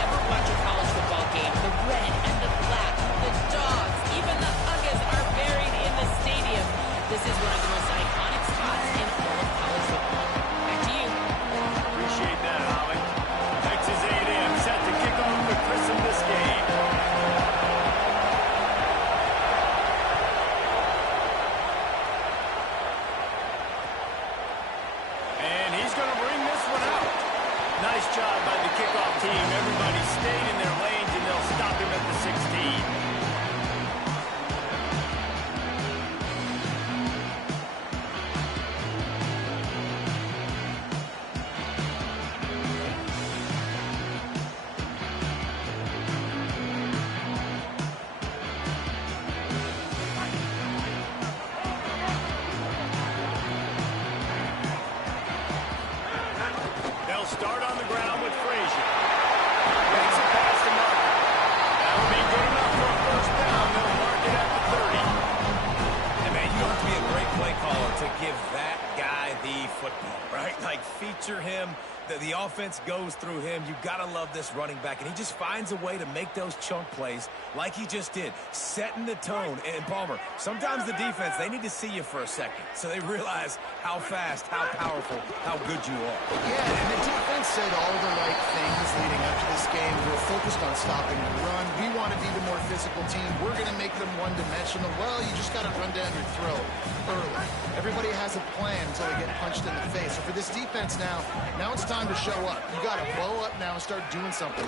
ever watch a college football game, the red and the black, the dogs, even the Ugas are buried in the stadium. This is one of the most iconic spots in all of college football. Back to you. Appreciate that, Holly. Texas A&M set to kick off the christen this game. And he's going to bring this one out. Nice job by the kickoff team. Everybody stayed in their lanes, and they'll stop him at the 16. Start on the ground with Frazier. Makes it past the mark. That'll be good enough for a first down. They'll mark it at the 30. And man, you don't have to be a great play caller to give that guy the football, right? Like, feature him. The offense goes through him. You got to love this running back. And he just finds a way to make those chunk plays like he just did, setting the tone. And Palmer, sometimes the defense, they need to see you for a second so they realize how fast, how powerful, how good you are. Yeah, and the defense said all the right things leading up to this game. We're focused on stopping the run. We want to be the more physical team. We're going to make them one-dimensional. Well, you just got to run down your throat early. Everybody has a plan until they get punched in the face. So for this defense now it's time to show up. You got to blow up now and start doing something.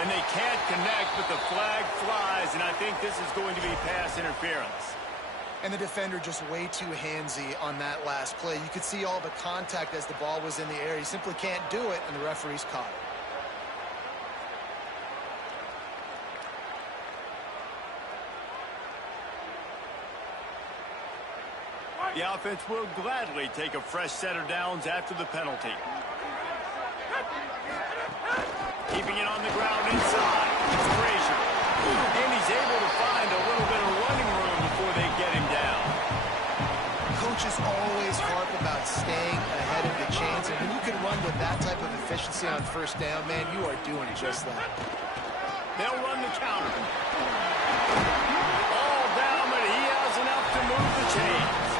And they can't connect, but the flag flies, and I think this is going to be pass interference. And the defender just way too handsy on that last play. You could see all the contact as the ball was in the air. He simply can't do it, and the referee's caught it. The offense will gladly take a fresh set of downs after the penalty. Keeping it on the ground inside. It's Frazier. And he's able to find a little bit of running room before they get him down. Coaches always harp about staying ahead of the chains, and when you can run with that type of efficiency on first down, man, you are doing just that. They'll run the counter. All down, but he has enough to move the chains.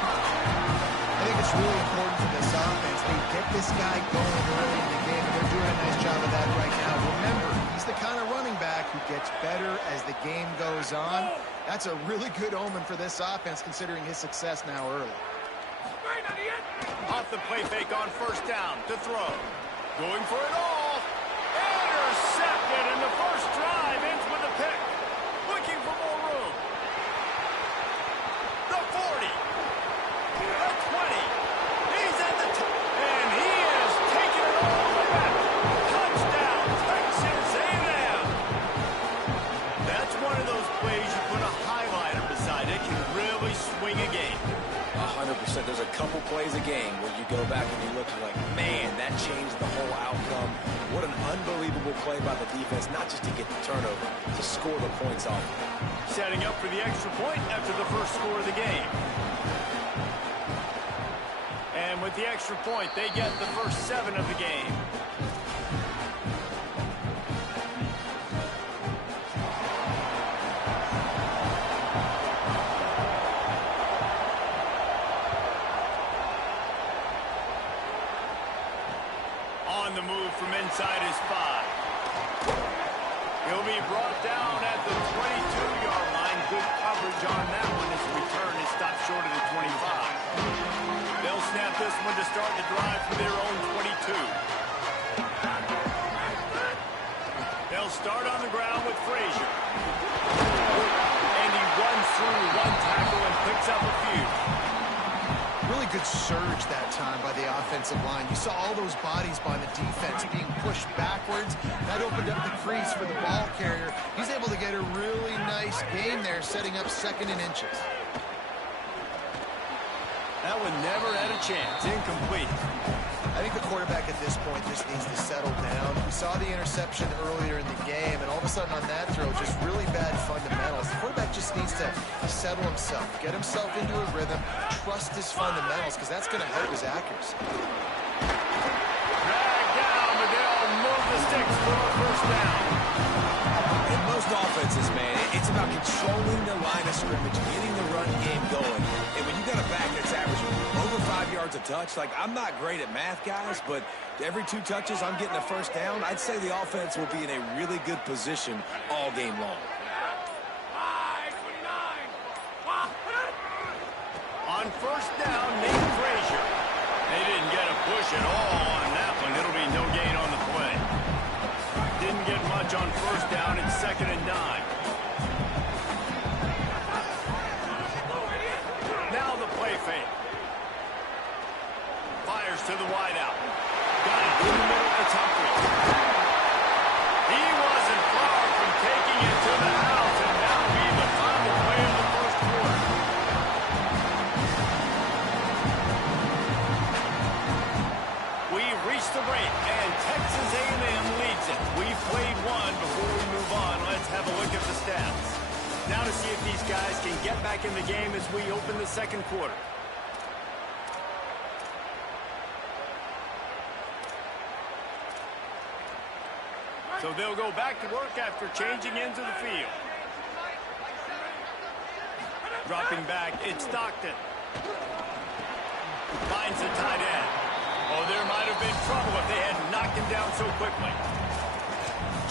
I think it's really important for this offense. They get this guy going early in the game, and they're doing a nice job of that right now. Remember, he's the kind of running back who gets better as the game goes on. That's a really good omen for this offense, considering his success now early. Off the play fake on first down to throw. Going for it all. Intercepted, and the first drive ends with a pick. Looking for more room. The 40. The 20. He's at the top. And he has taken it all the way back. Touchdown, Texas A&M. That's one of those plays you put a highlighter beside it. Can really swing a game. 100%. There's a couple plays a game where you go back and you look and like, man, that changed the whole outcome. What an unbelievable play by the defense, not just to get the turnover, to score the points off. Setting up for the extra point after the first score of the game. And with the extra point, they get the first 7 of the game. On the move from inside his 5. He'll be brought down at the 22-yard line. Good coverage on that one as the return is stopped short of the 25. They'll snap this one to start the drive for their own 22. They'll start on the ground with Frazier. And he runs through one tackle and picks up a few. Really good surge that time by the offensive line. You saw all those bodies by the defense being pushed backwards. That opened up the crease for the ball carrier. He's able to get a really nice gain there, setting up 2nd and inches. That one never had a chance. Incomplete. I think the quarterback at this point just needs to settle down. We saw the interception earlier in the game, and all of a sudden on that throw, just really bad fundamentals. The quarterback just needs to settle himself, get himself into a rhythm, trust his fundamentals, because that's going to help his accuracy. Drag down, but they'll move the for a first down. In most offenses, man, it's about controlling the line of scrimmage, getting the run game going. And when you got a back that's averaging over 5 yards a touch, like, I'm not great at math, guys, but every 2 touches I'm getting a first down, I'd say the offense will be in a really good position all game long. On first down, Nate Frazier. They didn't get a push at all on that one. It'll be no gain on the play. Didn't get much on first down. It's 2nd and 9. Now the play fake. Fires to the wideout. Got it in the middle of Humphrey. He wasn't far from taking it to the house, and that'll be the final play of the first quarter. We've reached the break, and Texas A&M leads it. We've played one. Before we move on, let's have a look at the stats. Now to see if these guys can get back in the game as we open the second quarter. So they'll go back to work after changing into the field. Dropping back, it's Stockton. Finds the tight end. Oh, there might have been trouble if they had knocked him down so quickly.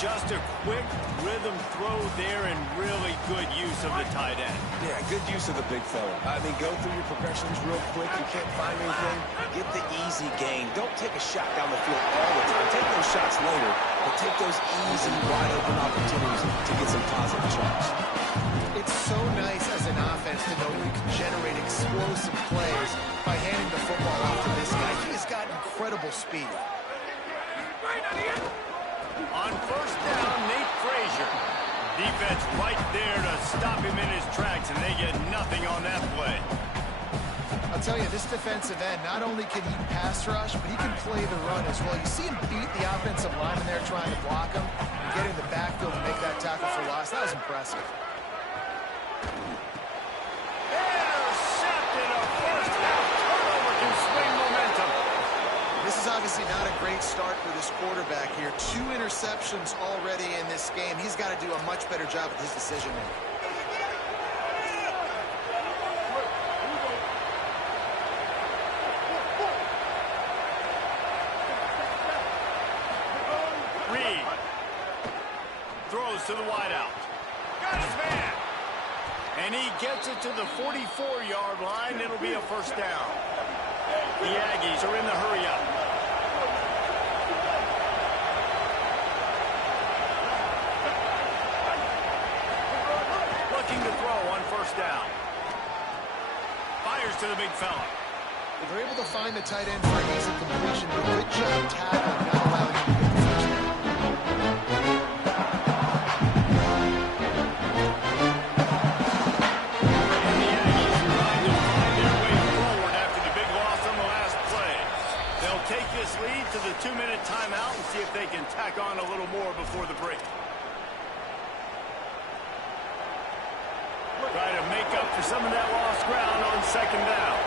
Just a quick rhythm throw there and really good use of the tight end. Yeah, good use of the big fella. I mean, go through your progressions real quick. You can't find anything. Get the easy gain. Don't take a shot down the field all the time. Take those shots later, but take those easy, wide-open opportunities to get some positive shots. It's so nice as an offense to know you can generate explosive plays by handing the football off to this guy. He has got incredible speed. On first down, Nate Frazier. Defense right there to stop him in his tracks, and they get nothing on that play. I'll tell you, this defensive end, not only can he pass rush, but he can play the run as well. You see him beat the offensive lineman there trying to block him and get in the backfield and make that tackle for loss. That was impressive. Intercepted. A first half turnover can swing momentum. This is obviously not a great start for this quarterback here. 2 interceptions already in this game. He's got to do a much better job with his decision-making. Reed throws to the wideout. Got his man. And he gets it to the 44-yard line. It'll be a first down. The Aggies are in the hurry-up. Looking to throw on first down. Fires to the big fella. If they're able to find the tight end for an easy completion, a good job tackling, not allowing him to get the first down. And the Aggies trying to find their way forward after the big loss on the last play. They'll take this lead to the 2-minute timeout and see if they can tack on a little more before the break. Try to make up for some of that lost ground on second down.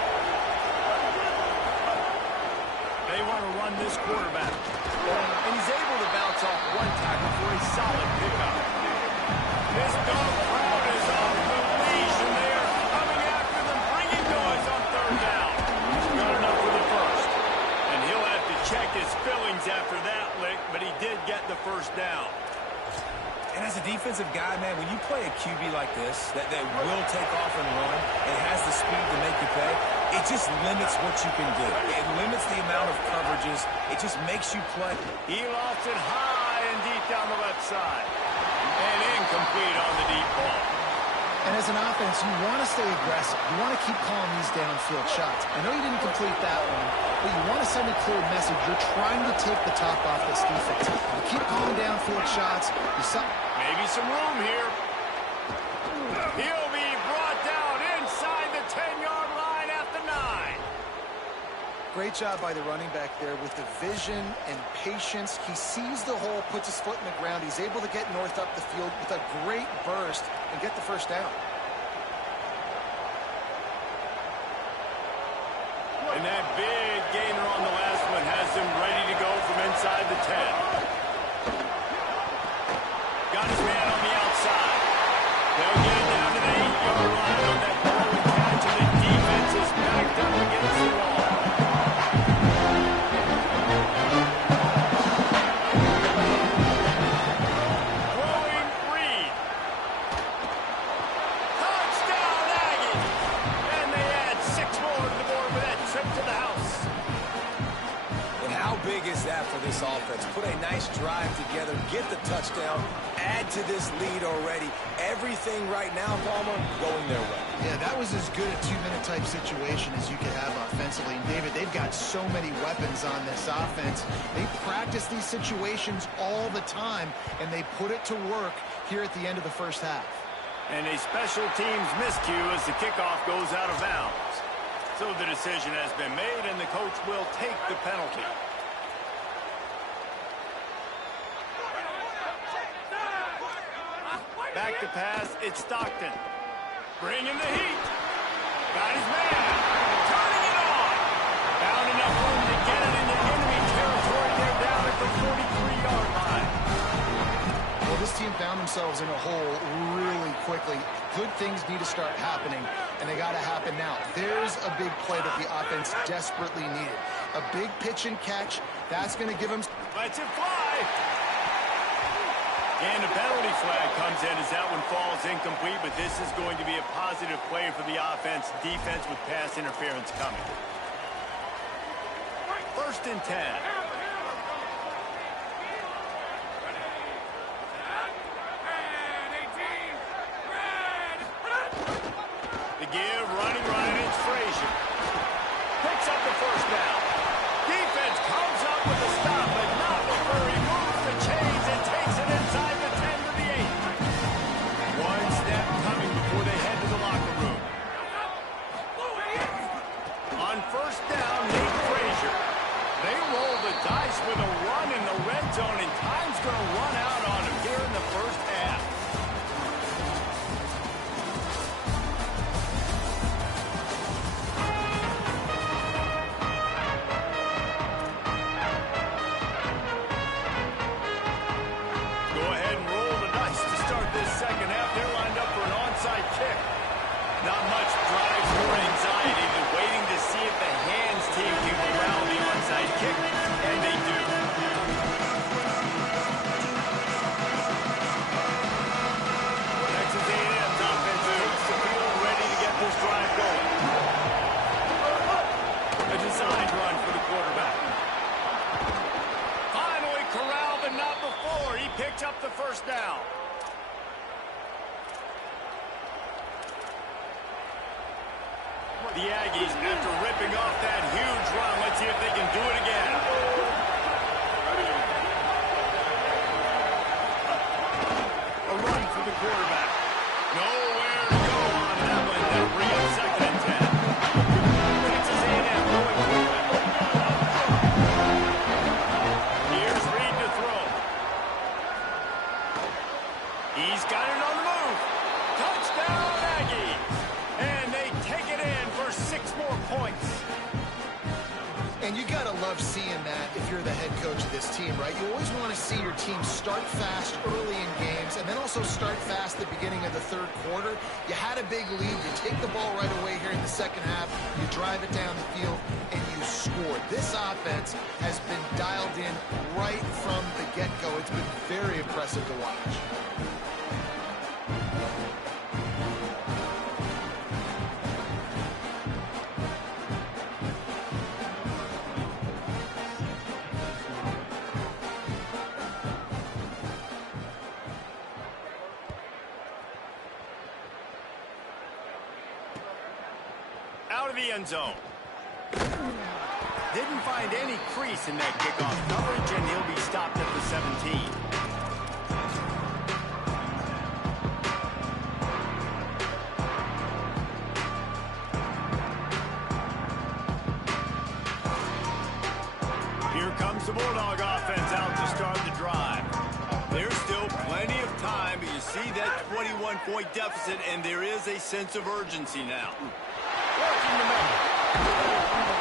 They want to run this quarterback. And he's able to bounce off one tackle for a solid pickup. This dog crowd is off the leash, and they are coming after them, bringing noise on third down. Got enough for the first. And he'll have to check his fillings after that lick, but he did get the first down. And as a defensive guy, man, when you play a QB like this, that will take off and run and has the speed to make you pay, it just limits what you can do. It limits the amount of coverages. It just makes you play. He lost it high and deep down the left side. And incomplete on the deep ball. And as an offense, you want to stay aggressive. You want to keep calling these downfield shots. I know you didn't complete that one, but you want to send a clear message. You're trying to take the top off this defense. You keep calling downfield shots. Maybe some room here. He'll be brought down inside the 10-yard line at the 9. Great job by the running back there with the vision and patience. He sees the hole, puts his foot in the ground. He's able to get north up the field with a great burst and get the first down. And that big gainer on the last one has him ready to go from inside the 10. touchdown, add to this lead already. Everything right now, Palmer, going their way. Yeah, that was as good a 2-minute type situation as you could have offensively. And David, they've got so many weapons on this offense. They practice these situations all the time, and they put it to work here at the end of the first half. And a special teams miscue as the kickoff goes out of bounds. So the decision has been made, and the coach will take the penalty. Back to pass, it's Stockton. Bringing the heat. Got his man. Turning it on. Found enough room to get it into enemy territory. They're down at the 43-yard line. Well, this team found themselves in a hole really quickly. Good things need to start happening, and they got to happen now. There's a big play that the offense desperately needed. A big pitch and catch. That's going to give them... Lets it fly. And a penalty flag comes in as that one falls incomplete, but this is going to be a positive play for the offense. Defense with pass interference coming. 1st and 10. The give, running right, it's Frazier. Picks up the first down. Defense comes up with a stop, but not before he moves the chains and takes it inside the 10 to the 8. One step coming before they head to the locker room. On 1st down, Nate Frazier. They roll the dice with a run in the red zone, and time's going to run out on him here in the first half. Not much drives or anxiety, but waiting to see if the hands team can corral the onside kick, and they do. Texas A&M's offense takes the field ready to get this drive going. A designed run for the quarterback. Finally corralled, but not before. He picked up the first down. The Aggies, after ripping off that huge run, let's see if they can do it again. A run for the quarterback. Nowhere to go on that one. They'll bring up 2nd and 10. Texas A&M going for it. Here's Reed to throw. He's got it on the move. Touchdown, Aggies. And they take it in for 6 more points. And you got to love seeing that if you're the head coach of this team, right? You always want to see your team start fast early in games and then also start fast at the beginning of the 3rd quarter. You had a big lead. You take the ball right away here in the 2nd half. You drive it down the field, and you score. This offense has been dialed in right from the get-go. It's been very impressive to watch. Out of the end zone. Didn't find any crease in that kickoff coverage, and he'll be stopped at the 17. Here comes the Bulldog offense out to start the drive. There's still plenty of time, but you see that 21-point deficit, and there is a sense of urgency now. Working the man.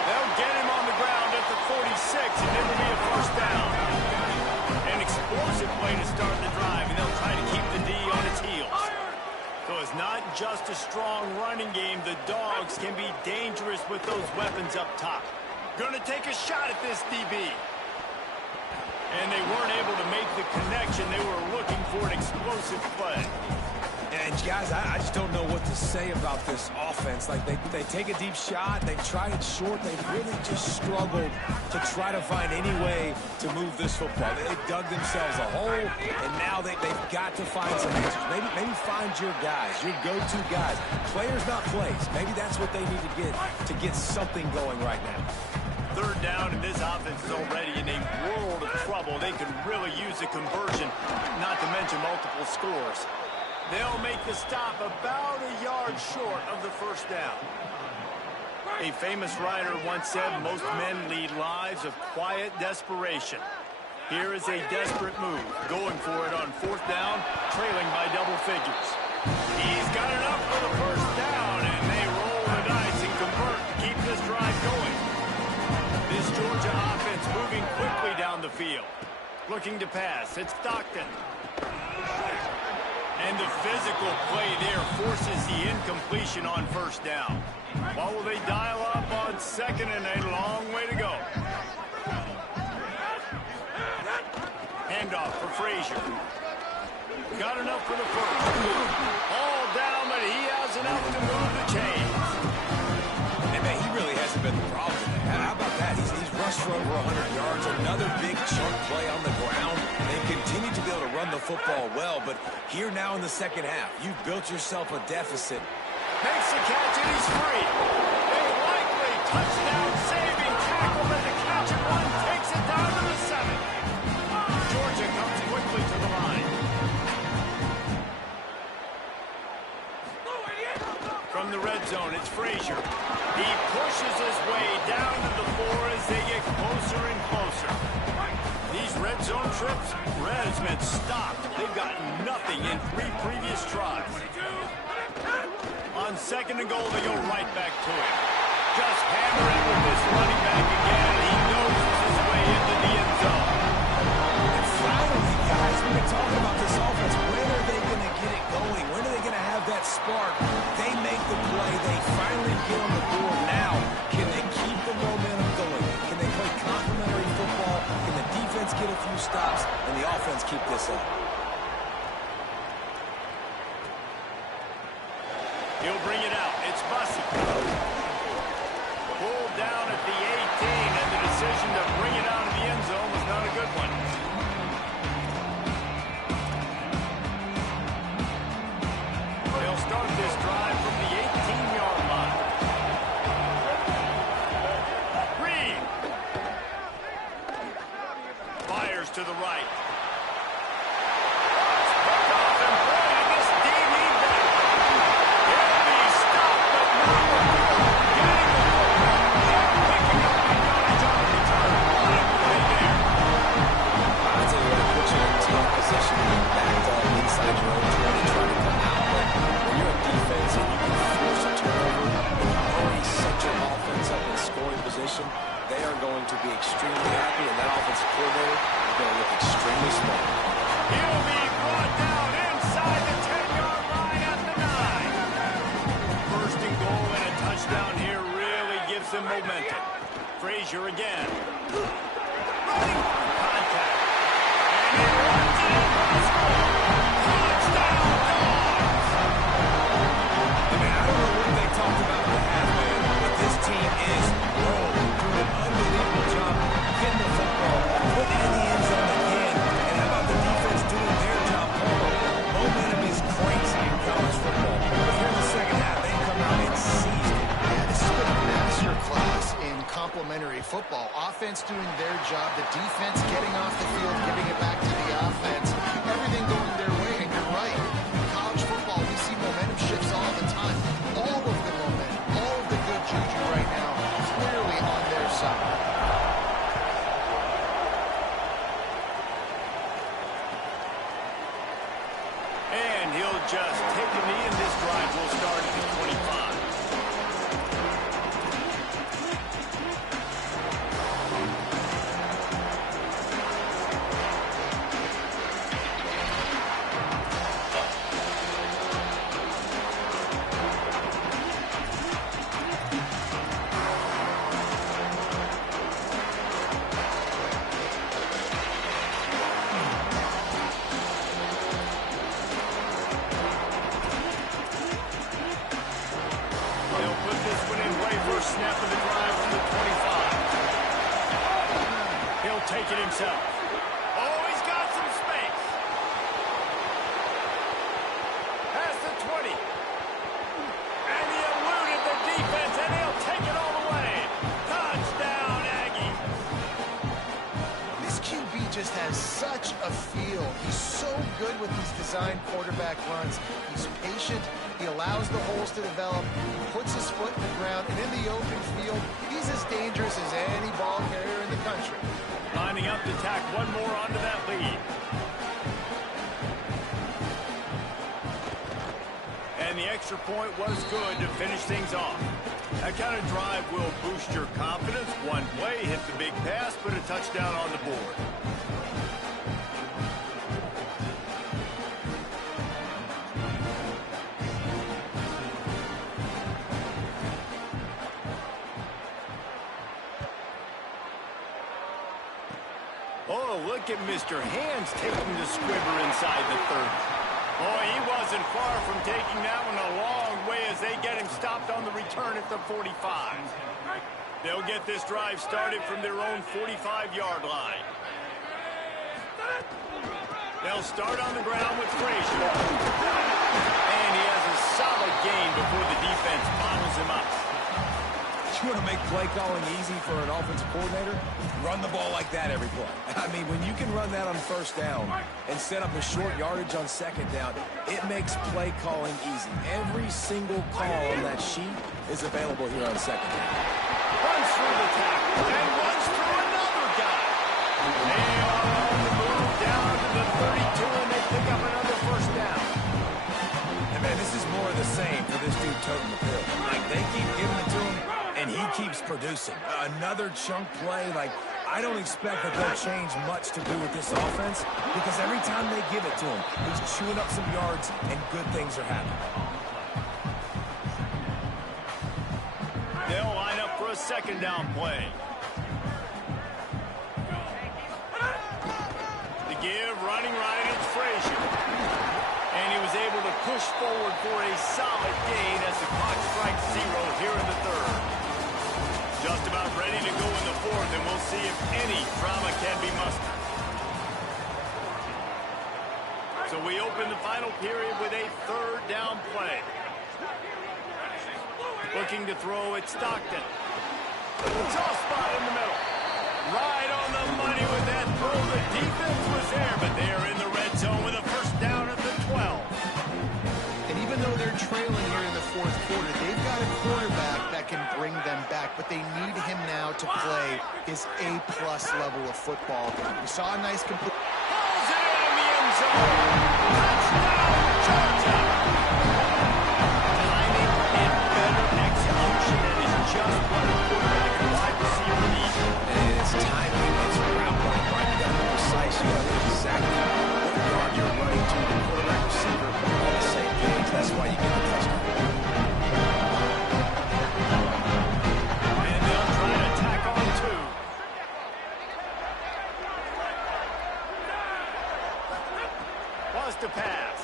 They'll get him on the ground at the 46, and it'll be a 1st down. An explosive play to start the drive, and they'll try to keep the D on its heels. So it's not just a strong running game. The Dogs can be dangerous with those weapons up top. Going to take a shot at this DB. And they weren't able to make the connection. They were looking for an explosive play. And guys, I just don't know what to say about this offense. Like they take a deep shot, they've tried it short, they've really just struggled to try to find any way to move this football. They've dug themselves a hole, and now they've got to find some answers. Maybe find your guys, your go-to guys. Players, not plays. Maybe that's what they need to get something going right now. Third down, and this offense is already in a world of trouble. They could really use a conversion, not to mention multiple scores. They'll make the stop about a yard short of the first down. A famous writer once said, most men lead lives of quiet desperation. Here is a desperate move, going for it on fourth down, trailing by double figures. He's got enough for the first down, and they roll the dice and convert to keep this drive going. This Georgia offense moving quickly down the field. Looking to pass, it's Stockton. And the physical play there forces the incompletion on first down. What will they dial up on second, and a long way to go? Handoff for Frazier. Got enough for the first. All down, but he has enough to move the chains. And man, he really hasn't been the problem. How about that? He's rushed for over 100 yards. Another big chunk play on the ground. They continue to be able to run the football well, but here now in the second half, you've built yourself a deficit. Makes the catch, and he's free. A likely touchdown-saving tackle, and the catch and run takes it down to the 7. Georgia comes quickly to the line. From the red zone, it's Frazier. He pushes his way down to the 4 as they get closer and closer. These red zone trips, red has been stopped. They've got nothing in 3 previous tries. On second and goal, they go right back to it. Just hammer it with this running back again. He noses his way into the end zone. And finally, guys, we've been talking about this offense. When are they going to get it going? When are they going to have that spark? They make the play. They finally get on the board. Now, can they keep the momentum going? Can they play complementary football? Can the defense get a few stops and the offense keep this up? He'll bring it out. It's Bussey. Pulled down at the 18, and the decision to bring it out of the end zone was not a good one. They'll start this drive from the 18-yard line. Green. Fires to the right. They are going to be extremely happy, and that offensive coordinator is going to look extremely smart. He'll be brought down inside the 10-yard line at the 9. First and goal, and a touchdown here really gives them momentum. Frazier again. Running contact. And he runs it in for the score. Touchdown, Dogs! I mean, I don't know what they talked about in the half, man, but this team is rolling, doing an unbelievable job getting the football, putting it in the end zone again. And how about the defense doing their job? Momentum is crazy in college football. But here in the second half, they come out and seize it. Yeah, this has been a masterclass in complementary football. Offense doing their job, the defense getting off the field, giving it back to the offense. Everything going their way, and you're right. In college football, we see momentum shifts all the time. All of the momentum, all of the good juju right now, clearly on their side. And he'll just take a knee, and this drive will start at the 25. take it himself. Oh, he's got some space. Past the 20. And he eluded the defense, and he'll take it all the way. Touchdown, Aggie. This QB just has such a feel. He's so good with these design quarterback runs. He's patient. He allows the holes to develop. He puts his foot in the ground, and in the open field, he's as dangerous as any ball carrier in the country. Lining up to tack one more onto that lead. And the extra point was good to finish things off. That kind of drive will boost your confidence. One play, hit the big pass, put a touchdown on the board. Oh, look at Mr. Hands taking the squibber inside the 30. Oh, he wasn't far from taking that one a long way as they get him stopped on the return at the 45. They'll get this drive started from their own 45-yard line. They'll start on the ground with Frazier. And he has a solid gain before the defense bottles him up. You want to make play calling easy for an offensive coordinator? Run the ball like that every play. I mean, when you can run that on first down and set up a short yardage on second down, it makes play calling easy. Every single call on that sheet is available here on second down. Runs through the tackle and runs through another guy. They are on the move down to the 32, and they pick up another first down. And man, this is more of the same for this dude toting the pill. Like, they keep giving it to him, and he keeps producing. Another chunk play, like, I don't expect that they'll change much to do with this offense because every time they give it to him, he's chewing up some yards and good things are happening. They'll line up for a second down play. The give, running right, it's Frazier. And he was able to push forward for a solid gain as the clock strikes 0 here in the third. Just about ready to go in the fourth, and we'll see if any drama can be mustered. So we open the final period with a third down play. Looking to throw at Stockton. Tough spot in the middle. Right on the money with that throw. The defense was there, but they are in the red zone with a first down at the 12. And even though they're trailing here in the fourth quarter, they've got a quarterback that can bring them back, but they need him now to play his A-plus level of football. We saw a nice complete... Pulls it in the end zone. Touchdown, Georgia. Timing and better execution, and is just what a quarterback and wide receiver needs. And it's timing, it's route running, right? You got to be precise, you got to know exactly what yard you're running to the quarterback receiver on the same page. That's why you get the touchdown. And they'll try to tack on 2. Was to pass.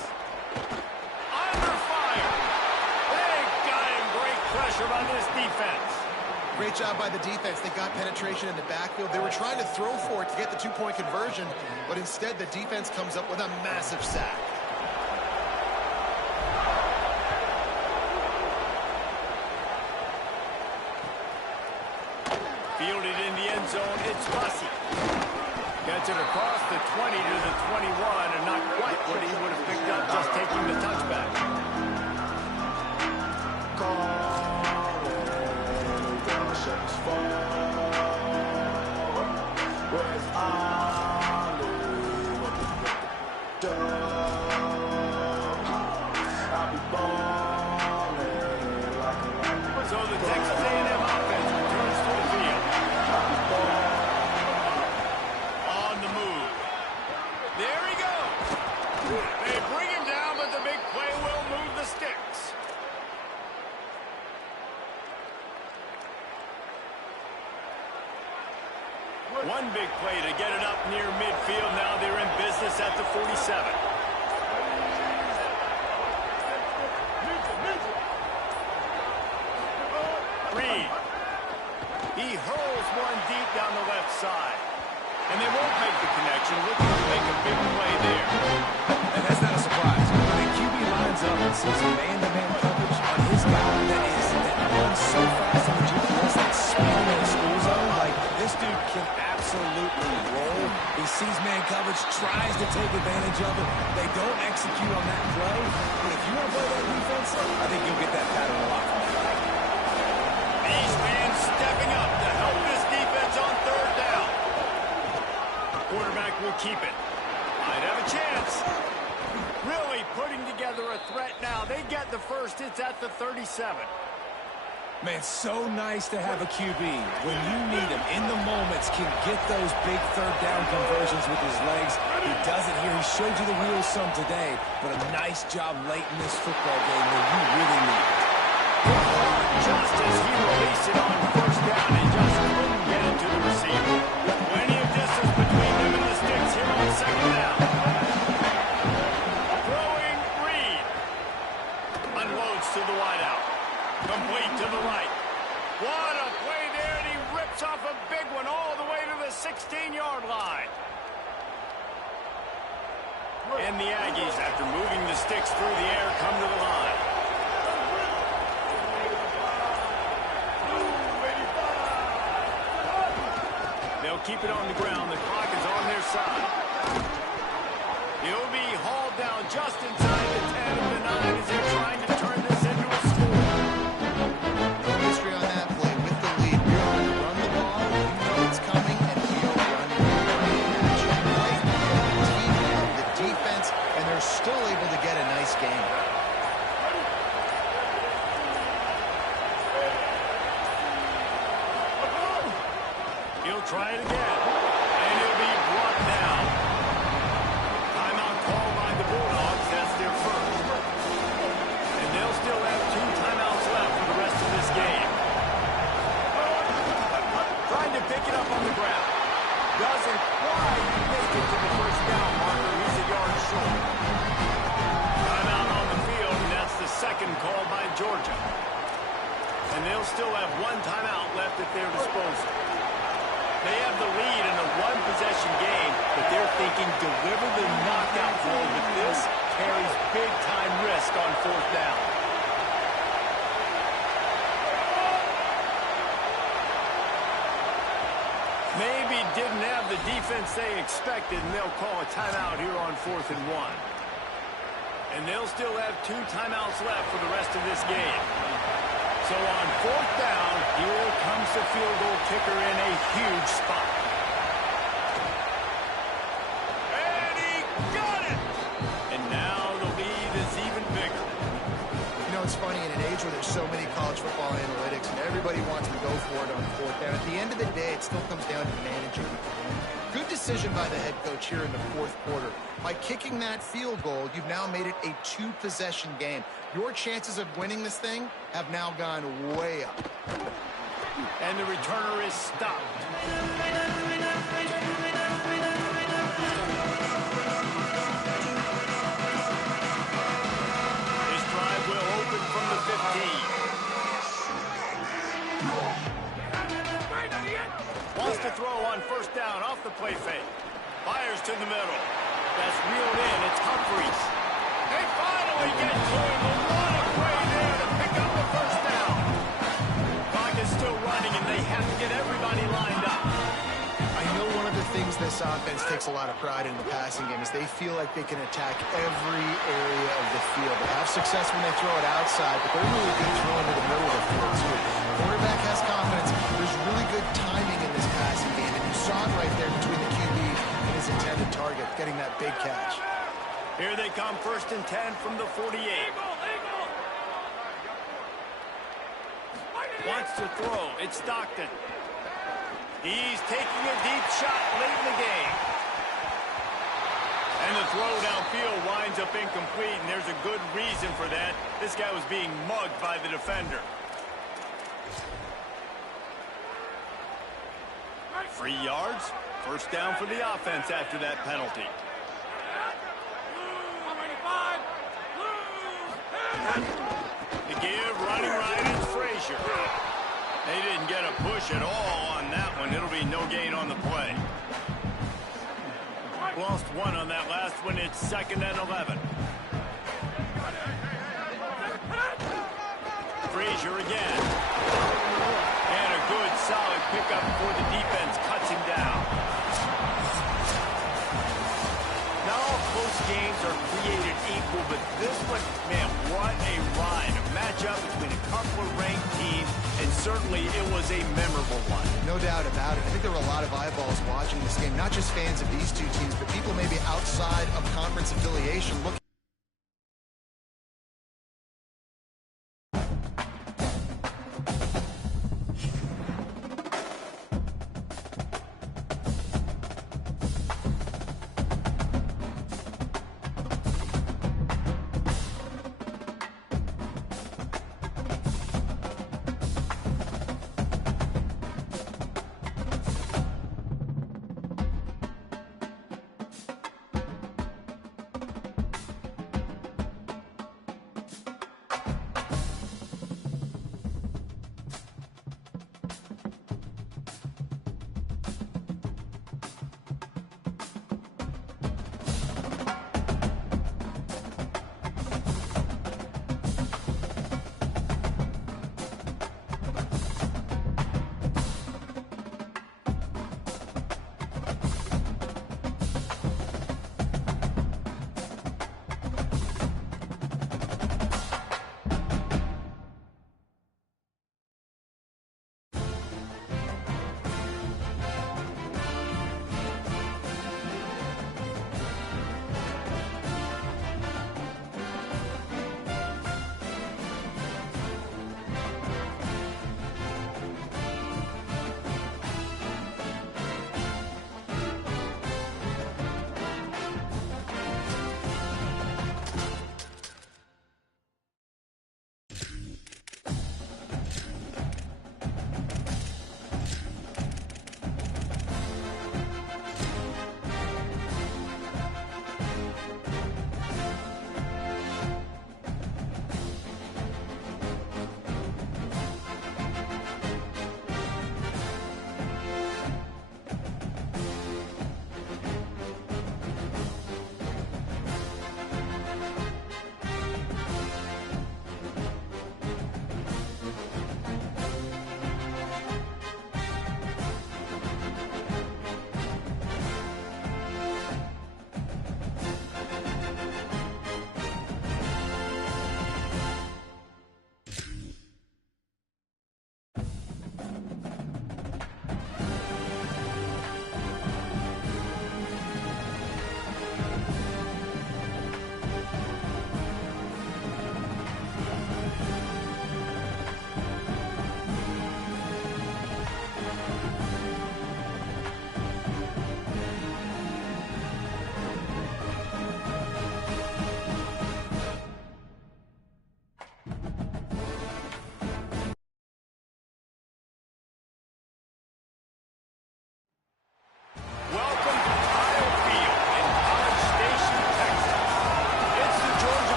Under fire. They got him. Great pressure by this defense. Great job by the defense. They got penetration in the backfield. They were trying to throw for it to get the two-point conversion, but instead the defense comes up with a massive sack. Fielded in the end zone, it's Bussy. Gets it across the 20 to the 21, and not quite what he would have picked up just taking the touchback. So the Texas A&M offense returns to the field. On the move. There he goes. They bring him down, but the big play will move the sticks. One big play to get it up near midfield. Now they're in business at the 47. Reed. He hurls one deep down the left side. And they won't make the connection, looking to make a big play there. And that's not a surprise. When a QB lines up and sees man-to-man coverage on his guy that runs so fast on the GPS, that's speeding in a school zone, like this dude can absolutely roll. He sees man coverage, tries to take advantage of it. They don't execute on that play. But if you want to play that defense, I think you'll get that pattern a lot from that guy. These fans stepping up to help this defense on third down. Quarterback will keep it. Might have a chance. Really putting together a threat now. They get the first. It's at the 37. Man, so nice to have a QB. When you need him in the moments, can get those big third down conversions with his legs. He does it here. He showed you the wheels some today, but a nice job late in this football game when you really need it. Just as he released it on first down, he just couldn't get it to the receiver. Plenty of distance between him and the sticks here on second down. Throwing Reed. Unloads to the wideout. Complete to the right. What a play there, and he rips off a big one all the way to the 16-yard line. And the Aggies, after moving the sticks through the air, come to the line. They'll keep it on the ground. The clock is on their side. He'll be hauled down just inside the 10 of the 9 as they're trying to turn this into a score. History on that play with the lead. We are going to run the ball. You know it's coming, and we are running. Match right the team of the defense, and they're still able to get a nice game. He'll try it again, and he'll be brought down. Timeout called by the Bulldogs. That's their first. And they'll still have 2 timeouts left for the rest of this game. Trying to pick it up on the ground. Doesn't quite make it to the first down marker. He's a yard short. Timeout on the field, and that's the second call by Georgia. And they'll still have 1 timeout left at their disposal. They have the lead in a one-possession game, but they're thinking deliver the knockout blow with this carries big-time risk on fourth down. Maybe didn't have the defense they expected, and they'll call a timeout here on 4th and 1. And they'll still have 2 timeouts left for the rest of this game. So on 4th down, here comes the field goal kicker in a huge spot. And he got it! And now the lead is even bigger. You know, it's funny, in an age where there's so many college football analytics and everybody wants to go for it on 4th down, at the end of the day, it still comes down to managing. Good decision by the head coach here in the 4th quarter. By kicking that field goal, you've now made it a 2-possession game. Your chances of winning this thing have now gone way up. And the returner is stopped. This drive will open from the 15. Wants to throw on 1st down off the play fake. Fires to the middle. That's reeled in. It's Humphries. They finally get to him. What a play there to pick up the 1st down. Clock is still running, and they have to get everybody lined up. I know one of the things this offense takes a lot of pride in the passing game is they feel like they can attack every area of the field. They have success when they throw it outside, but they're really good throwing to the middle of the field, too. The quarterback has confidence. There's really good timing in this passing game, and you saw it right there between the QB and his intended target, getting that big catch. Here they come, 1st and 10 from the 48. Wants to throw. It's Stockton. He's taking a deep shot late in the game. And the throw downfield winds up incomplete, and there's a good reason for that. This guy was being mugged by the defender. 3 yards. 1st down for the offense after that penalty. To give, running right, it's Frazier. They didn't get a push at all on that one. It'll be no gain on the play. Lost one on that last one. It's 2nd and 11. Frazier again. And a good, solid pickup before the defense cuts him down. Not all close games are created equal, but this one, man, what a ride. A matchup between a couple of ranked teams, and certainly it was a memorable one. No doubt about it. I think there were a lot of eyeballs watching this game, not just fans of these two teams, but people maybe outside of conference affiliation looking.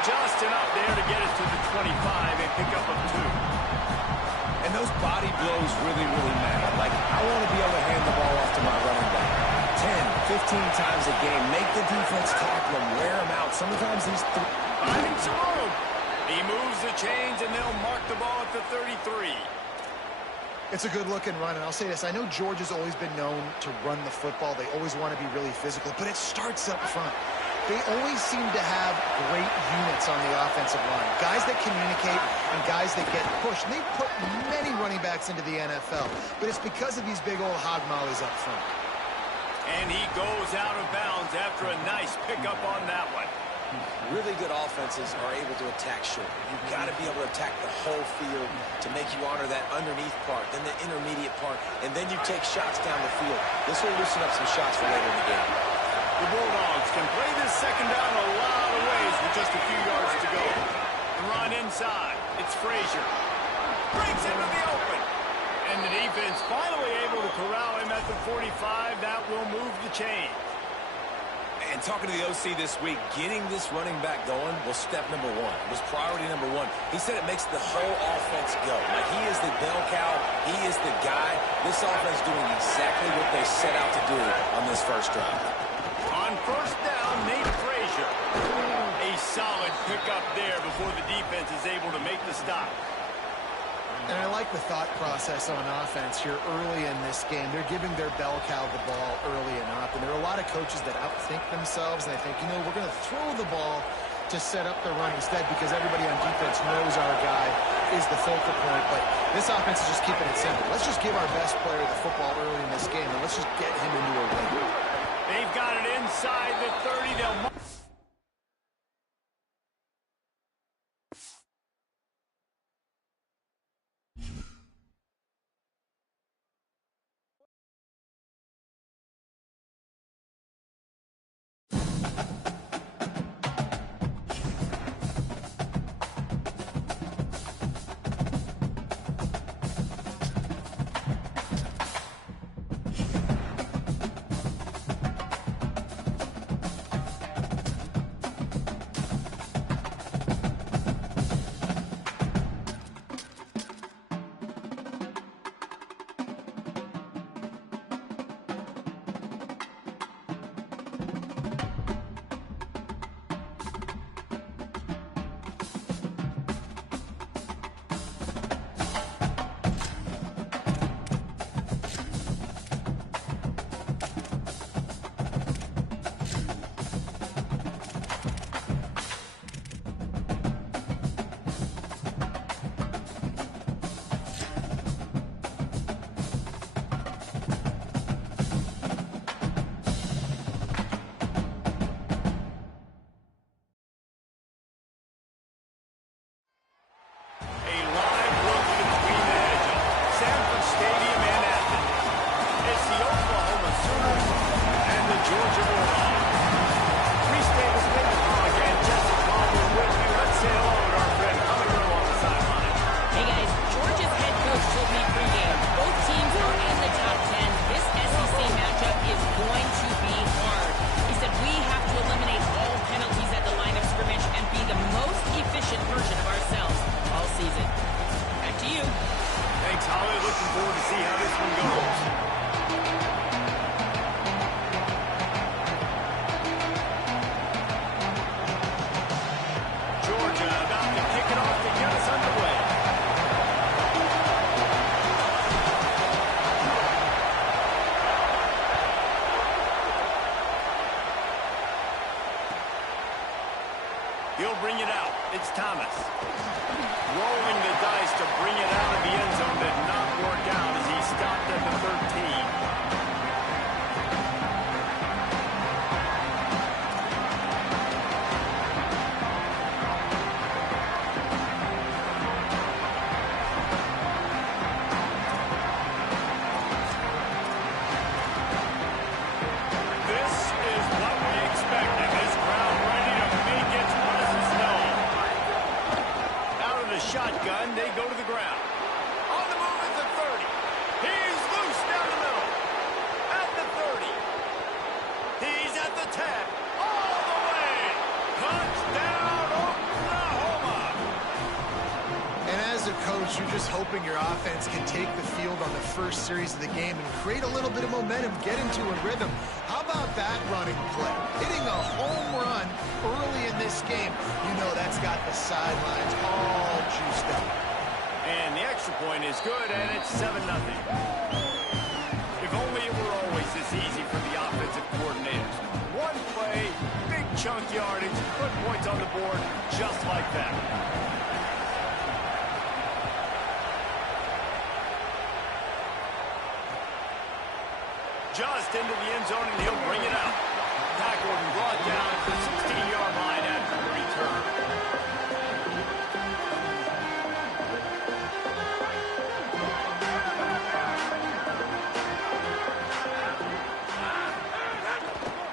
Just enough there to get it to the 25, a pickup of 2. And And those body blows really, really matter. Like, I want to be able to hand the ball off to my running back 10, 15 times a game. Make the defense tackle him, wear him out. Sometimes he's Finding some room. He moves the chains, and they'll mark the ball at the 33. It's a good-looking run, and I'll say this. I know Georgia's always been known to run the football. They always want to be really physical, but it starts up front. They always seem to have great units on the offensive line. Guys that communicate and guys that get pushed. And they've put many running backs into the NFL, but it's because of these big old hog mollies up front. And he goes out of bounds after a nice pickup on that one. Really good offenses are able to attack short. You've got to be able to attack the whole field to make you honor that underneath part, then the intermediate part, and then you take shots down the field. This will loosen up some shots for later in the game. The Bulldogs can play this second down a lot of ways with just a few yards to go. The run inside. It's Frazier. Breaks into the open. And the defense finally able to corral him at the 45. That will move the chain. And talking to the OC this week, getting this running back going was step number one. It was priority number one. He said it makes the whole offense go. Like, he is the bell cow. He is the guy. This offense doing exactly what they set out to do on this first drive. On first down, Nate Frazier. A solid pickup there before the defense is able to make the stop. And I like the thought process on offense here early in this game. They're giving their bell cow the ball early enough. And there are a lot of coaches that outthink themselves. And they think, you know, we're going to throw the ball to set up the run instead because everybody on defense knows our guy is the focal point. But this offense is just keeping it simple. Let's just give our best player the football early in this game. And let's just get him into a win. They've got it inside the 30. They'll He'll bring it out. It's Thomas. Rolling the dice to bring it out of the end zone did not work out as he stopped at the 13. Shotgun, they go to the ground. On the move at the 30. He's loose down the middle. At the 30. He's at the 10. All the way. Touchdown, Oklahoma. And as a coach, Coach, you're just hoping your offense can take the field on the first series of the game and create a little bit of momentum, get into a rhythm. How about that running play? Hitting a home run early in this game. You know that's got the sidelines all juiced up. And the extra point is good, and it's 7-0. If only it were always this easy for the offensive coordinators. One play, big chunk yardage, put points on the board just like that. Just into the end zone, and he'll bring it out. Tackled and brought down at the 16-yard line after the return.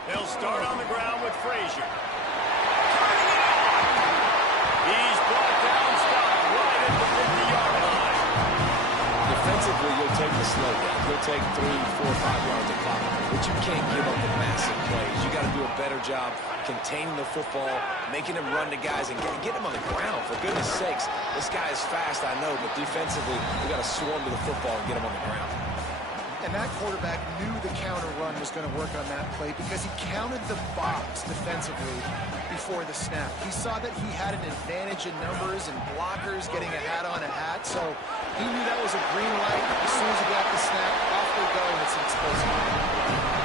They'll start on the ground with Frazier. Turning it on. He's brought down, stopped right at the 50-yard line. Defensively, you'll take the slow down. You'll take 3, 4, 5 yards of clock. But you can't give up the massive plays. You got to do a better job containing the football, making him run to guys, and get him on the ground. For goodness sakes, this guy is fast, I know, but defensively, we got to swarm to the football and get him on the ground. And that quarterback knew the counter run was going to work on that play because he counted the box defensively before the snap. He saw that he had an advantage in numbers and blockers getting a hat on a hat, so he knew that was a green light. As soon as he got the snap, off they go, and it's an explosive.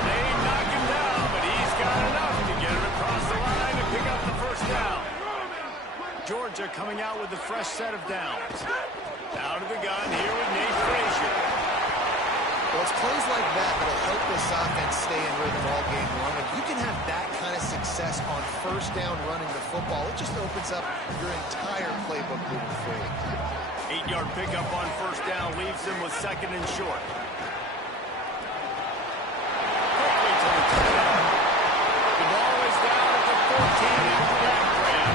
They knock him down, but he's got enough to get it across the line and pick up the first down. Georgia coming out with a fresh set of downs. Out of the gun here with Nate Frazier. Well, it's plays like that that'll help this offense stay in rhythm all game long. If you can have that kind of success on first down running the football, it just opens up your entire playbook moving forward. 8-yard pickup on first down leaves him with second and short. Quickly to the 10. The ball is down at the 14 after that grab.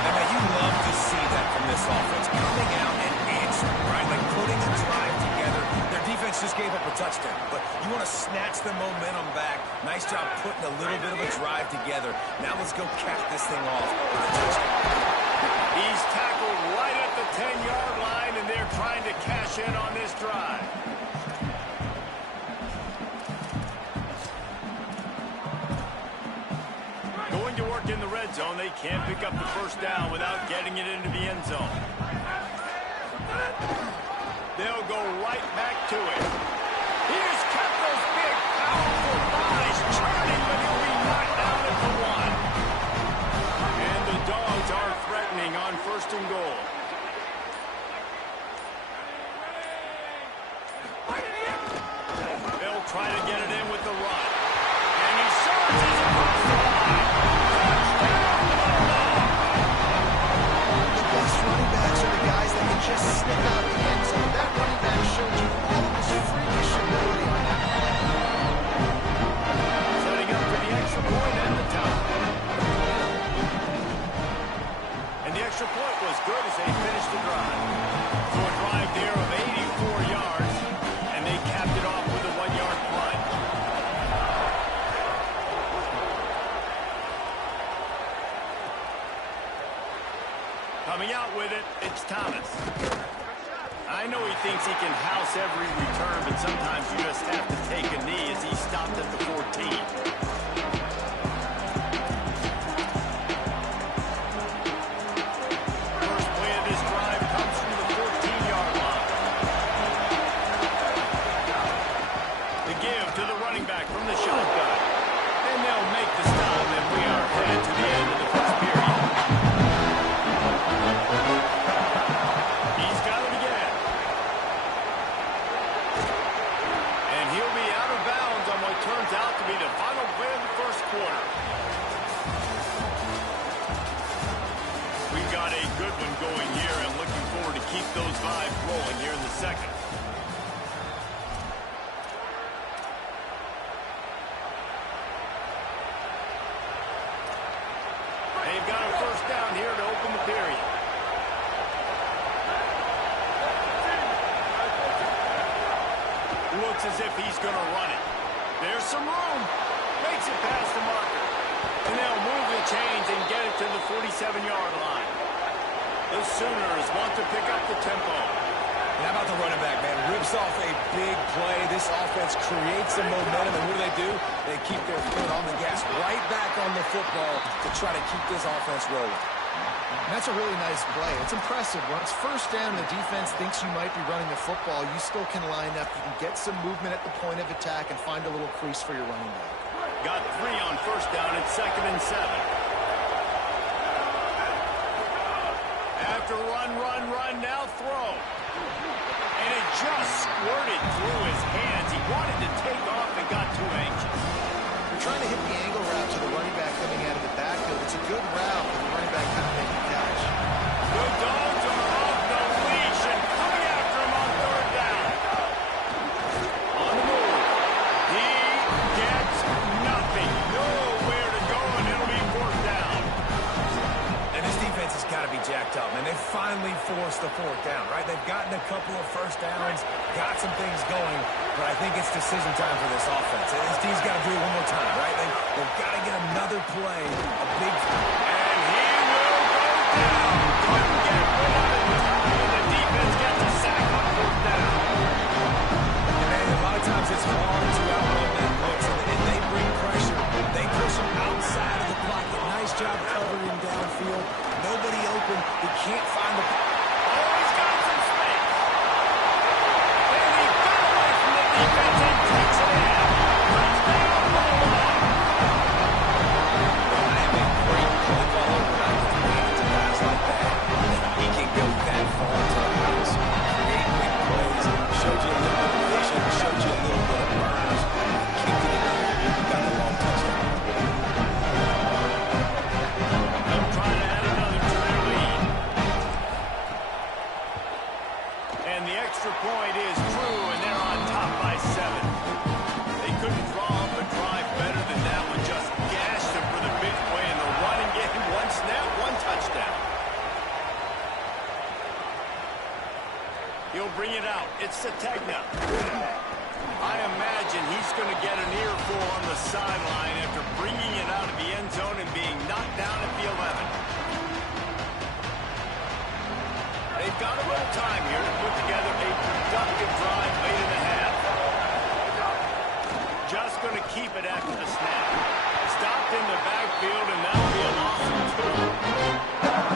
And you love to see that from this offense, coming out and answering, right? Like putting a drive together. Their defense just gave up a touchdown, but you want to snatch the momentum back. Nice job putting a little bit of a drive together. Now let's go cap this thing off with a touchdown. He's tackled right at the 10-yard line, and they're trying to cash in on this drive. Going to work in the red zone. They can't pick up the first down without getting it into the end zone. They'll go right back to it. He has kept those big, powerful bodies churning, but he'll be knocked down at the 1. And the Dogs are threatening on first and goal. They'll try to get it in with the run. And he surges across the line. The best running backs are the guys that can just sniff out the end zone. That running back showed you all of his freakish ability. Setting up for the extra point and the tie. And the extra point was good as they finished the drive. So a drive there of 84 yards, and they capped it off with a 1-yard punt. Coming out with it, it's Thomas. I know he thinks he can house every return, but sometimes you just have to take a knee as he stopped at the 14. From the shotgun. And they'll make the stop, and we are headed to the end of the first period. He's got it again. And he'll be out of bounds on what turns out to be the final play of the first quarter. We've got a good one going here, and looking forward to keep those vibes rolling here in the second. They've got a first down here to open the period. Looks as if he's going to run it. There's some room. Makes it past the marker. And they'll move the chains and get it to the 47-yard line. The Sooners want to pick up the tempo. And how about the running back, man? Rips off a big play. This offense creates some momentum, and what do? They keep their foot on the gas, right back on the football to try to keep this offense rolling. And that's a really nice play. It's impressive. When it's first down and the defense thinks you might be running the football, you still can line up. You can get some movement at the point of attack and find a little crease for your running back. Got 3 on first down and 2nd and 7. After run, now throw. And it just squirted through his hands. He wanted to take off and got too anxious. You're trying to hit the angle route to the running back coming out of the backfield. It's a good route, but the running back couldn't make the catch. The Dogs are off the leash and coming after him on 3rd down. On the move. He gets nothing. Nowhere to go, and it'll be 4th down. And this defense has got to be jacked up, man. They finally forced the 4th down, right? They've gotten a couple of first downs, got some things going, but I think it's decision time for this offense. And this team's got to do it one more time, right? They've got to get another play, a big... And he will go down. Couldn't get rid of it in time, and the defense gets a sack on 4th down. And man, a lot of times it's hard to outrun that blitz, and if they bring pressure, they push them outside of the pocket. Nice job covering downfield. Nobody open. He can't find the... Oh, he's got some space. And he got away from the defense and takes it in. Touchdown, Bulldogs. I am a great play caller when I can lean into guys like that. He can go that far to the house, create big plays, showed you a little bit of vision, showed you a little bit of burns, kicked it in, got the long touchdown. I'm trying to add another to their lead. And the extra point is true, and they're on top by 7. They couldn't draw up a drive better than that one. Just gashed them for the big play in the running game. 1 snap, 1 touchdown. He'll bring it out. It's Sategna. I imagine he's going to get an earful on the sideline after bringing it out of the end zone and being knocked down at the 11. They've got a little time here to put together a productive drive late in the half. Just going to keep it after the snap. Stopped in the backfield, and that'll be a loss of 2.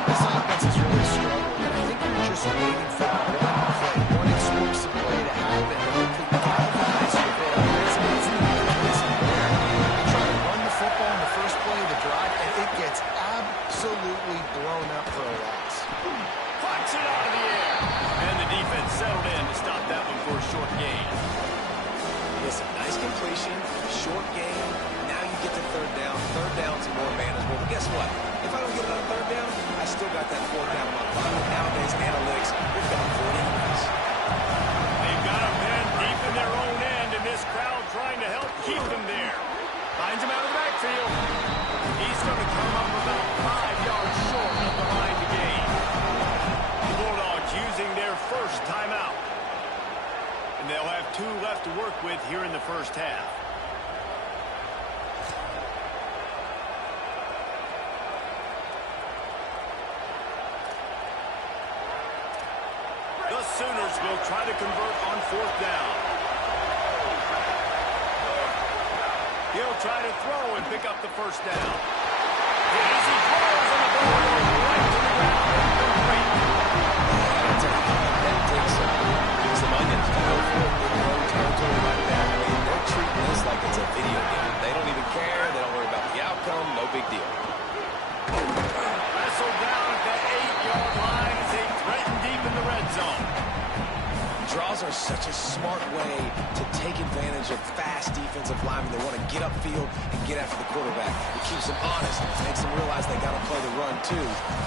This offense is really struggling, and I think you're just waiting for one explosive play to happen. Hopefully galvanize your bit. It's there. You try to run the football in the first play of the drive, and it gets absolutely blown up for a loss. Puts it out of the air. And the defense settled in to stop that one for a short gain. Listen, nice completion, short game. Now you get to 3rd down. 3rd down's more manageable. But guess what? If I don't get another 3rd down, I still got that 4th down in my pocket. Nowadays, analytics, we've got 40 yards. They've got a man deep in their own end, and this crowd trying to help keep them there. Finds him out of the backfield. He's going to come up about 5 yards short of the line to gain. The Bulldogs using their first timeout. And they'll have 2 left to work with here in the first half. The Sooners will try to convert on 4th down. He'll try to throw and pick up the first down. As he throws, and the ball goes right to the ground. Incomplete. That takes some onions to go for it. Road territory like that. I mean, they're treating this like it's a video game. They don't even care. They don't worry about the outcome. No big deal. Wrestled down at that 8-yard line as they threaten deep in the red zone. Draws are such a smart way to take advantage of fast defensive linemen. They want to get upfield and get after the quarterback. It keeps them honest, makes them realize they got to play the run too.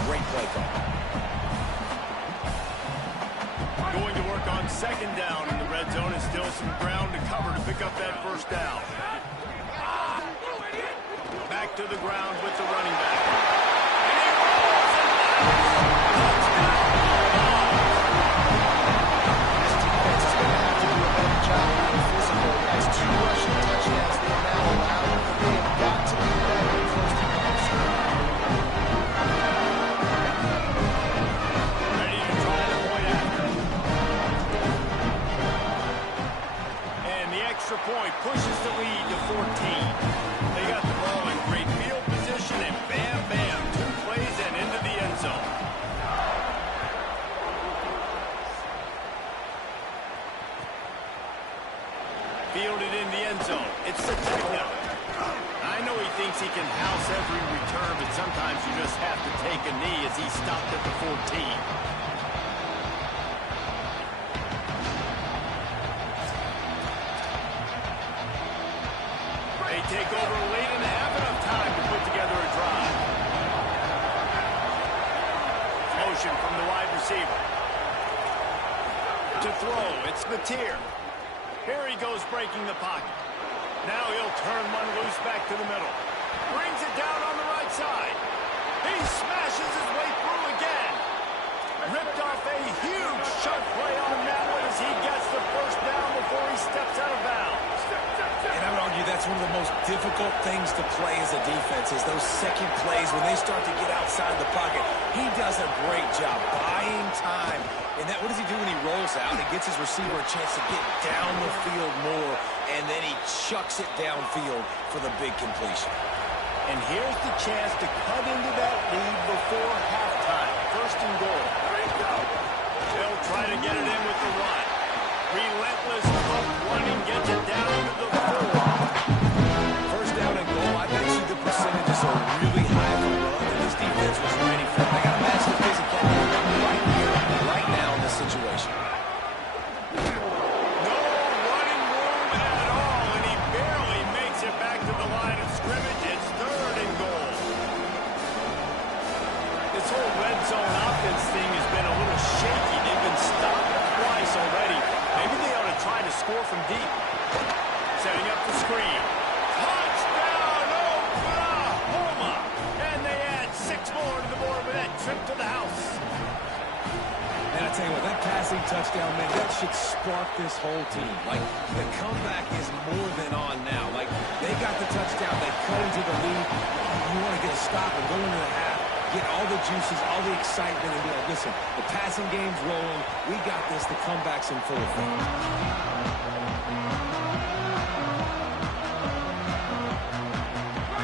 Great play call. Going to work on 2nd down in the red zone, and still some ground to cover to pick up that first down. Back to the ground with the running back. And he rolls and lands. Touchdown. This defense is going to have to do a better job being physical. That's 2 rushing touchdowns they've now allowed. They have got to be better in first and long. gets the technical. I know he thinks he can house every return, but sometimes you just have to take a knee as he stopped at the 14. They take over late and have enough time to put together a drive. Motion from the wide receiver. To throw, it's Mateer. Here he goes breaking the pocket. Now he'll turn one loose back to the middle. Brings it down on the right side. He smashes his way through again. Ripped off a huge shot play on that one as he gets the first down before he steps out of bounds. And I would argue that's one of the most difficult things to play as a defense is those second plays when they start to get outside the pocket. He does a great job buying time. And that, what does he do when he rolls out? He gets his receiver a chance to get down the field more, and then he chucks it downfield for the big completion. And here's the chance to cut into that lead before halftime. First and goal. They'll try to get it in with the run. Relentless up running, gets it down to the 4. First down and goal, I bet you the percentages are really high for the run, and this defense was ready for it. They got to match the physicality right here, right now in this situation. No running room at all, and he barely makes it back to the line of scrimmage. It's third and goal. This whole red zone offense thing has been a little shaky. They've been stopped twice already. Maybe they ought to try to score from deep. Setting up the screen. Touchdown, Oklahoma! And they add 6 more to the board with that trip to the house. And I tell you what, that passing touchdown, man, that should spark this whole team. Like, the comeback is more than on now. Like, they got the touchdown. They cut into the lead. You want to get a stop and go into the half, get all the juices, all the excitement, and be like, listen, the passing game's rolling. We got this. The comeback's in full effect.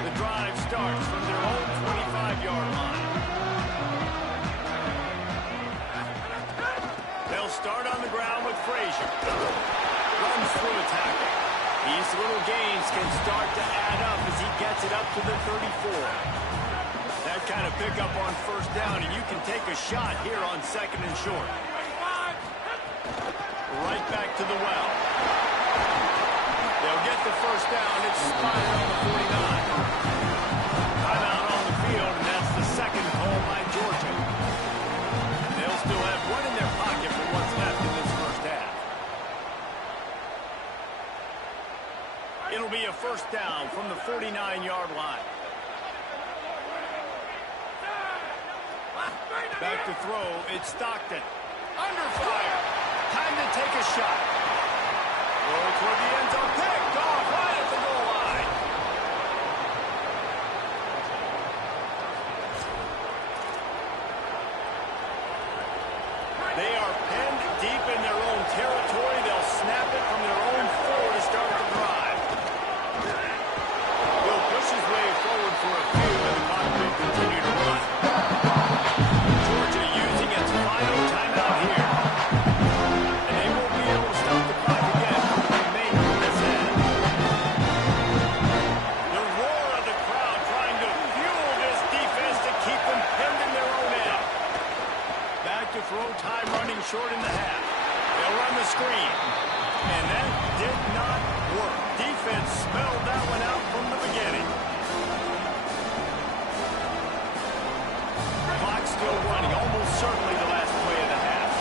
The drive starts from their own 25-yard line. They'll start on the ground with Frazier. Runs through a tackle. These little gains can start to add up as he gets it up to the 34. That kind of pickup on first down, and you can take a shot here on second and short. Right back to the well. They'll get the first down. It's spotted on the 49. Timeout on the field, and that's the second call by Georgia. They'll still have one in their pocket for what's left in this first half. It'll be a first down from the 49-yard line. Back to throw, it's Stockton. Under fire. Time to take a shot. Roll toward the end zone. Picked off right at the goal line. They are penned deep in their own territory. They'll snap it from their own 4 to start the drive. He'll push his way forward for a few, and the clock will continue to run. Georgia using its final timeout here. And they won't be able to stop the clock again for the remainder of this half. The roar of the crowd trying to fuel this defense to keep them pinned in their own end. Back to throw, time running short in the half. They'll run the screen. And that did not work. Defense smelled that one out from the beginning. Clock still running, almost certainly the last play of the half.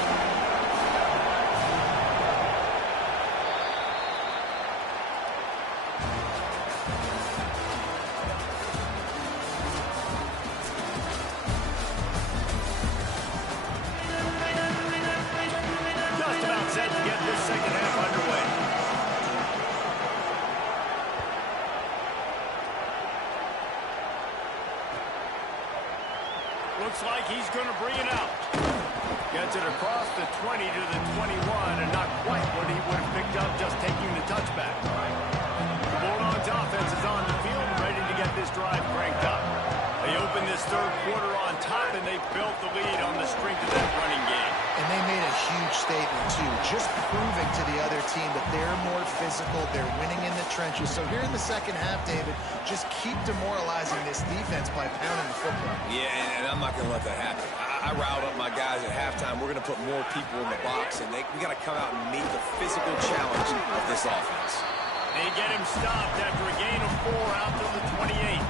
Just about set to get this second half underway. Looks like he's going to bring it out. Gets it across the 20 to the 21, and not quite what he would have picked up just taking the touchback. The Bulldogs offense is on the field and ready to get this drive cranked up. They open this third quarter on top, and they built the lead on the strength of that running game. And they made a huge statement, too, just proving to the other team that they're more physical, they're winning in the trenches. So here in the second half, David, just keep demoralizing this defense by pounding the football. Yeah, and I'm not going to let that happen. I riled up my guys at halftime. We're going to put more people in the box, and we got to come out and meet the physical challenge of this offense. They get him stopped after a gain of 4 out to the 28.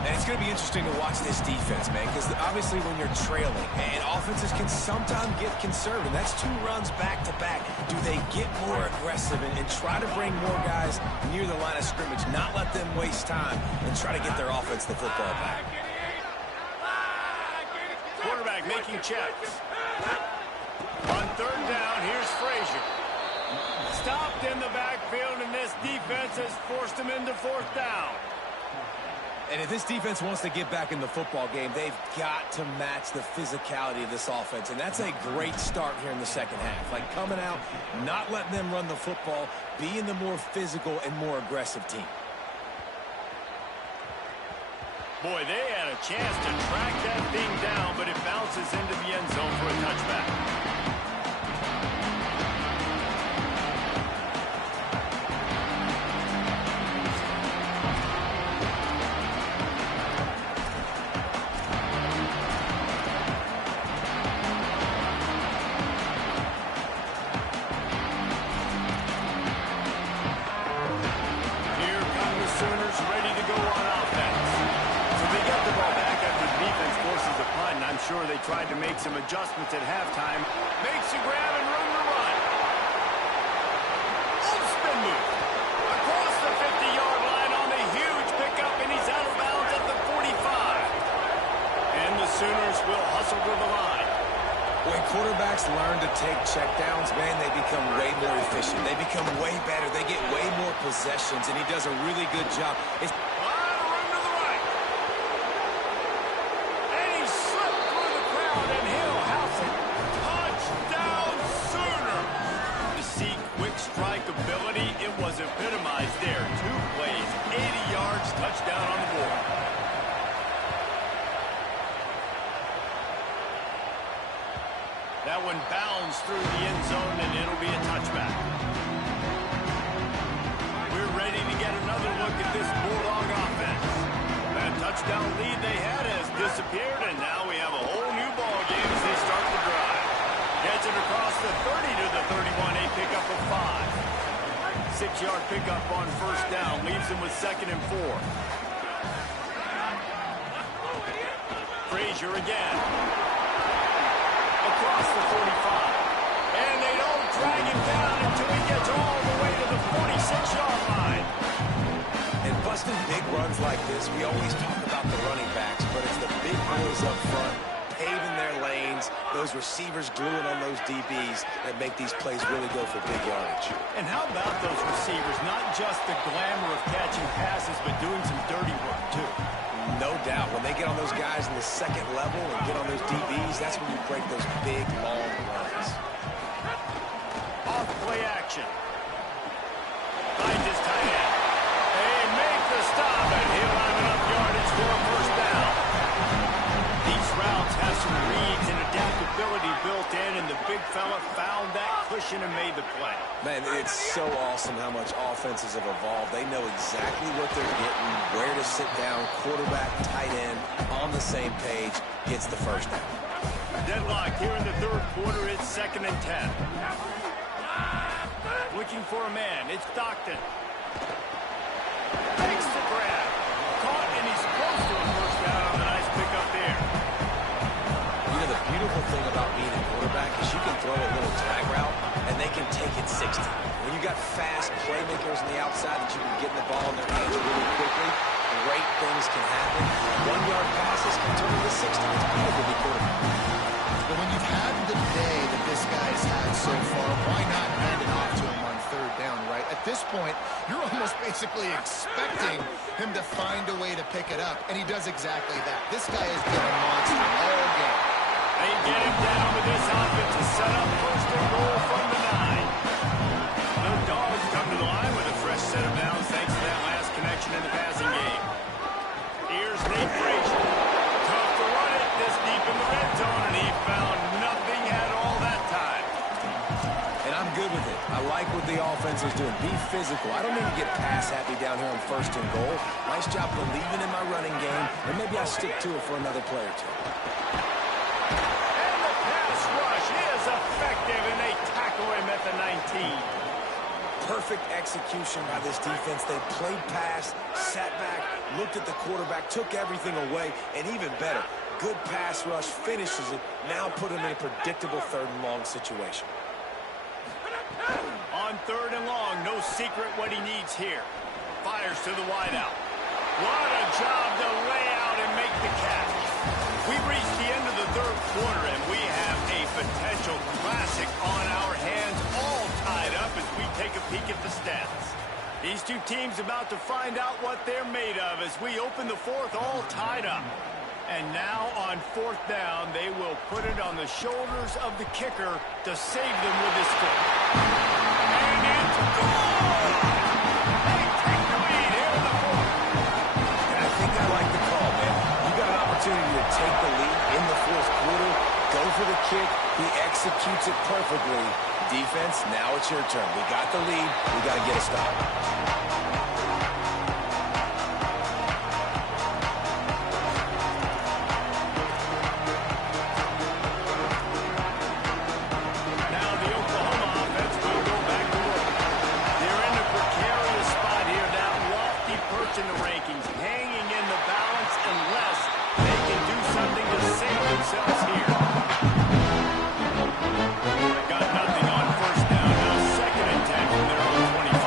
And it's going to be interesting to watch this defense, man, because obviously when you're trailing, and offenses can sometimes get conservative. That's 2 runs back-to-back. Do they get more aggressive and try to bring more guys near the line of scrimmage, not let them waste time, and try to get their offense the football back? Quarterback making checks. On 3rd down, here's Frazier. Stopped in the backfield, and this defense has forced him into 4th down. And if this defense wants to get back in the football game, they've got to match the physicality of this offense. And that's a great start here in the second half. Like coming out, not letting them run the football, being the more physical and more aggressive team. Boy, they had a chance to track that thing down, but it bounces into the end zone for a touchback. Sure, they tried to make some adjustments at halftime. Makes a grab and room to run. Spin move. Across the 50-yard line on a huge pickup, and he's out of bounds at the 45. And the Sooners will hustle to the line. When quarterbacks learn to take checkdowns, man, they become way more efficient. They become way better. They get way more possessions, and he does a really good job. Ability, it was epitomized there. 2 plays, 80 yards, touchdown on the board. That one bounds through the end zone, and it'll be a touchback. We're ready to get another look at this Bulldog offense. That touchdown lead they had has disappeared, and now we have a whole new ball game as they start the drive. Gets it across the 30 to the 31, a pickup of 5. 6-yard pickup on 1st down, leaves him with 2nd and 4. Frazier again. Across the 45. And they don't drag him down until he gets all the way to the 46-yard line. And busting big runs like this, we always talk about the running backs, but it's the big boys up front, paving their lanes, those receivers gluing on those DBs that make these plays really go for big yardage. And how about those receivers? Not just the glamour of catching passes, but doing some dirty work, too. No doubt. When they get on those guys in the 2nd level and get on those DBs, that's when you break those big, long runs. Off play action. Finds his tight end. They make the stop, and he'll have enough yardage for a 1st down. These routes have some reads and adaptability built in, and the big fella found that cushion and made the play. Man, it's so awesome how much offenses have evolved. They know exactly what they're getting, where to sit down, quarterback, tight end, on the same page, gets the 1st down. Deadlock here in the 3rd quarter. It's 2nd and 10. Looking for a man. It's Stockton. Takes the grab. Caught, and he's close to a 1st down on the nice pickup there. You know, the beautiful thing about being a quarterback is you can throw a little tag route, and they can take it 60. When you got fast playmakers on the outside that you can get the ball in their hands really quickly, great things can happen. 1-yard passes can turn into 60. It's beautiful to be quarterback. But when you've had the day that this guy's had so far, why not hand it off to him on 3rd down, right? At this point, you're almost basically expecting him to find a way to pick it up, and he does exactly that. This guy has been a monster all game. They get him down with this offense to set up 1st and goal from the 9. The Dogs come to the line with a fresh set of downs thanks to that last connection in the passing game. Here's Nate Frazier. Tough to run it this deep in the red zone, and he found nothing I like what the offense is doing. Be physical. I don't need to get pass happy down here on 1st and goal. Nice job believing in my running game, and maybe I stick to it for another play or two. And the pass rush is effective, and they tackle him at the 19. Perfect execution by this defense. They played pass, sat back, looked at the quarterback, took everything away, and even better, good pass rush, finishes it, now put him in a predictable 3rd and long situation. On 3rd and long, no secret what he needs here. Fires to the wideout. What a job to lay out and make the catch. We've reached the end of the 3rd quarter, and we have a potential classic on our hands, all tied up as we take a peek at the stats. These two teams about to find out what they're made of as we open the 4th, all tied up. And now on 4th down, they will put it on the shoulders of the kicker to save them with his foot. And it's goal! They take the lead here in the 4th. And I think I like the call, man. You got an opportunity to take the lead in the 4th quarter. Go for the kick. He executes it perfectly. Defense, now it's your turn. We got the lead. We got to get a stop. In the rankings, hanging in the balance unless they can do something to save themselves here. Got nothing on 1st down, now 2nd and 10 from their own 25.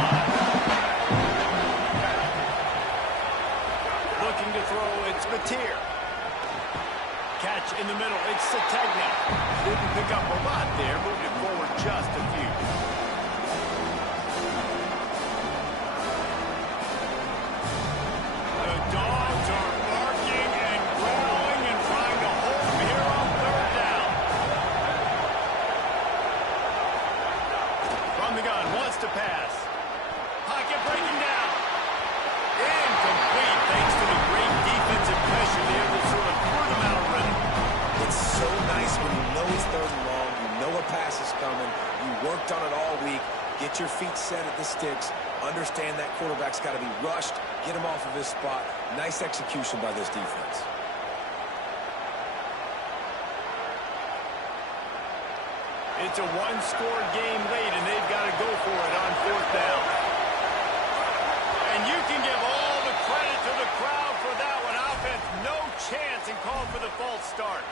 Looking to throw, it's Mateer. Catch in the middle, it's Sategna. Didn't pick up a lot there, moved it forward just a few. To pass. Pocket breaking down. Incomplete thanks to the great defensive pressure there that sort of threw them out of rhythm. It's so nice when you know it's 3rd and long, you know a pass is coming, you worked on it all week, get your feet set at the sticks, understand that quarterback's got to be rushed, get him off of his spot. Nice execution by this defense. It's a one-score game late, and they've got to go for it on 4th down. And you can give all the credit to the crowd for that one. Offense, no chance, and call for the false start.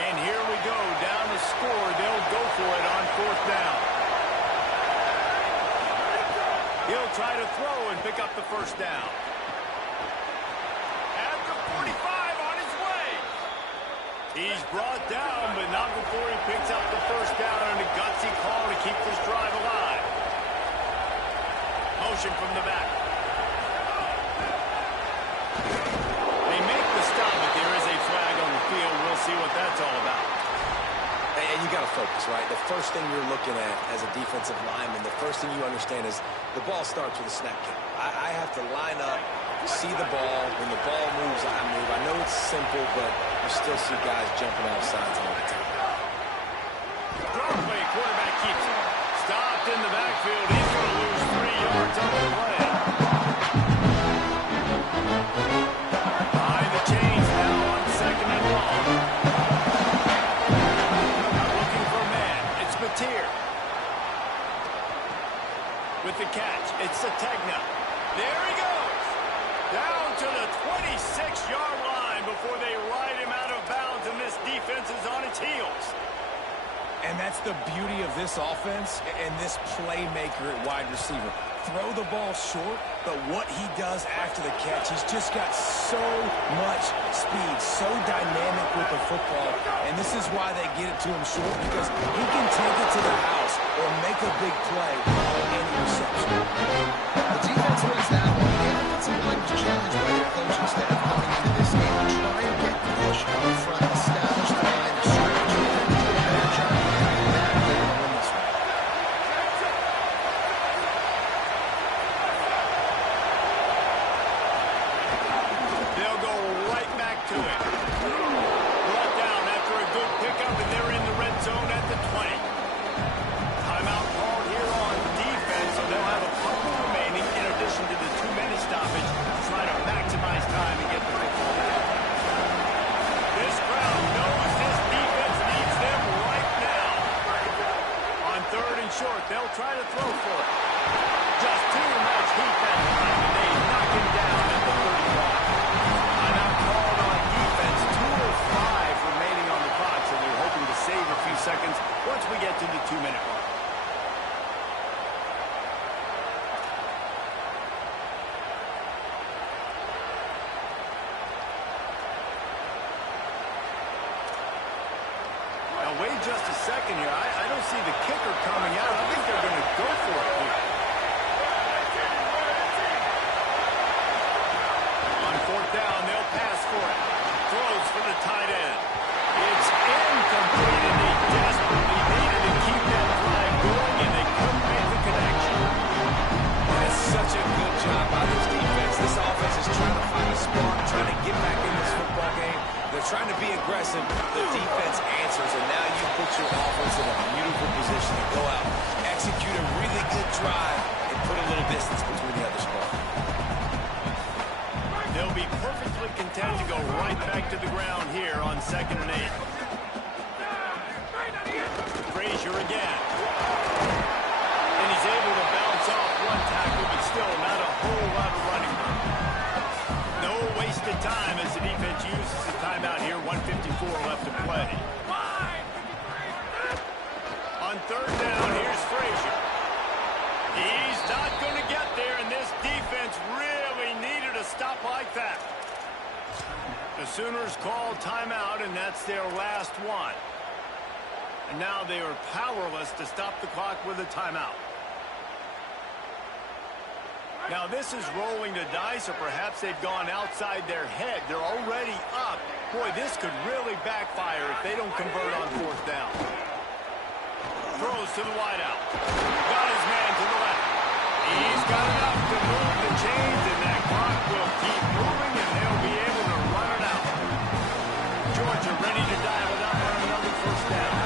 And here we go, down the score. They'll go for it on 4th down. He'll try to throw and pick up the 1st down. At the 45 on his way. He's brought down, but not before he picks up the 1st down and a gutsy call to keep this drive alive. Motion from the back. They make the stop, but there is a flag on the field. We'll see what that's all about. And you got to focus, right? The first thing you're looking at as a defensive lineman, the first thing you understand is the ball starts with a snap kick. I have to line up, see the ball. When the ball moves, I move. I know it's simple, but you still see guys jumping off sides all the time. Throw play, quarterback keeps it. Stopped in the backfield. He's going to lose 3 yards on the play. Behind the chains now on 2nd and long. With the catch, it's Sategna. There he goes. Down to the 26-yard line before they ride him out of bounds, and this defense is on its heels. And that's the beauty of this offense and this playmaker at wide receiver. Throw the ball short, but what he does after the catch, he's just got so much speed, so dynamic with the football, and this is why they get it to him short, because he can take it to the house or make a big play on any reception. The defense wins that one. The offensive line was challenged by their coaching staff coming into this game to try and get push on the front, establish the line of scrimmage, and do a better job of doing that. They're going to win this one. wait just a second here. I don't see the kicker coming out. I think they're going to go for it here. On fourth down, they'll pass for it. Throws for the tight end. It's incomplete, and they desperately needed to keep that drive going, and they couldn't make the connection. That's such a good job by this defense. This offense is trying to find a spark, trying to get back in this football game. They're trying to be aggressive. The defense answers, and now you put your offense in a beautiful position to go out, execute a really good drive, and put a little distance between the other squad. They'll be perfectly content to go right back to the ground here on 2nd and 8. Frazier again. And he's able to bounce off one tackle, but still not a whole lot of running room. No wasted time as the defense uses the timeout here. 1:54 left to play. On 3rd down, here's Frazier. He's not going to get there, and this defense really needed a stop like that. The Sooners call timeout, and that's their last one. And now they are powerless to stop the clock with a timeout. Now this is rolling the dice, or perhaps they've gone outside their head. They're already up. Boy, this could really backfire if they don't convert on 4th down. Throws to the wideout. Got his man to the left. He's got enough to move the chains, and that clock will keep moving, and they'll be able to run it out. Georgia ready to dial it up on another 1st down.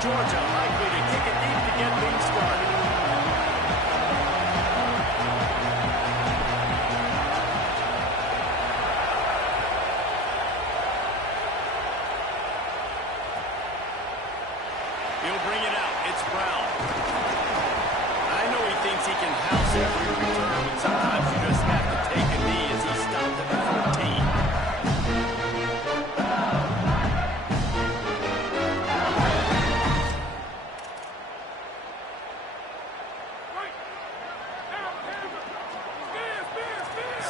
Georgia likely to kick it deep get things started. He'll bring it out. It's Brown. I know he thinks he can house every return, but sometimes you just have to take a knee as he stopped at the 14.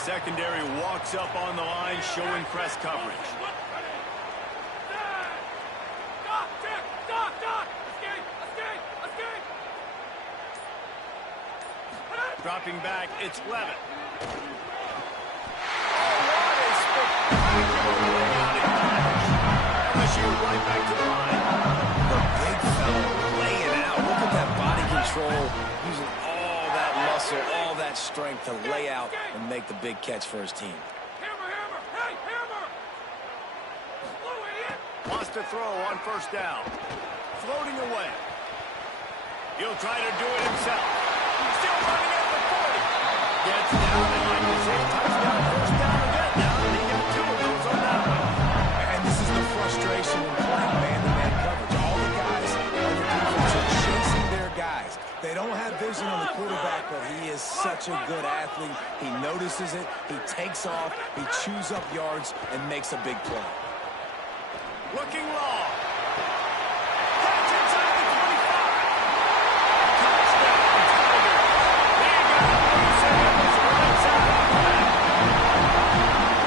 Secondary walks up on the line, showing press coverage. Dropping back, it's Levitt. Oh, what a spectacular layout and catch. LSU right back to the line. The big fella laying out. Look at that body control, using all that muscle, all that strength to lay out and make the big catch for his team. Wants to throw on first down. Floating away. He'll try to do it himself. Still running at the 40. Gets down and like to say touchdown, first down again. Now he got two of those on that one. And this is the frustration in playing man-to-man coverage. All the guys on the defense are chasing their guys. They don't have vision on the quarterback, but he is such a good athlete. He notices it, he takes off, he chews up yards, and makes a big play. Looking long. Catch inside the 25. Touchdown, Tiger. They got him loose and it was right side of the back.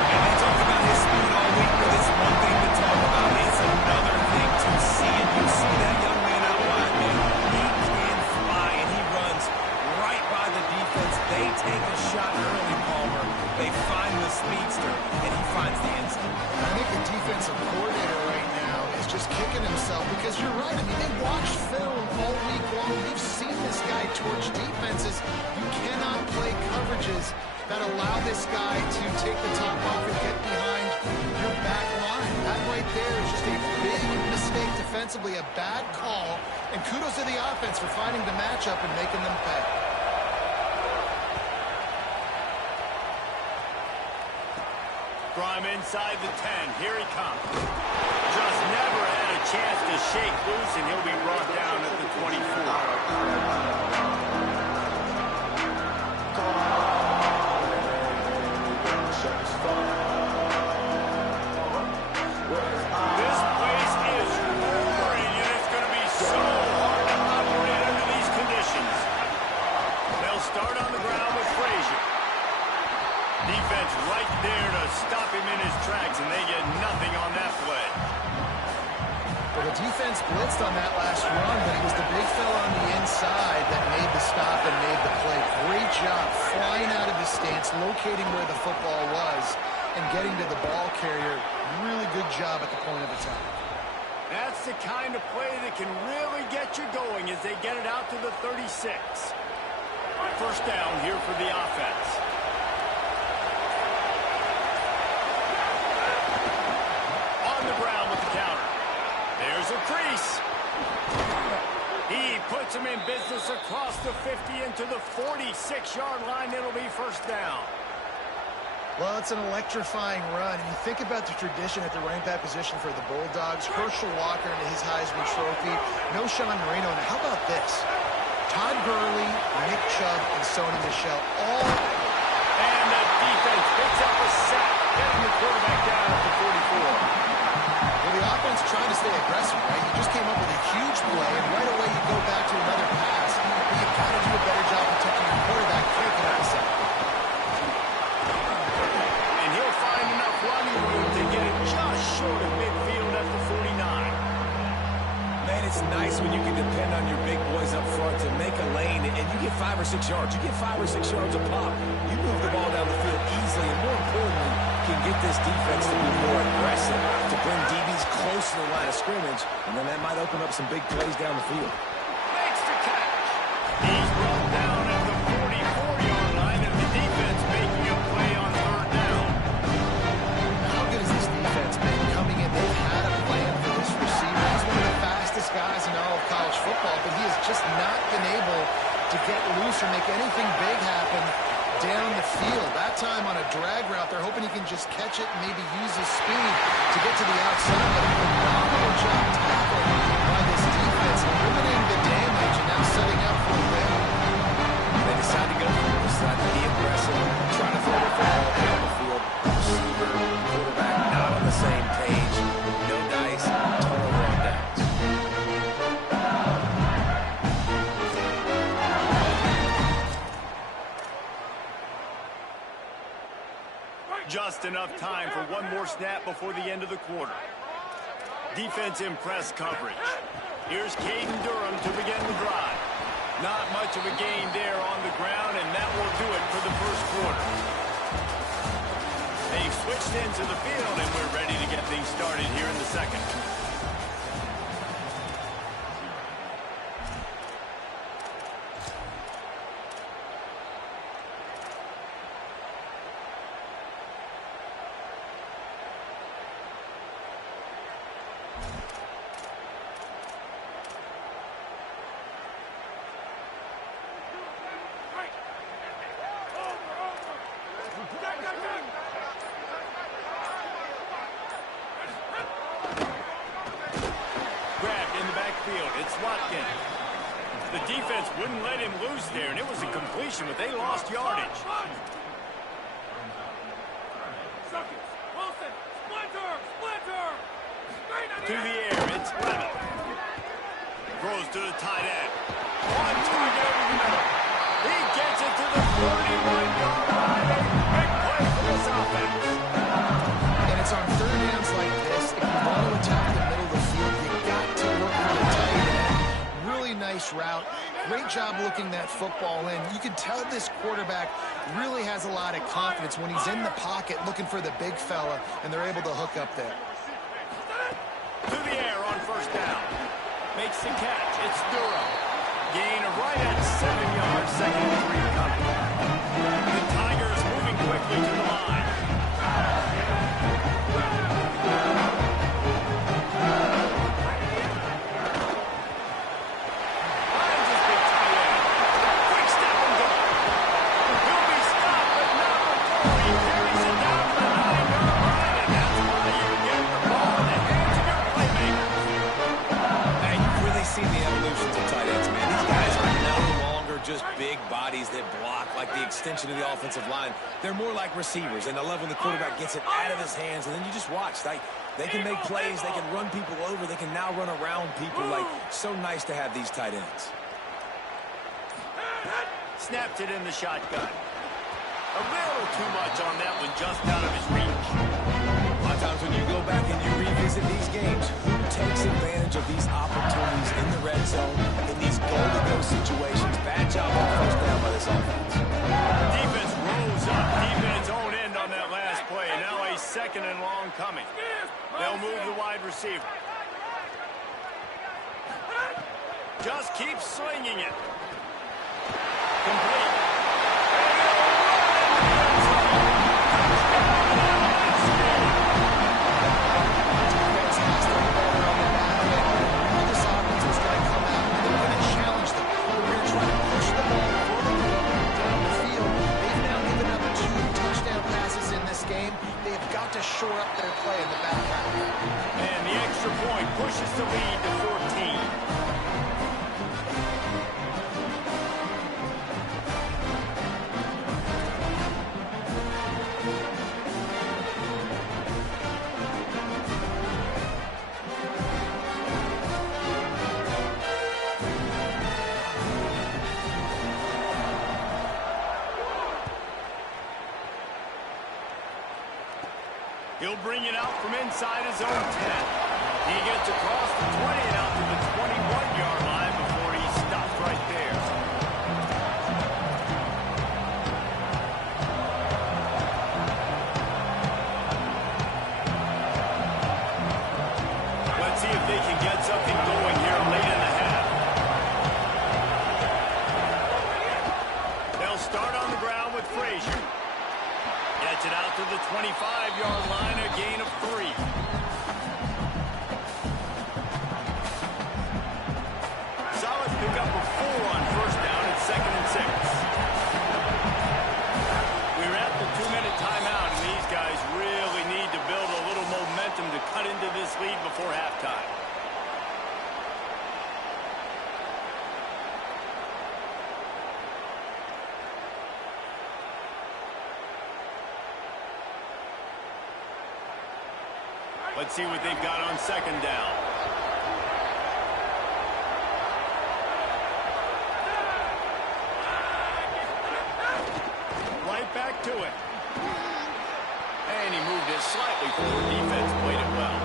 And they talked about his speed all week, but it's one thing to talk about. It's another thing to see it. You see that young man out wide, man. He can fly, and he runs right by the defense. They take a shot early, Palmer. They find the speedster, and he finds the end zone. I think the defensive coordinator right now is just kicking himself because you're right. I mean, they watched film all week long. You've seen this guy torch defenses. You cannot play coverages that allow this guy to take the top off and get behind your back line. That right there is just a big mistake defensively, a bad call. And kudos to the offense for finding the matchup and making them pay. From inside the 10, here he comes. Just never had a chance to shake loose, and he'll be brought down at the 24. This place is roaring, and it's going to be so hard to operate under these conditions. They'll start on the ground with Frazier. Defense right there to stop him in his tracks, and they get nothing on that play. Well, the defense blitzed on that last run, but it was the big fella on the inside that made the stop and made the play. Great job flying out of the stance, locating where the football was, and getting to the ball carrier. Really good job at the point of attack. That's the kind of play that can really get you going as they get it out to the 36. First down here for the offense. On the ground with the counter. There's a crease. He puts him in business across the 50 into the 46-yard line. It'll be first down. Well, it's an electrifying run, and you think about the tradition at the running back position for the Bulldogs. Herschel Walker into his Heisman Trophy. No Sean Marino. Now, how about this? Todd Gurley, Nick Chubb, and Sony Michel all... And the defense picks up a sack, getting the quarterback down at the 44. Well, the offense trying to stay aggressive, right? You just came up with a huge play, and right away you go back to another pass. But you got to do a better job protecting your quarterback, breaking up a sack. And he'll find enough running room to get it just short of midfield at the 49. Man, it's nice when you can depend on your big boys up front to make a lane, and you get 5 or 6 yards. You get 5 or 6 yards a pop. You move the ball down the field easily, and more importantly, can get this defense to be more aggressive, to bring DBs close to the line of scrimmage, and then that might open up some big plays down the field. Makes the catch. He's brought down at the 44-yard line, and the defense making a play on third down. How good has this defense been coming in? They've had a plan for this receiver. He's one of the fastest guys in all of college football, but he is just not almost or make anything big happen down the field. That time on a drag route, they're hoping he can just catch it and maybe use his speed to get to the outside. But a phenomenal job tackling by this defense, limiting the damage and now setting up for a win. They decide to go for it. Decide to be aggressive, try to throw the football down the field. Receiver, quarterback, not on the same page. No dice, total rundowns. Just enough time for one more snap before the end of the quarter. Defense in press coverage. Here's Caden Durham to begin the drive. Not much of a gain there on the ground, and that will do it for the first quarter. They've switched into the field, and we're ready to get things started here in the second. It's Watkins. The defense wouldn't let him loose there, and it was a completion, but they lost yardage. To the air, it's Leonard. Throws to the tight end. One target over the middle. He gets it to the 41-yard line. Big play for this offense. And it's on third downs like this. If you want to attack the middle of the field, you got to work with the tight end. Really nice route. Great job looking that football in. You can tell this quarterback really has a lot of confidence when he's in the pocket looking for the big fella, and they're able to hook up there. To the air on first down. Makes the catch. It's Durham. Gain of right at 7 yards. Second and 3 coming. The Tigers moving quickly to the line. Finds his big tight end. Quick step and goal. He'll be stopped, but not before he carries it down to the 9-yard line, and that's why you get the ball in the hands of your playmakers. Hey, you've really seen the evolutions of tight ends, man. These guys are no longer just big bodies that block like the extension of the offensive line. They're more like receivers, and I love when the quarterback gets it out of his hands, and then you just watch. They can make plays, they can run people over, they can now run around people. Like, so nice to have these tight ends. Snapped it in the shotgun. A little too much on that one, just out of his reach. A lot of times when you go back and you revisit these games, who takes advantage of these opportunities in the red zone, in these goal-to-go situations? Bad job on first down by this offense. Defense rose up, deep in its own end on that last play. Now a second and long coming. They'll move the wide receiver. Just keep slinging it. Complete. To shore up their play in the back half. And the extra point pushes the lead to 14. He'll bring it out from inside his own 10. He gets across the 20 and out to the 21-yard line before he stops right there. Let's see if they can get something going here late in the half. They'll start on the ground with Frazier. Gets it out to the 25-yard line, a gain of 3. Solid pickup of 4 on first down at 2nd and 6. lead before halftime. Let's see what they've got on second down. Right back to it. And he moved it slightly forward. Defense played it well.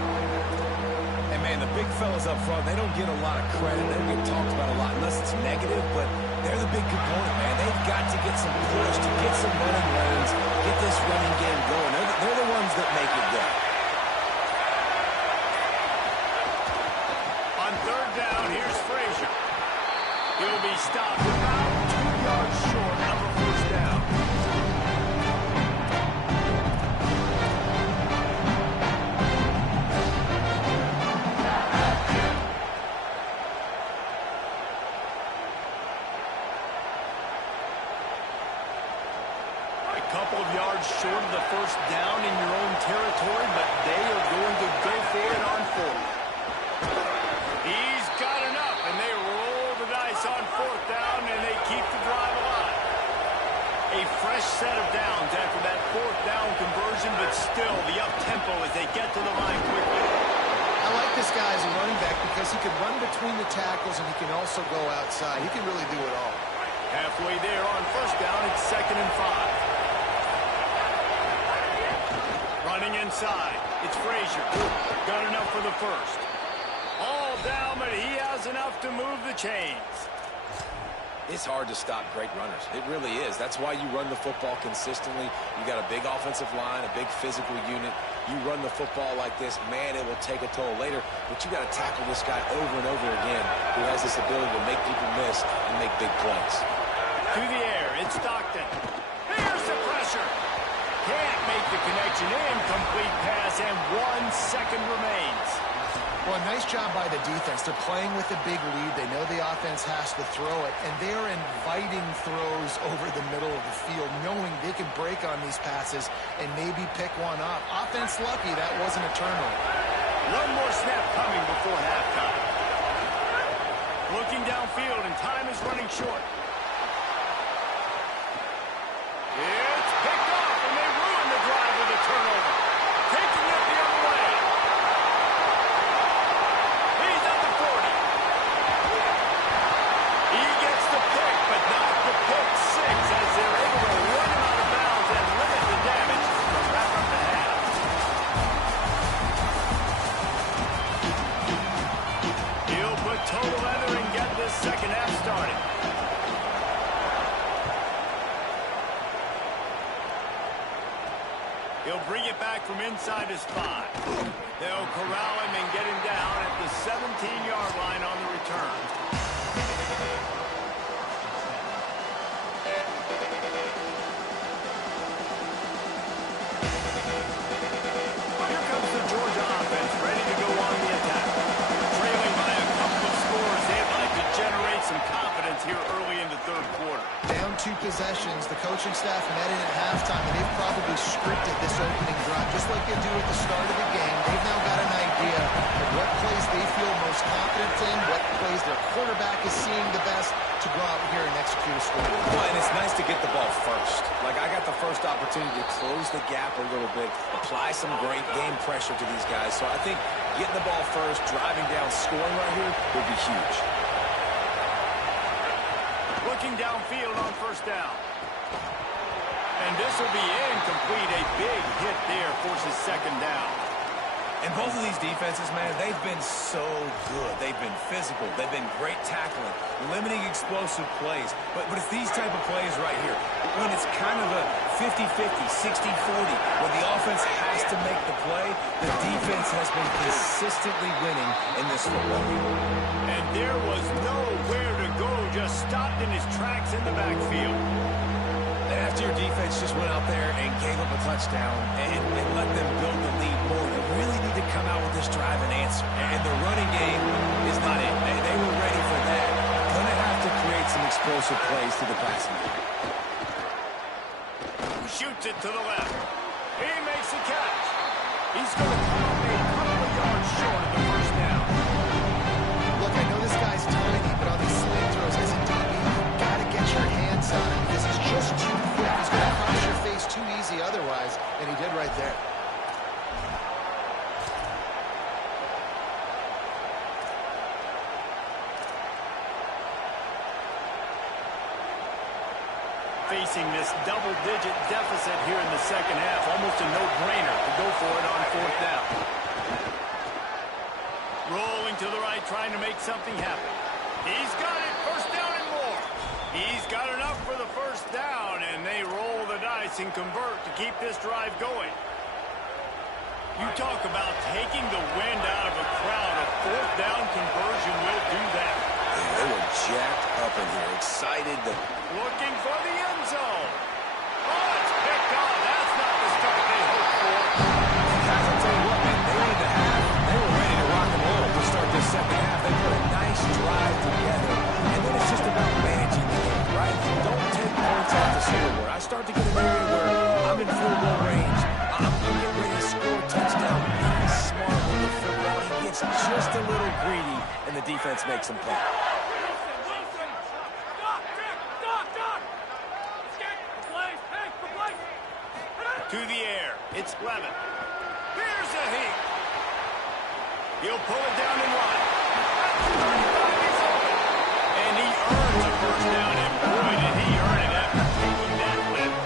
And, man, the big fellas up front, they don't get a lot of credit. They don't get talked about a lot unless it's negative, but they're the big component, man. They've got to get some push, to get some running lanes, get this running game going. They're the ones that make it go. On third down, here's Frazier. He'll be stopped about 2 yards short of a first down. A couple of yards short of the first down in your own territory, but they are going to go for it on fourth. He's got enough, and they roll the dice on fourth down, and they keep the drive alive. A fresh set of downs after that fourth down conversion, but still the up-tempo as they get to the line quickly. I like this guy as a running back because he can run between the tackles and he can also go outside. He can really do it all. Halfway there on first down, it's 2nd and 5. Running inside, it's Frazier. Got enough for the first. All down, but he has enough to move the chains. It's hard to stop great runners. It really is. That's why you run the football consistently. You got a big offensive line, a big physical unit. You run the football like this, man, it will take a toll later. But you got to tackle this guy over and over again who has this ability to make people miss and make big plays. To the air, it's Stockton. Here's the pressure. Can't make the connection. Incomplete pass, and 1 second remains. Well, nice job by the defense. They're playing with a big lead. They know the offense has to throw it, and they're inviting throws over the middle of the field, knowing they can break on these passes and maybe pick one up. Offense lucky that wasn't a turnover. One more snap coming before halftime. Looking downfield, and time is running short. It's picked off, and they ruin the drive with a turnover. Taking it the other way. He's at the 40. He gets the pick, but not the pick six, as they're able to run him out of bounds and limit the damage to wrap up the half. He'll put toe leather and get this second half started. He'll bring it back from inside his 5. They'll corral him and get him down at the 17-yard line on the return. Here comes the Georgia offense, ready to go on the attack. Trailing by a couple of scores, they'd like to generate some confidence here early in the third quarter. Down 2 possessions, the coaching staff met in at halftime, and they've probably scripted this opening drive, just like they do at the start of the game. They've now got an idea of what plays they feel most confident in, what plays their quarterback is seeing the best to go out here and execute a score. Well, and it's nice to get the ball first. Like, I got the first opportunity to close the gap a little bit, apply some great game pressure to these guys. So I think getting the ball first, driving down, scoring right here will be huge. Looking downfield on first down. And this will be incomplete. A big hit there forces second down. And both of these defenses, man, they've been so good. They've been physical. They've been great tackling, limiting explosive plays. But it's these type of plays right here, when it's kind of a 50-50, 60-40, where the offense has to make the play, the defense has been consistently winning in this football game. And there was nowhere to go, just stopped in his tracks in the backfield. And after your defense just went out there and gave up a touchdown and let them build the lead more, you really need to come out with this drive and answer. And the running game is not it. They were ready for that. Going to have to create some explosive plays to the passing game. Shoots it to the left. He makes the catch. He's going to come up a couple of yards short of the first down. Look, I know this guy's tiny, but on these sling throws, as a DB, you've got to get your hands on him because he's just too quick. He's going to cross your face too easy otherwise, and he did right there. Facing this double-digit deficit here in the second half, almost a no-brainer to go for it on fourth down. Rolling to the right, trying to make something happen. He's got it, first down and more. He's got enough for the first down, and they roll the dice and convert to keep this drive going. You talk about taking the wind out of a crowd. A fourth down conversion will do that. They were jacked up in here, excited. Looking for the end zone. Oh, it's picked off. That's not the start they hoped for. Guys, I'll tell you what, man, they were the half. They were ready to rock and roll to start this second half. They put a nice drive together, and then it's just about managing the game, right? Don't take points off the scoreboard. I start to get an area where I'm in field goal range. I'm getting ready to score a touchdown. He's smart with the football. He gets just a little greedy, and the defense makes him play. To the air. It's Levin. Here's a heat. He'll pull it down and run. He's open. And he earns a first down, and boy, did he earn it after taking that lift.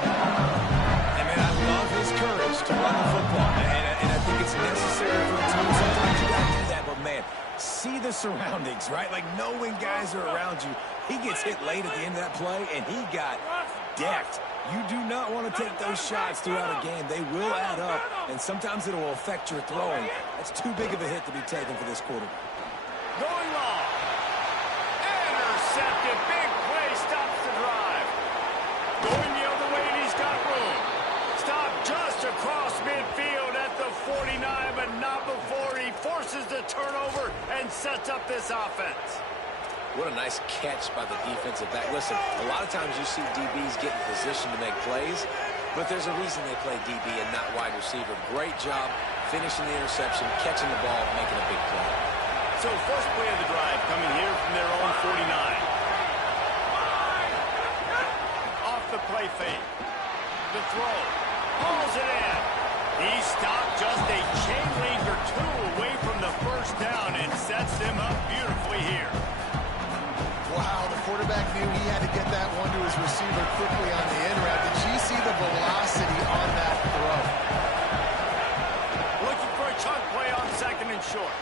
And, man, I love his courage to run the football. And I think it's necessary for a team. Sometimes you got to do that, but, man, see the surroundings, right? Like, know when guys are around you. He gets hit late at the end of that play, and he got decked. You do not want to take those shots throughout a game. They will add up, and sometimes it will affect your throwing. That's too big of a hit to be taken for this quarterback. Going long. Intercepted. Big play stops the drive. Going the other way, and he's got room. Stopped just across midfield at the 49, but not before he forces the turnover and sets up this offense. What a nice catch by the defensive back. Listen, a lot of times you see DBs get in position to make plays, but there's a reason they play DB and not wide receiver. Great job finishing the interception, catching the ball, making a big play. So first play of the drive coming here from their own 49. Off the play fake. The throw. Pulls it in. He stopped just a chain link or two away from the first down and sets them up beautifully here. Wow, the quarterback knew he had to get that one to his receiver quickly on the in route. Did you see the velocity on that throw? Looking for a chunk play on second and short.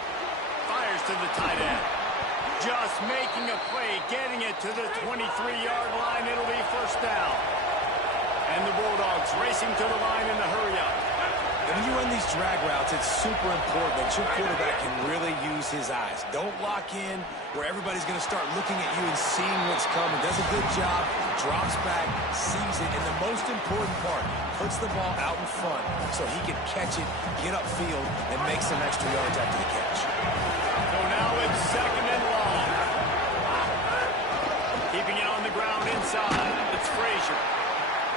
Fires to the tight end. Just making a play, getting it to the 23-yard line. It'll be first down. And the Bulldogs racing to the line in the hurry-up. When you run these drag routes, it's super important that your quarterback can really use his eyes. Don't lock in where everybody's going to start looking at you and seeing what's coming. Does a good job, drops back, sees it, and the most important part, puts the ball out in front so he can catch it, get upfield, and make some extra yards after the catch. So now it's second and long. Keeping it on the ground inside. It's Frazier.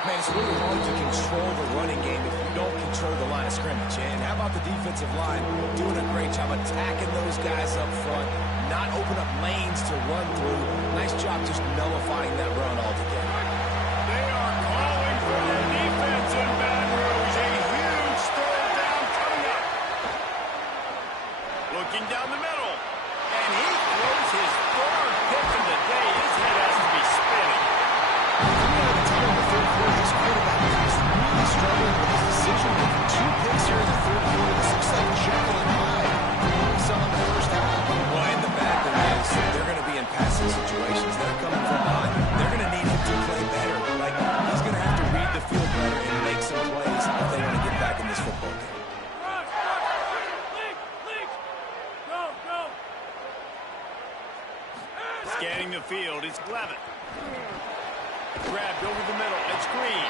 Man, it's really hard to control the running game if you don't control the line of scrimmage. And how about the defensive line doing a great job attacking those guys up front, not open up lanes to run through. Nice job just nullifying that run altogether. They are calling for the defense in Baton Rouge. A huge third down coming up. Looking down the middle. And he throws his third pick of the day. His head has to be spinning. This quarterback is really struggling with his decision-making. 2 picks here in the third quarter. This looks like Jekyll and Hyde. Some in the first half. Well, and the bad thing is they're going to be in passing situations. They're coming from behind. They're going to need him to play better. Like, he's going to have to read the field better and make some plays if they want to get back in this football game. Scanning the field, it's Levin. Grabbed over the middle, it's Green.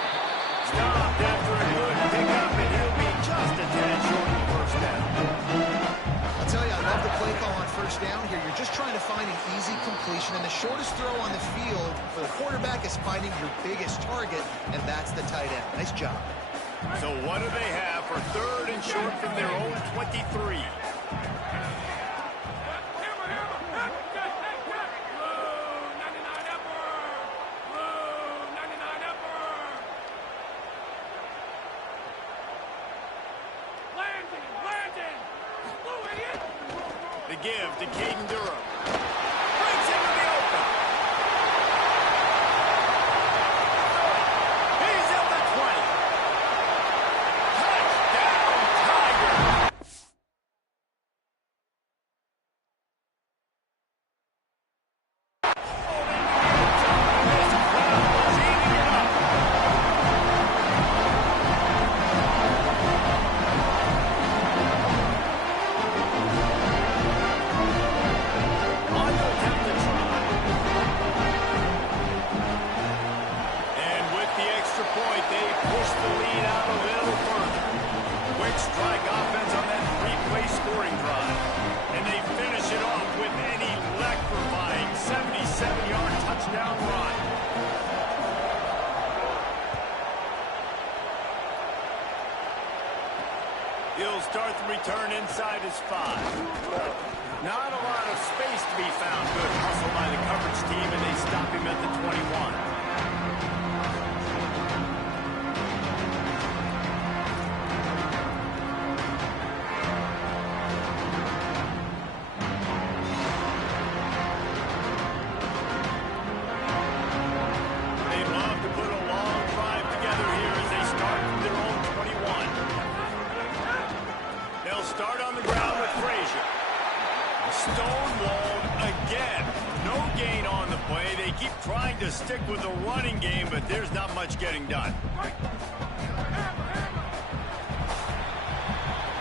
Stopped after a good pickup, and he'll be just a tad short of the first down. I'll tell you, I love the play call on first down here. You're just trying to find an easy completion, and the shortest throw on the field for the quarterback is finding your biggest target, and that's the tight end. Nice job. So what do they have for third and short from their own 23? The give to Caden Durham. Breaks into the open. He's at the 20. Touchdown, Tiger. This crowd was eating it up. On to attempt the try. And with the extra point, they push the lead out a little further. Quick strike offense on that three-play scoring drive. And they finish it off with an electrifying 77-yard touchdown run. He'll start the return inside his 5. Not a lot of space to be found. Good hustle by the coverage team, and they stop him at the 21. They love to put a long drive together here as they start from their own 21. They'll start on the ground with Frazier. Stonewalled again. No gain on the play. They keep trying to stick with the running game, but there's not much getting done.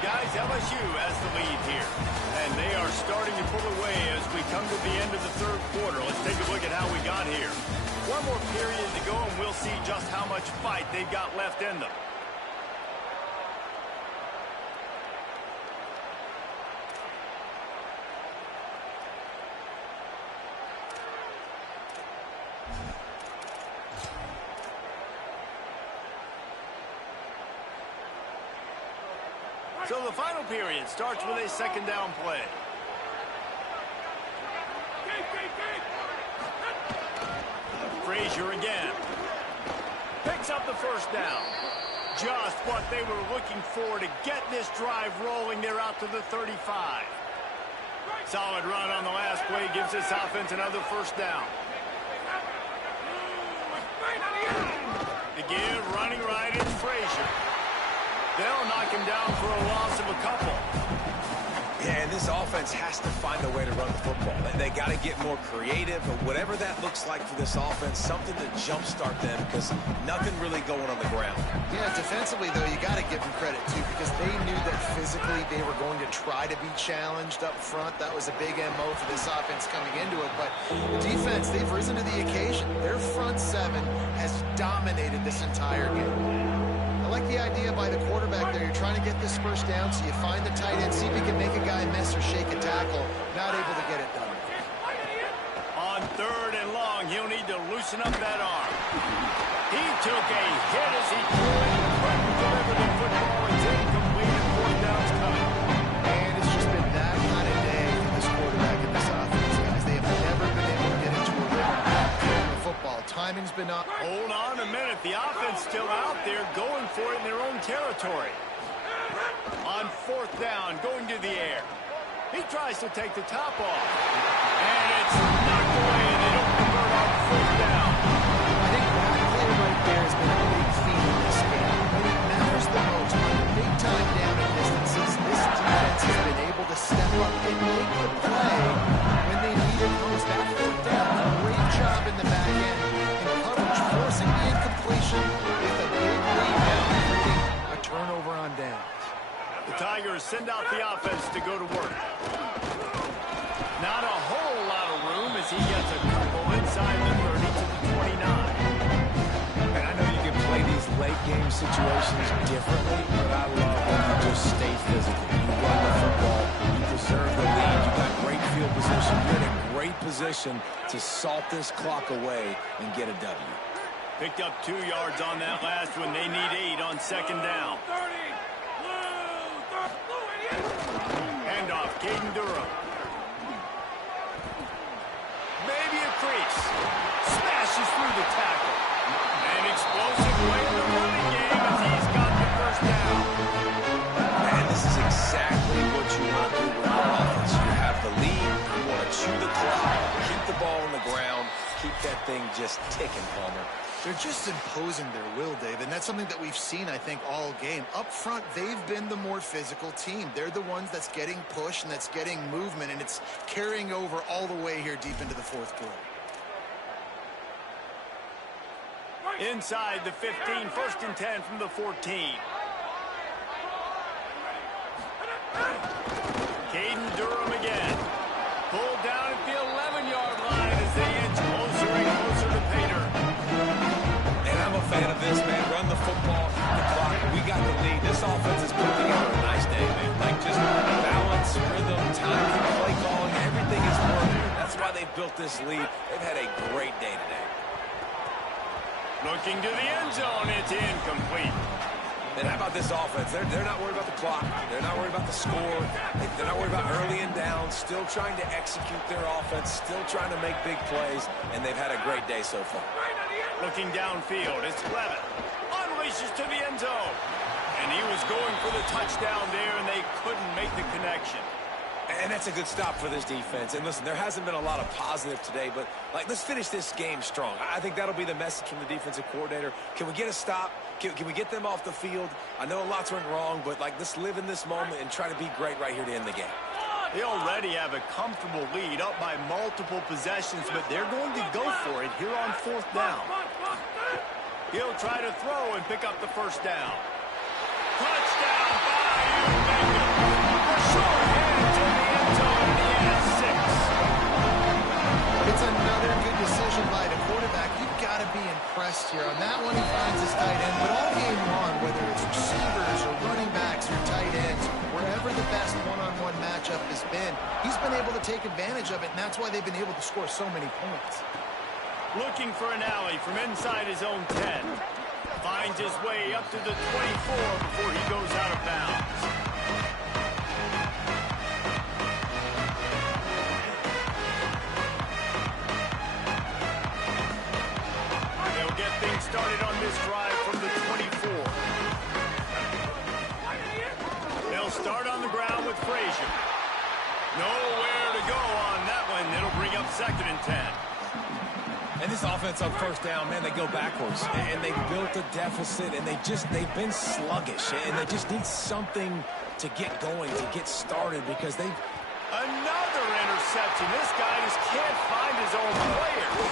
Guys, LSU has the lead here. And they are starting to pull away as we come to the end of the third quarter. Let's take a look at how we got here. One more period to go, and we'll see just how much fight they've got left in them. So the final period starts with a second down play. Frazier again. Picks up the first down. Just what they were looking for to get this drive rolling. They're out to the 35. Solid run on the last play gives this offense another first down. The give, running right, it's Frazier. They'll knock him down for a loss of a couple. Yeah, and this offense has to find a way to run the football. They got to get more creative, but whatever that looks like for this offense, something to jumpstart them because nothing really going on the ground. Yeah, defensively, though, you got to give them credit, too, because they knew that physically they were going to try to be challenged up front. That was a big MO for this offense coming into it. But defense, they've risen to the occasion. Their front seven has dominated this entire game. I like the idea by the quarterback there. You're trying to get this first down, so you find the tight end, see if he can make a guy miss or shake a tackle. Not able to get it done. On third and long, he'll need to loosen up that arm. He took a hit as he couldn't deliver the football. It's incomplete and fourth down's coming. And it's just been that kind of day for this quarterback and this offense, guys. They have never been able to get into a rhythm. The football timing's been up. Hold on a minute. The offense still out there going for it in their own territory. On fourth down, going to the air. He tries to take the top off. And it's knocked away, and they don't convert on fourth down. I think that play right there has been a big theme in this game. When it matters the most, on the big time down and distances, this defense has been able to step up and make the play when they need it most. That fourth down, great job in the back end in coverage, forcing the incompletion with a big rebound, creating a turnover on downs. The Tigers send out the offense to go to work. Not a whole lot of room as he gets a couple inside the 30 to the 29. And I know you can play these late game situations differently, but I love when you just stay physical. You run the football, you preserve the lead, you got great field position, you're in a great position to salt this clock away and get a W. Picked up 2 yards on that last one. They need 8 on second down. Handoff crease. Smashes through the tackle. An explosive play in the running game as he's got the first down. And this is exactly what you want to do with your offense. You have the lead, you want to chew the clock, keep the ball on the ground, keep that thing just ticking, Palmer. They're just imposing their will, Dave, and that's something that we've seen, I think, all game. Up front, they've been the more physical team. They're the ones that's getting pushed and that's getting movement, and it's carrying over all the way here deep into the fourth quarter. Inside the 15, 1st and 10 from the 14. Caden Durham again. Pulled down at the 11-yard line as they inch closer and closer to Pater. And I'm a fan of this, man. Run the football, the clock. We got the lead. This offense has put together a nice day, man. Like just balance, rhythm, timing, play calling, everything is working. That's why they've built this lead. They've had a great day today. Looking to the end zone, it's incomplete. And how about this offense? They're not worried about the clock. They're not worried about the score. They're not worried about early and down. Still trying to execute their offense. Still trying to make big plays. And they've had a great day so far. Looking downfield, it's Levitt. Unleashes to the end zone. And he was going for the touchdown there, and they couldn't make the connection. And that's a good stop for this defense. And listen, there hasn't been a lot of positive today, but like, let's finish this game strong. I think that'll be the message from the defensive coordinator. Can we get a stop? Can we get them off the field? I know a lot's went wrong, but like, let's live in this moment and try to be great right here to end the game. They already have a comfortable lead up by multiple possessions, but they're going to go for it here on 4th down. He'll try to throw and pick up the first down. Touchdown, Bayou Bengals. A short hand to the end zone, and he has 6. It's another good decision by the quarterback. You've got to be impressed here. On that one, he finds his tight end. But all game long, whether it's receivers or running backs or tight ends, wherever the best one-on-one matchup has been, he's been able to take advantage of it, and that's why they've been able to score so many points. Looking for an alley from inside his own 10. Finds his way up to the 24 before he goes out of bounds. They'll get things started on this drive from the 24. They'll start on the ground with Frazier. Nowhere to go on that one. It'll bring up 2nd and 10. And this offense on 1st down, man, they go backwards. And they built a deficit, and they've been sluggish. And they just need something to get going, to get started, because they've... Another interception. This guy just can't find his own players.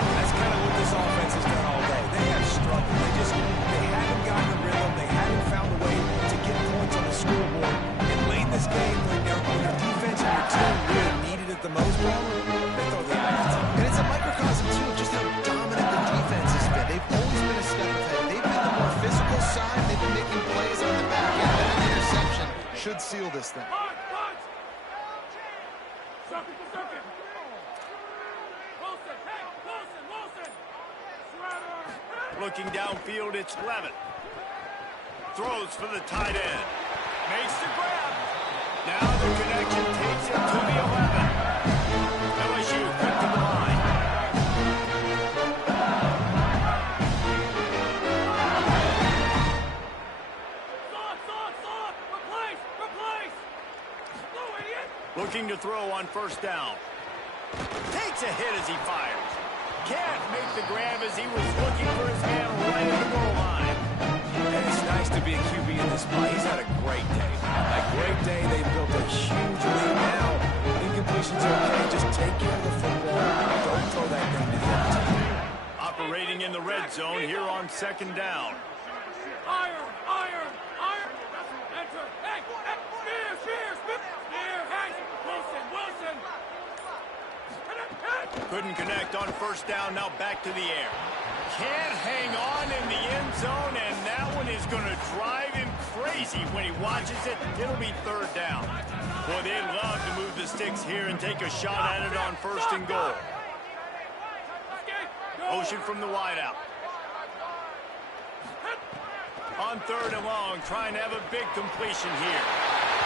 That's kind of what this offense has done all day. They have struggled. They haven't gotten the rhythm. They haven't found a way to get points on the scoreboard. And late in this game, when your defense and your team really needed it the most, they throw the eye. And it's a microcosm, too, of just how dominant the defense has been. They've always been a step ahead. They've been the more physical side. They've been making plays on the back end. And an interception should seal this thing. Looking downfield, it's Levitt. Throws for the tight end. Makes the grab. Now the connection takes it to the 11. LSU quick to the line. Looking to throw on 1st down. Takes a hit as he fires. Can't make the grab as he was looking for his man right at the goal line. And it's nice to be a QB in this spot. He's had a great day. A great day. They've built a huge lead now. Incompletion's okay. Just take care of the football. Don't throw that thing to the other team. Operating in the red zone here on 2nd down. Iron! Enter! Hey! Spears! Hey! Wilson! Couldn't connect on 1st down, now back to the air. Can't hang on in the end zone, and that one is going to drive him crazy when he watches it. It'll be 3rd down. Boy, they'd love to move the sticks here and take a shot at it on 1st and goal. Motion from the wideout. On 3rd and long, trying to have a big completion here.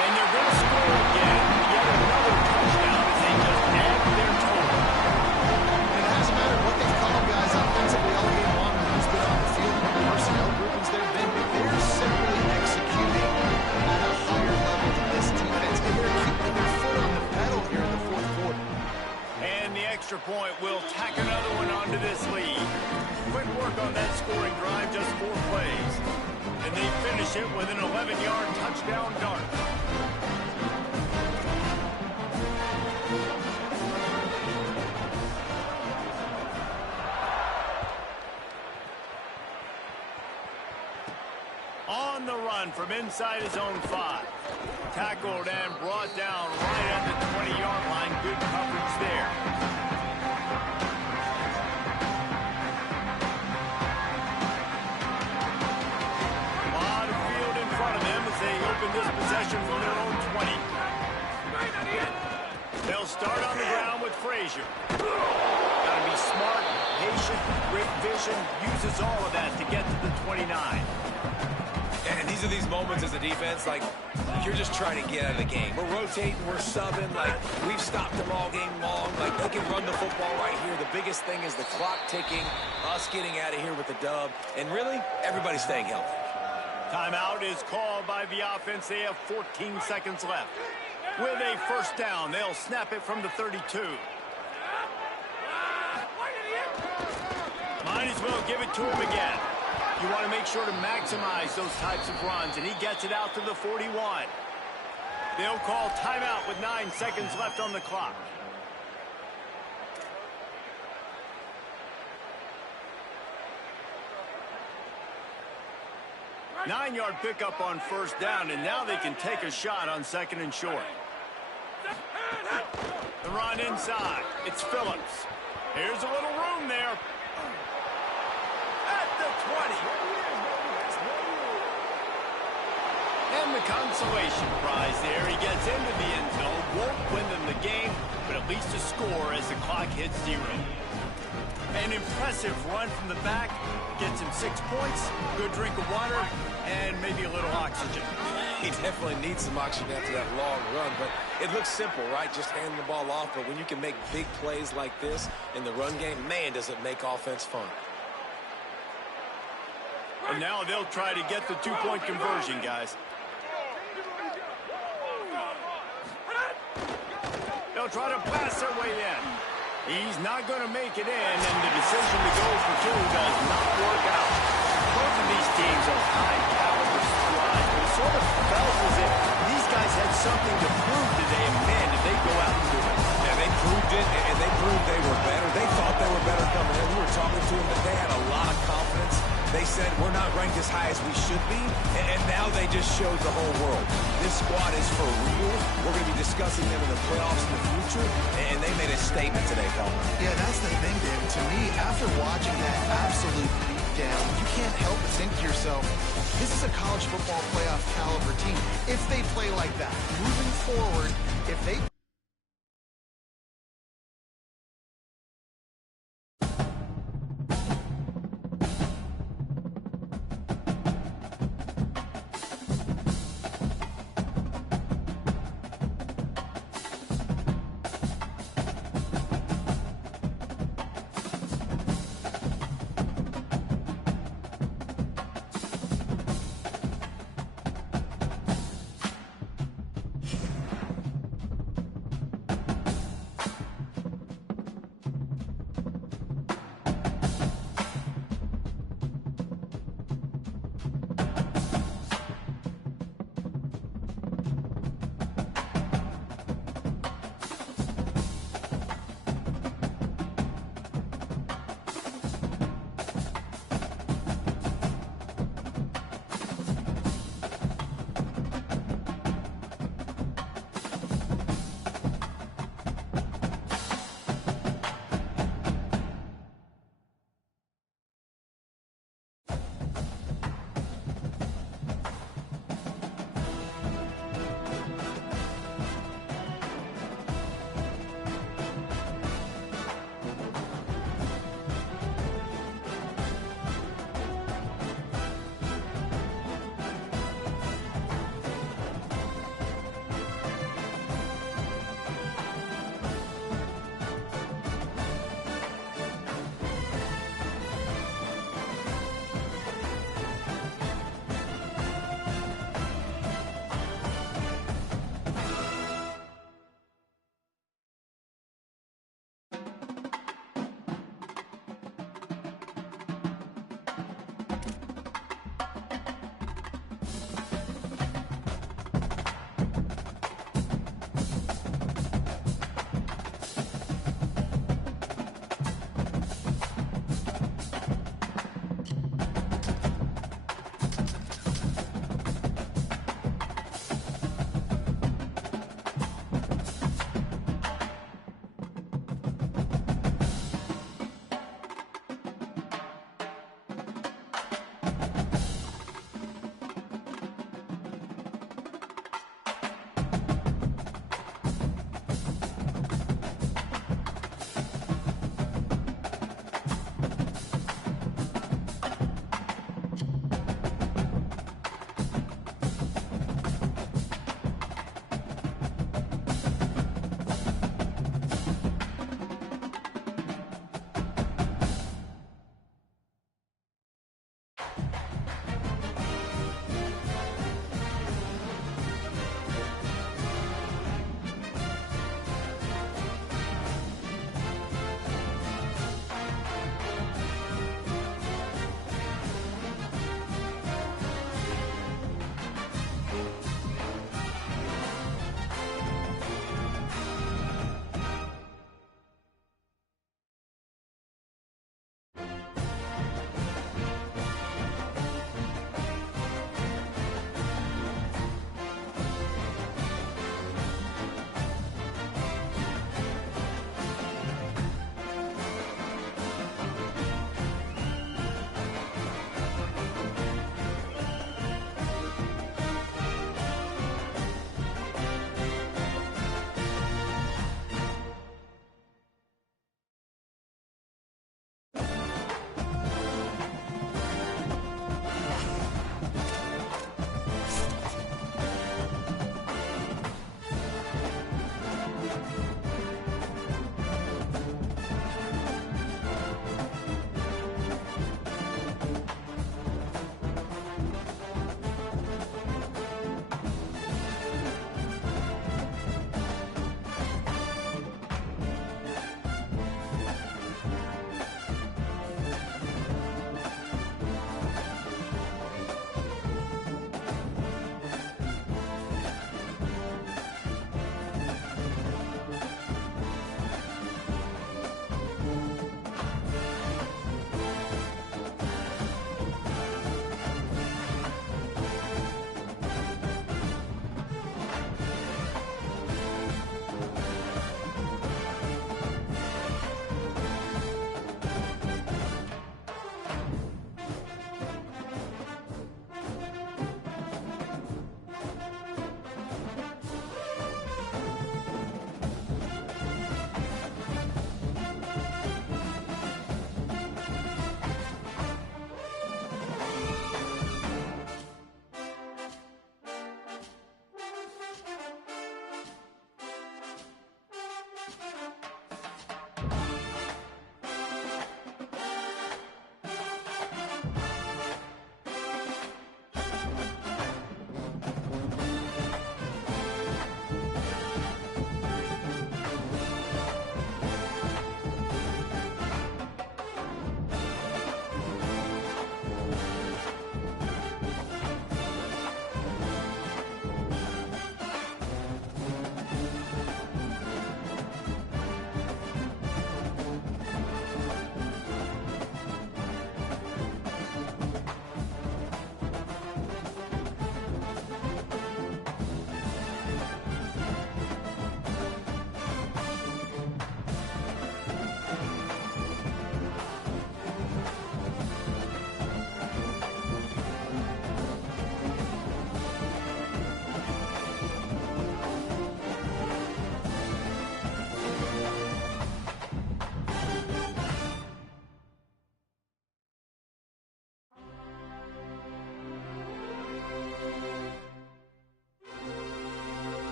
And they're going to score again. Yet another touchdown as they just add to their total. point will tack another one onto this lead. Quick work on that scoring drive, just 4 plays. And they finish it with an 11-yard touchdown dart. On the run from inside his own 5. Tackled and brought down right at the 20-yard line. Good coverage there. A lot of field in front of them as they open this possession from their own 20. They'll start on the ground with Frazier. Got to be smart, patient, great vision. Uses all of that to get to the 29. And these are these moments as a defense, like, you're just trying to get out of the game. We're rotating, we're subbing, like, we've stopped them all game long. Like, they can run the football right here. The biggest thing is the clock ticking, us getting out of here with the dub, and really, everybody staying healthy. Timeout is called by the offense. They have 14 seconds left. With a first down, they'll snap it from the 32. Might as well give it to him again. You want to make sure to maximize those types of runs, and he gets it out to the 41. They'll call timeout with 9 seconds left on the clock. Nine-yard pickup on first down, and now they can take a shot on second and short. The run inside. It's Phillips. Here's a little room there. At the 20. And the consolation prize there. He gets into the end zone. Won't win them the game, but at least a score as the clock hits 0. An impressive run from the back. Gets him 6 points, good drink of water, and maybe a little oxygen. He definitely needs some oxygen after that long run, but it looks simple, right? Just handing the ball off, but when you can make big plays like this in the run game, man, does it make offense fun. And now they'll try to get the 2-point conversion, guys. They'll try to pass their way in. He's not going to make it in, and the decision to go for 2 does not work out. Both of these teams are high-caliber squads, but it sort of felt as if these guys had something to prove today, and man, did they go out and do it. Yeah, they proved it, and they proved they were better. They thought they were better coming in. We were talking to them, but they had a lot of confidence. They said, we're not ranked as high as we should be, and now they just showed the whole world. This squad is for real. We're going to be discussing them in the playoffs in the future, and they made a statement today, Colin. Yeah, that's the thing, Dan. To me, after watching that absolute beatdown, you can't help but think to yourself, this is a college football playoff caliber team. If they play like that, moving forward, if they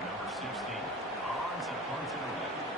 Number 16, on to punt it away.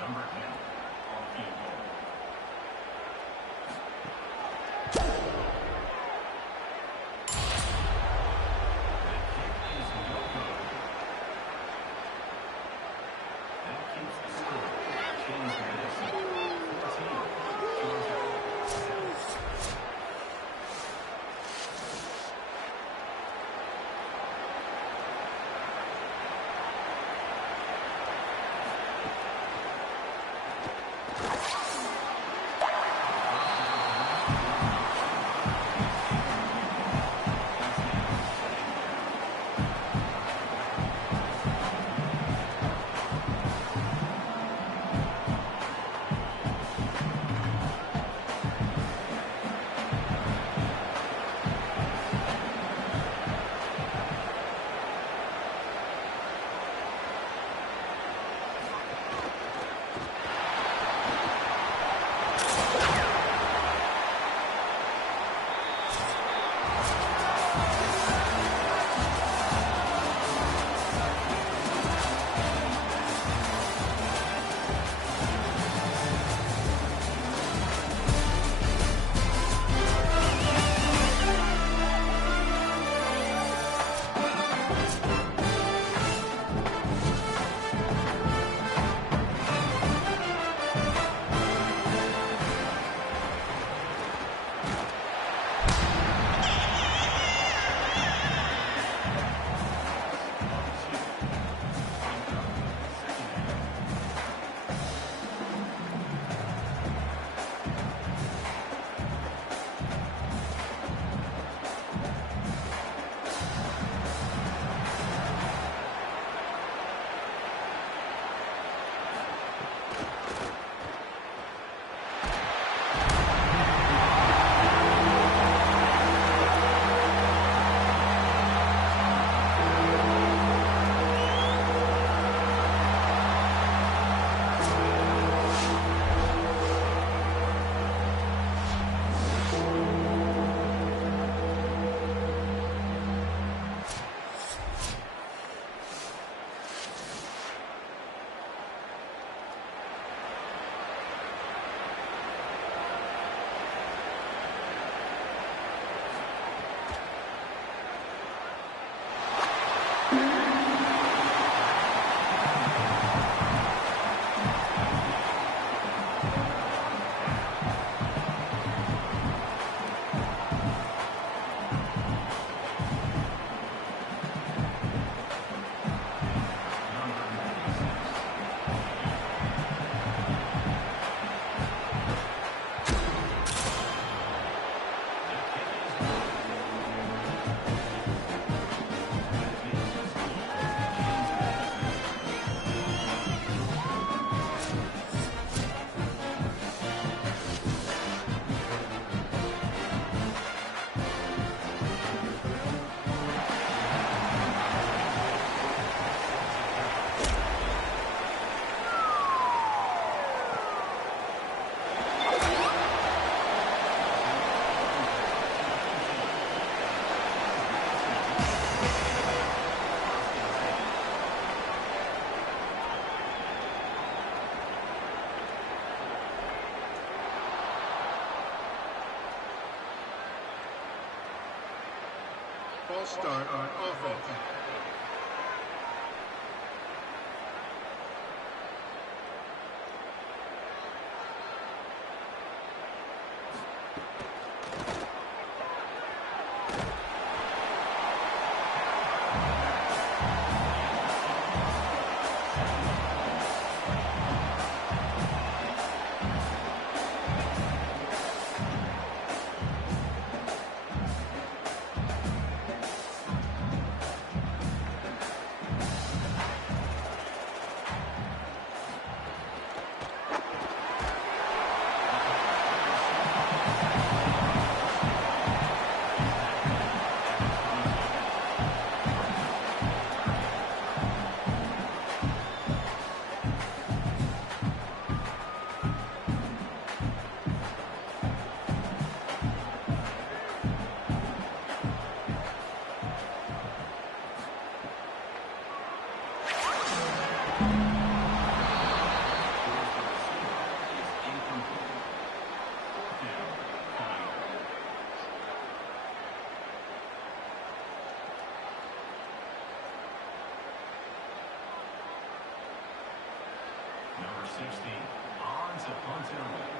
Number 10 on field goal. The kick is no good. That keeps the score. Kansas City 14, Georgia 7. False start on offense. Number 16, on to punt and away.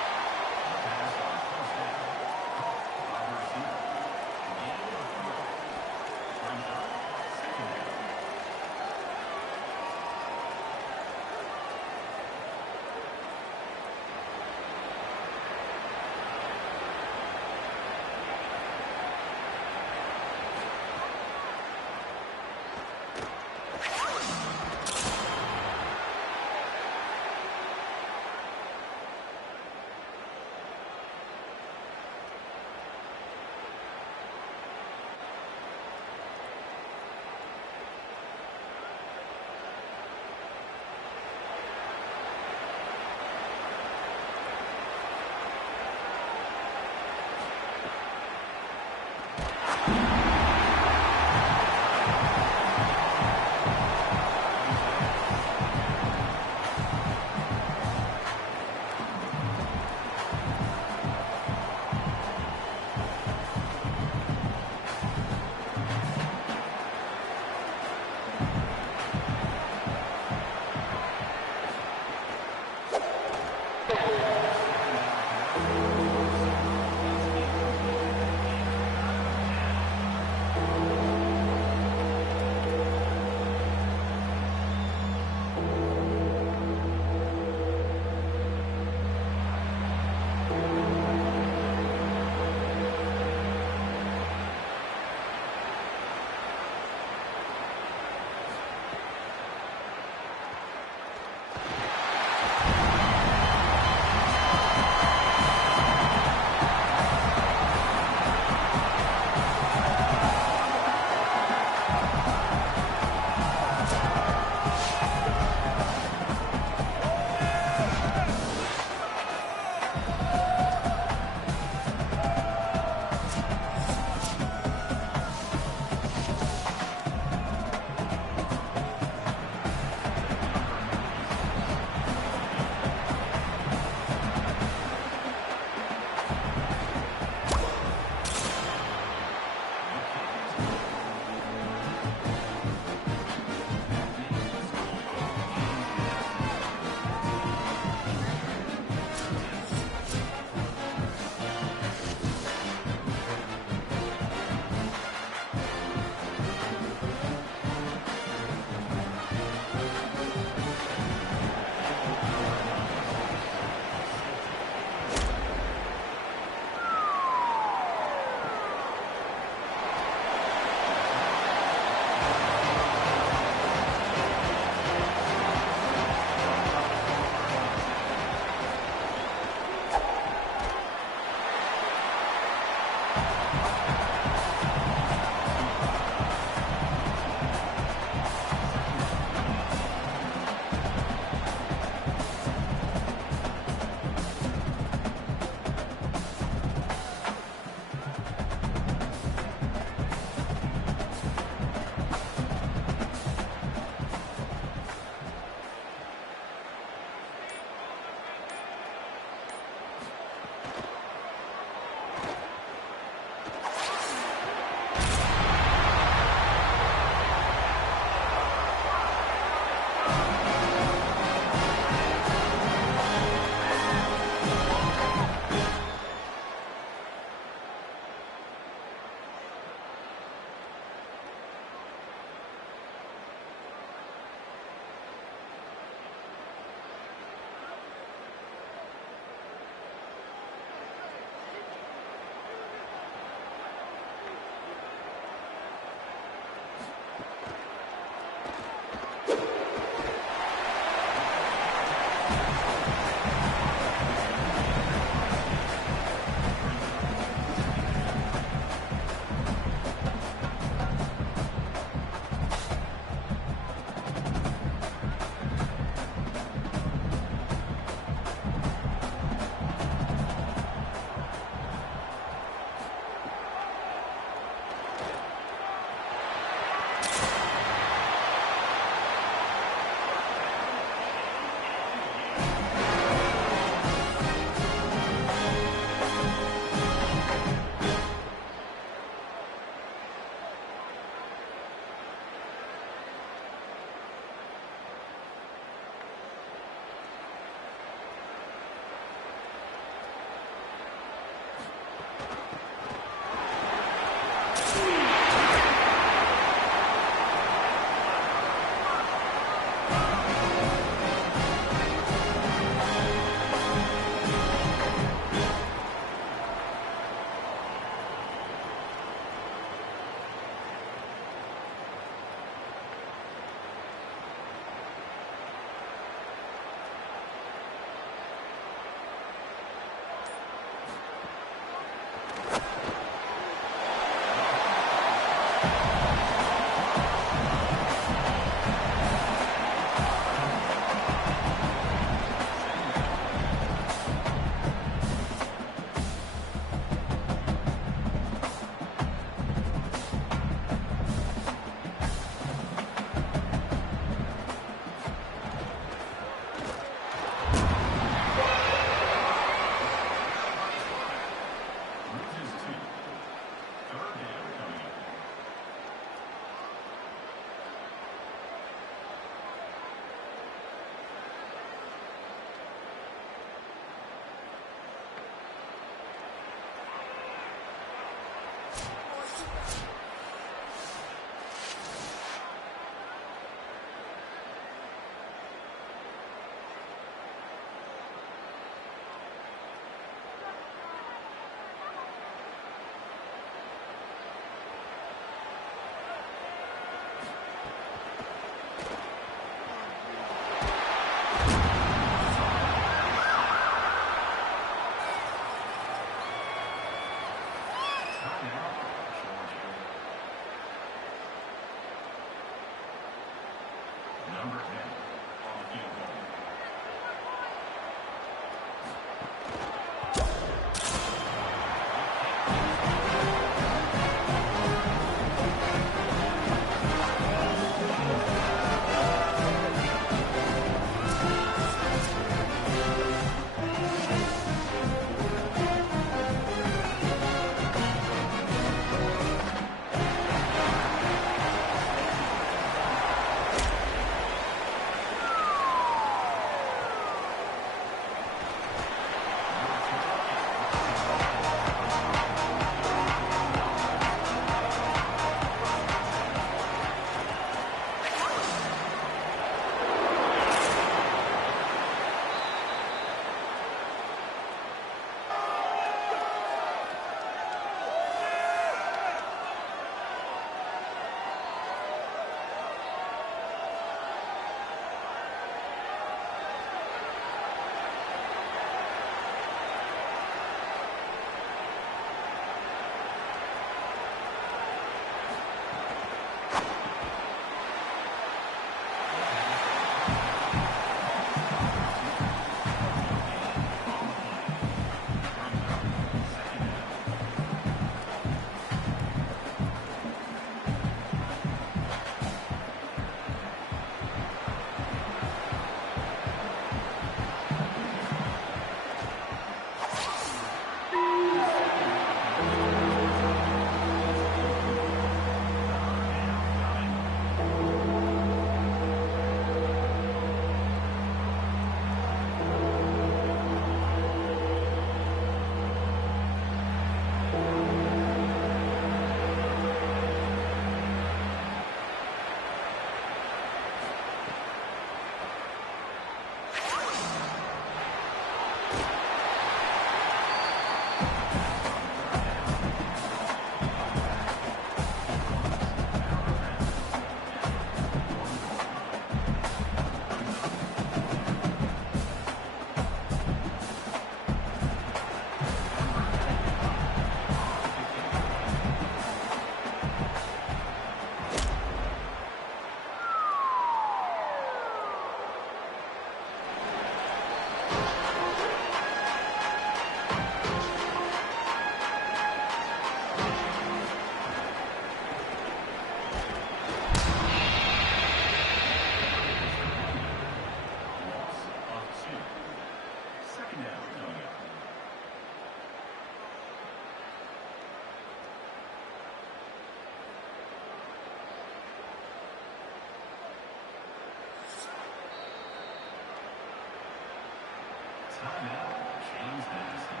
Timeout, James Madison.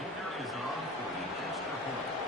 Kicker is on for the extra point.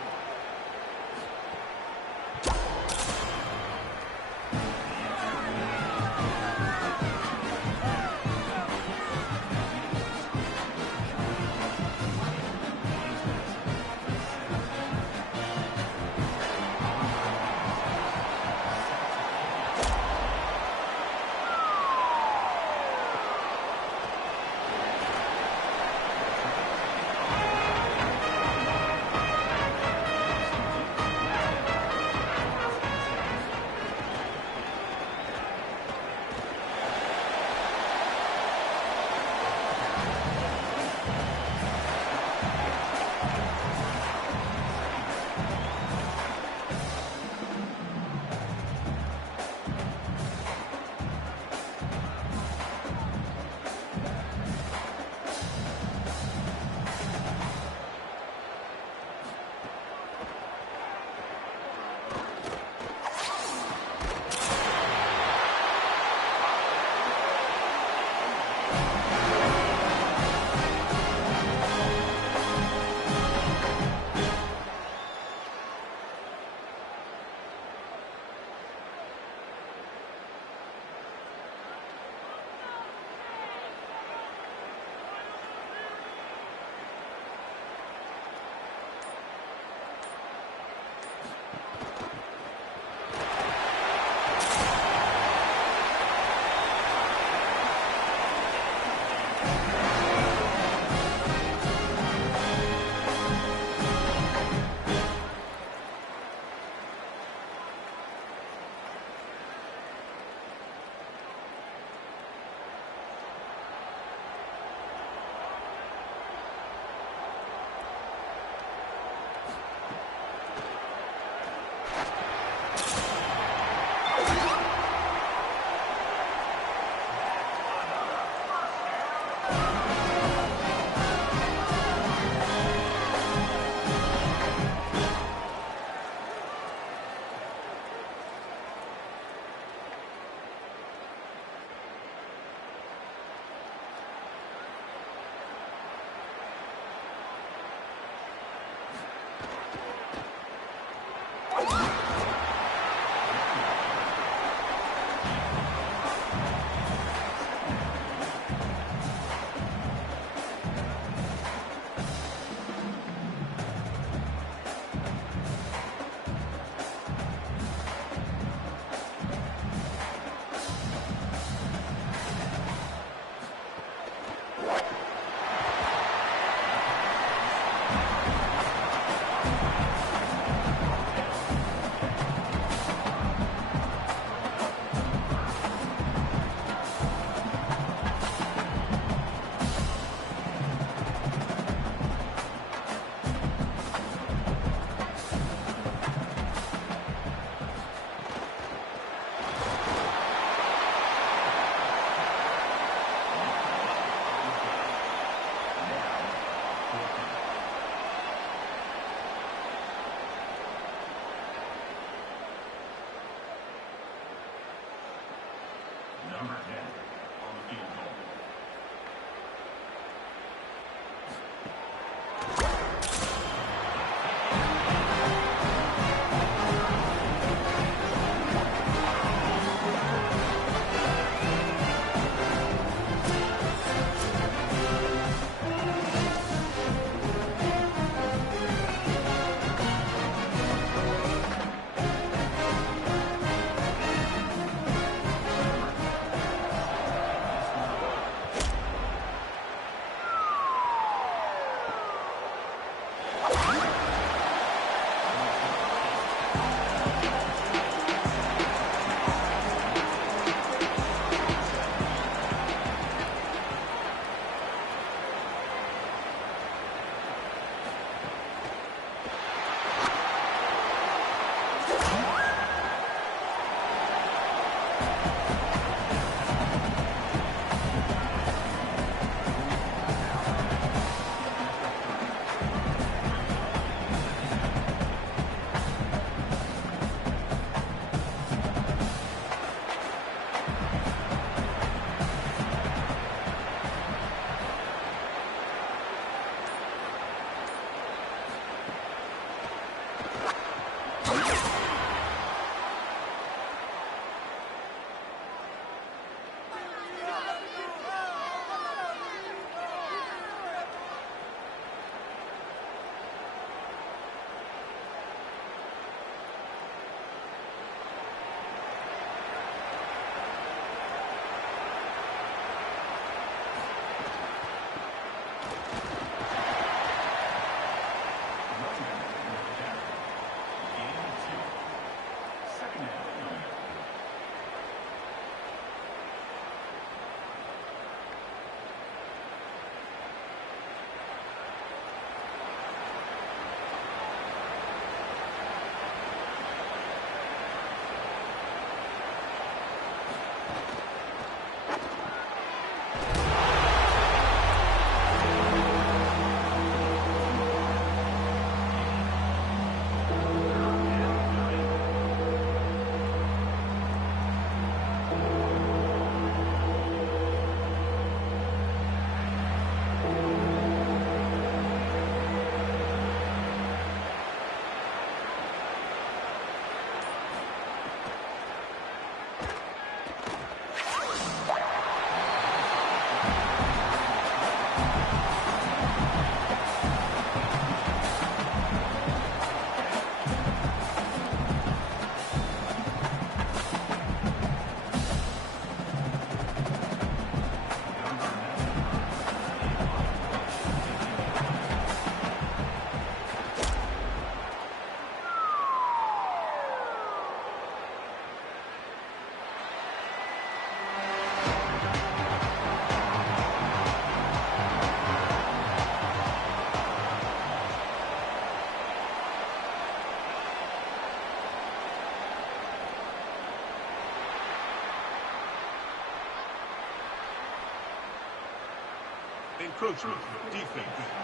Encroachment. Defense.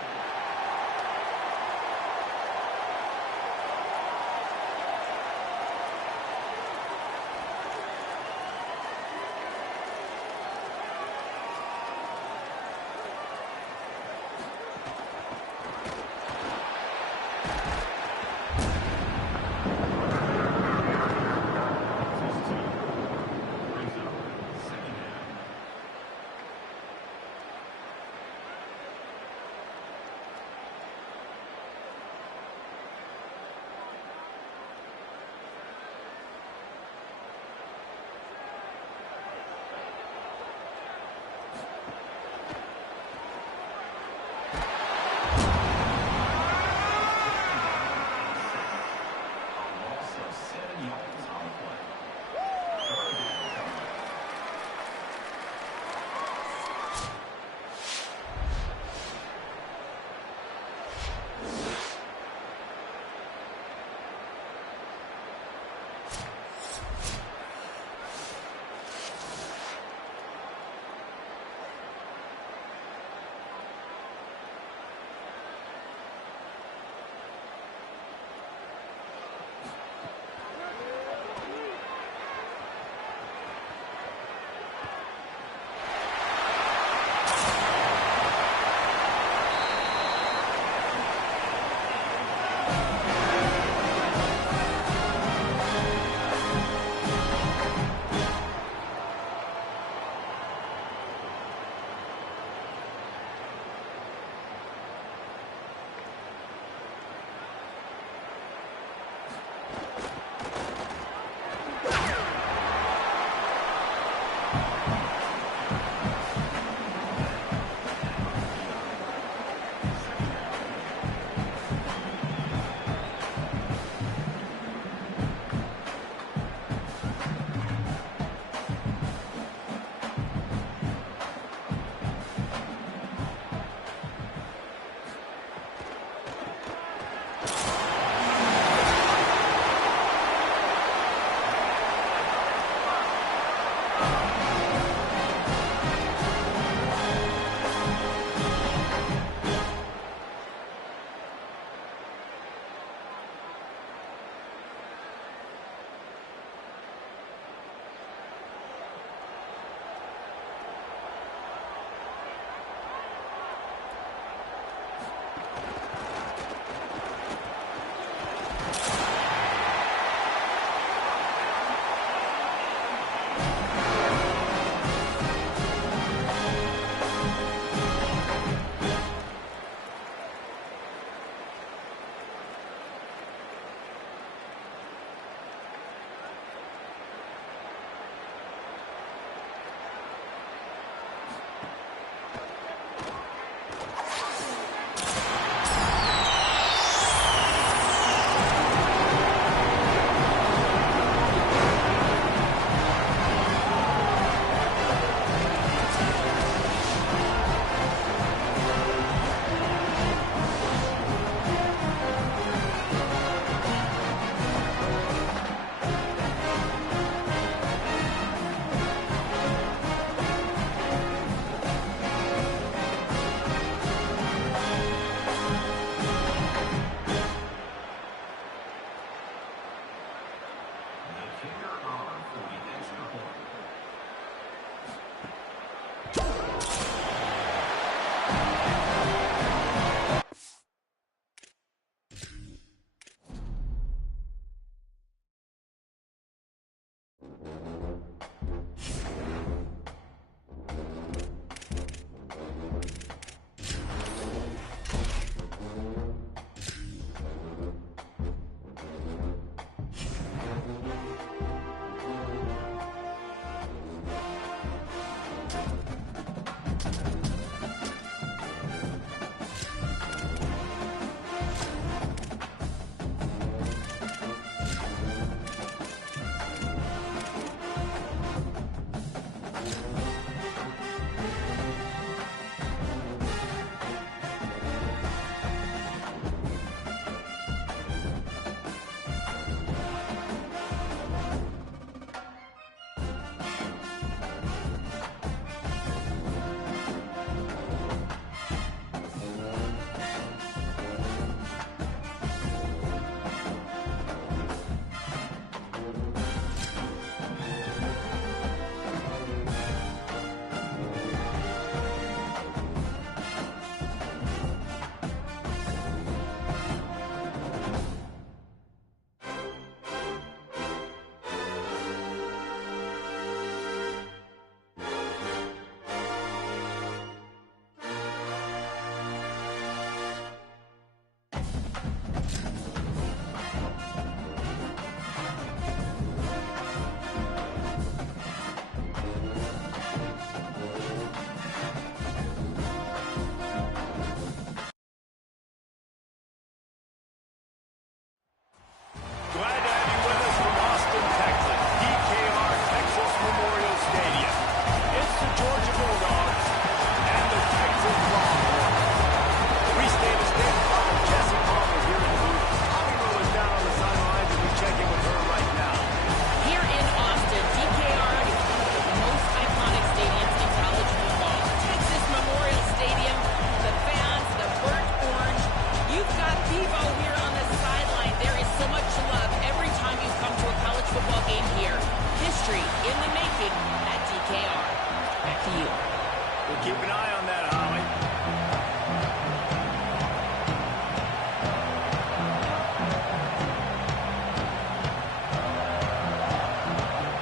We'll keep an eye on that, Holly.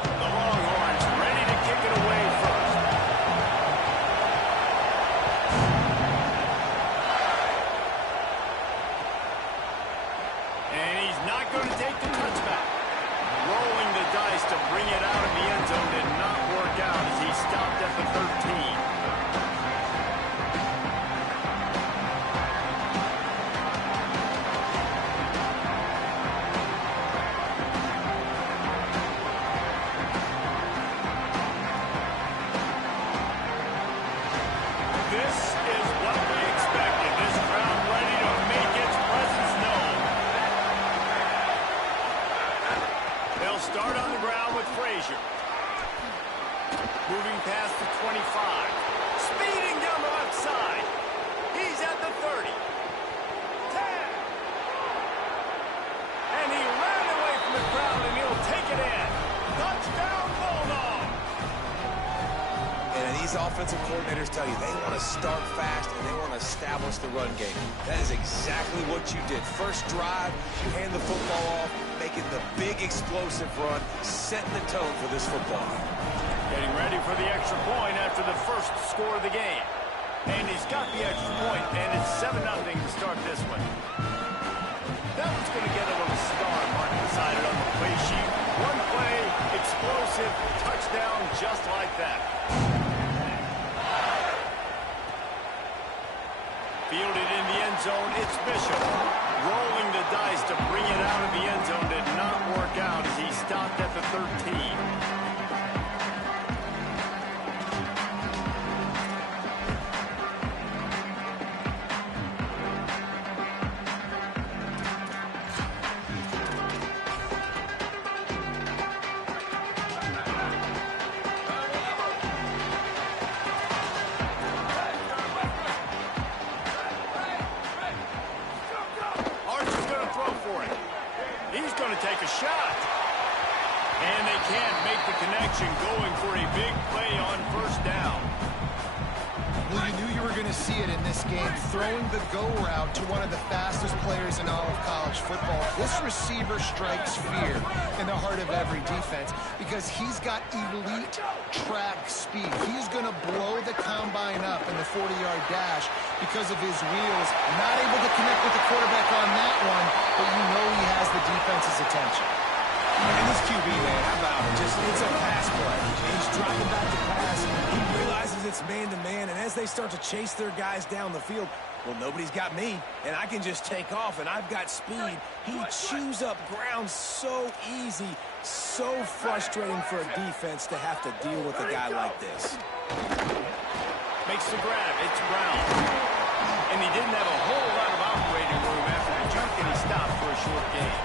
The Longhorns ready to kick it away first. And he's not going to take the touchback. Rolling the dice to bring it out of the end zone did not work out as he stopped at the 13. This is what we expected. This crowd ready to make its presence known. They'll start on the ground with Frazier. Moving past the 25. Speeding down the left side. He's at the 30. 10. And he ran away from the crowd, and he'll take it in. Touchdown, Bulldog. And these offensive coordinators tell you they want to start fast and they want to establish the run game. That is exactly what you did. First drive, you hand the football off, making the big explosive run, setting the tone for this football game. Getting ready for the extra point after the first score of the game. And he's got the extra point, and it's 7-0 to start this one. That one's going to get a little star mark decided on the play sheet. One play, explosive, touchdown just like that. Fielded in the end zone, it's Bishop. Rolling the dice to bring it out of the end zone did not work out as he stopped at the 13. He's going to take a shot. And they can't make the connection, going for a big play on first down. Well, you knew you were going to see it in this game, throwing the go route to one of the fastest players in all of college football. This receiver strikes fear in the heart of every defense because he's got elite track speed. He's going to blow the combine up in the 40-yard dash because of his wheels. Not able to connect with the quarterback on that one, but you know he has the defense's attention. And this QB, man, how about it? It's a pass play. He's driving back to pass. He realizes it's man-to-man, and as they start to chase their guys down the field, well, nobody's got me, and I can just take off, and I've got speed. He chews up ground so easy, so frustrating for a defense to have to deal with a guy like this. Makes the grab. It's Brown. And he didn't have a whole lot of operating room after the jump, and he stopped for a short gain.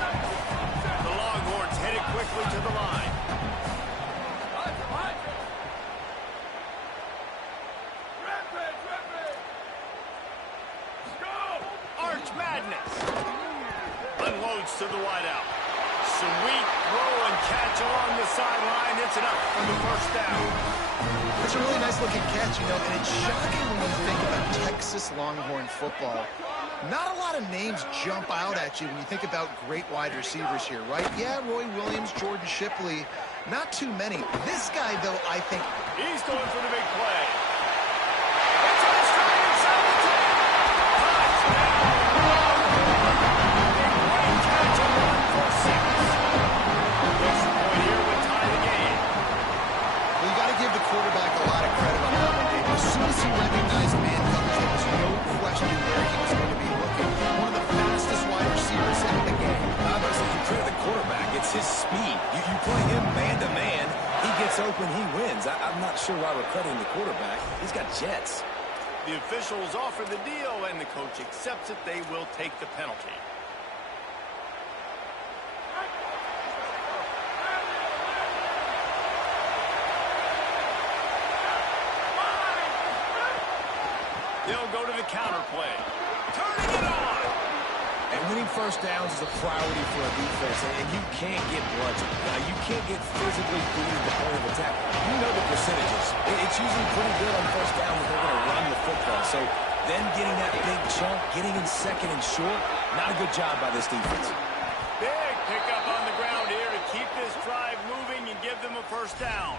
The Longhorns headed quickly to the line. Arch Madness. Unloads to the wideout. Sweet throw and catch along the sideline. It's enough for the first down. It's a really nice-looking catch, you know, and it's shocking when you think about Texas Longhorn football. Not a lot of names jump out at you when you think about great wide receivers here, right? Yeah, Roy Williams, Jordan Shipley, not too many. This guy, though, I think... He's going for the big play. It's on straight inside the 10. Touchdown! A great catch and run for 6. Extra point here would tie the game. Well, you got to give the quarterback a lot of credit on that one, Dave. As soon as he recognized man coverage, there was no question where he was going to be looking. One of the fastest wide receivers in the game. Obviously, you credit the quarterback. It's his speed. You play him man-to-man, he gets open, he wins. I'm not sure why we're cutting the quarterback. He's got jets. The officials offer the deal, and the coach accepts it. They will take the penalty. They'll go to the counter play. Turning it on! And winning first downs is a priority for a defense, and you can't get bludgeoned. You can't get physically beat at the point of attack. You know the percentages. It's usually pretty good on first down with So then getting that big chunk, getting in second and short, not a good job by this defense. Big pickup on the ground here to keep this drive moving and give them a first down.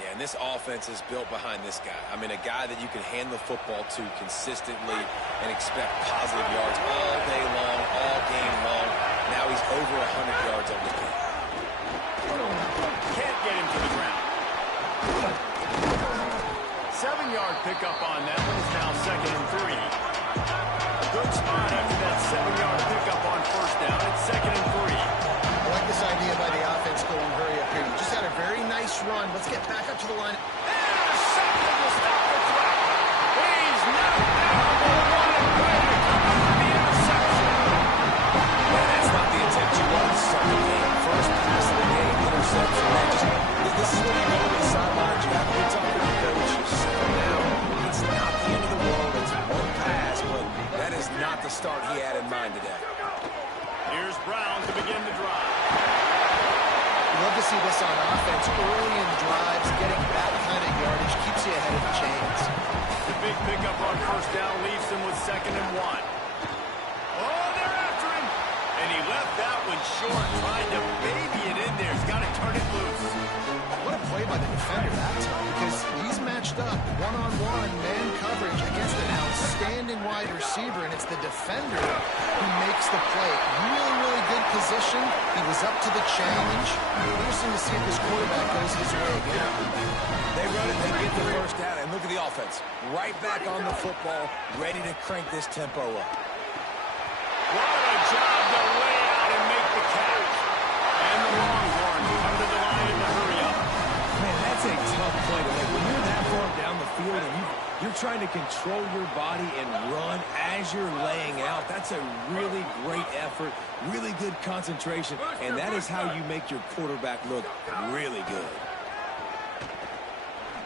Yeah, and this offense is built behind this guy. I mean, a guy that you can hand the football to consistently and expect positive yards all day long, all game long. Now he's over 100 yards on the game. Can't get him to the ground. 7-yard pickup on that one is now second and 3. Good spot after that 7-yard pickup on first down. It's second and 3. I like this idea by the offense going hurry up here. You just had a very nice run. Let's get back up to the line. Intercepted to stop the threat. He's knocked down the one and way to come up with the interception. Yeah, that's not the attempt you want to start the game. First pass of the game, interception. Man, this is what you go to the sidelines. You have to talk to the coach. You settle down. It's not the end of the world. It's one pass, but that is not the start he had in mind today. Here's Brown to begin the drive. You love to see this on offense. Early in drives, getting that kind of yardage keeps you ahead of the chains. The big pickup on first down leaves them with second and 1. Oh, they're after him. And he left that one short, trying to baby it in there. He's got to turn it loose. What a play by the defender that time, because he's matched up one-on-one man coverage against an outstanding wide receiver, and it's the defender who makes the play. Really, really good position. He was up to the challenge. Interesting to see if this quarterback goes his way again. They run it, they get the first down, and look at the offense. Right back on the football, ready to crank this tempo up. What a job to lay out and make the catch. And the Longhorns come to the line in the hurry-up. Man, that's a tough play to make. When you're that far down the field and you're trying to control your body and run as you're laying out, that's a really great effort, really good concentration, and that is how you make your quarterback look really good.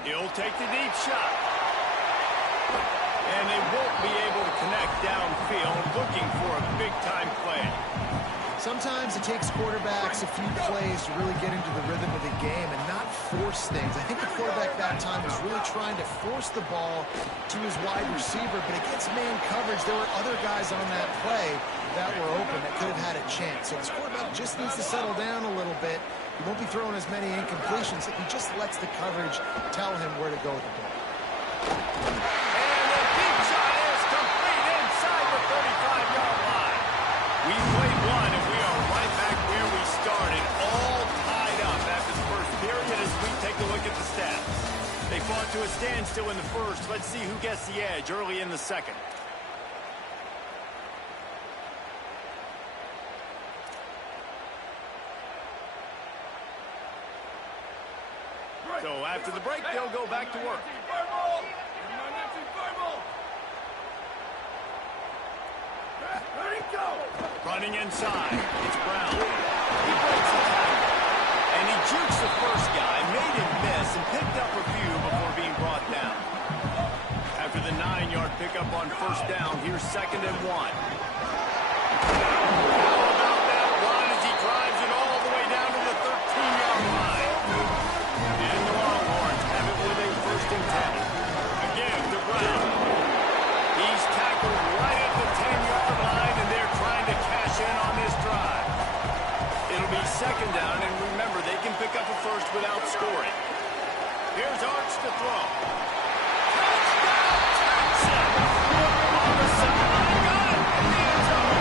He'll take the deep shot. And they won't be able to connect downfield, looking for a big-time play. Sometimes it takes quarterbacks a few plays to really get into the rhythm of the game and not force things. I think the quarterback that time was really trying to force the ball to his wide receiver, but against man coverage, there were other guys on that play that were open that could have had a chance. So this quarterback just needs to settle down a little bit. He won't be throwing as many incompletions. He just lets the coverage tell him where to go with the ball. And the deep shot is complete inside the 35-yard line. We played one, and we are right back where we started, all tied up after the first period as we take a look at the stats. They fought to a standstill in the first. Let's see who gets the edge early in the second. So after the break, they'll go back to work. Running inside, it's Brown. He breaks the tackle. And he jukes the first guy, made him miss, and picked up a few before being brought down. After the 9-yard pickup on first down, here's second and 1. How about that run as he drives it all the way down to the 13-yard line? And the Longhorns have it with a first and 10. Again to Brown. He's tackled right at the 10-yard line, and they're trying to cash in on this drive. It'll be second down, and remember, they can pick up a first without scoring. Here's Arch to throw. Touchdown, Texas! On the sideline, got it in the end zone.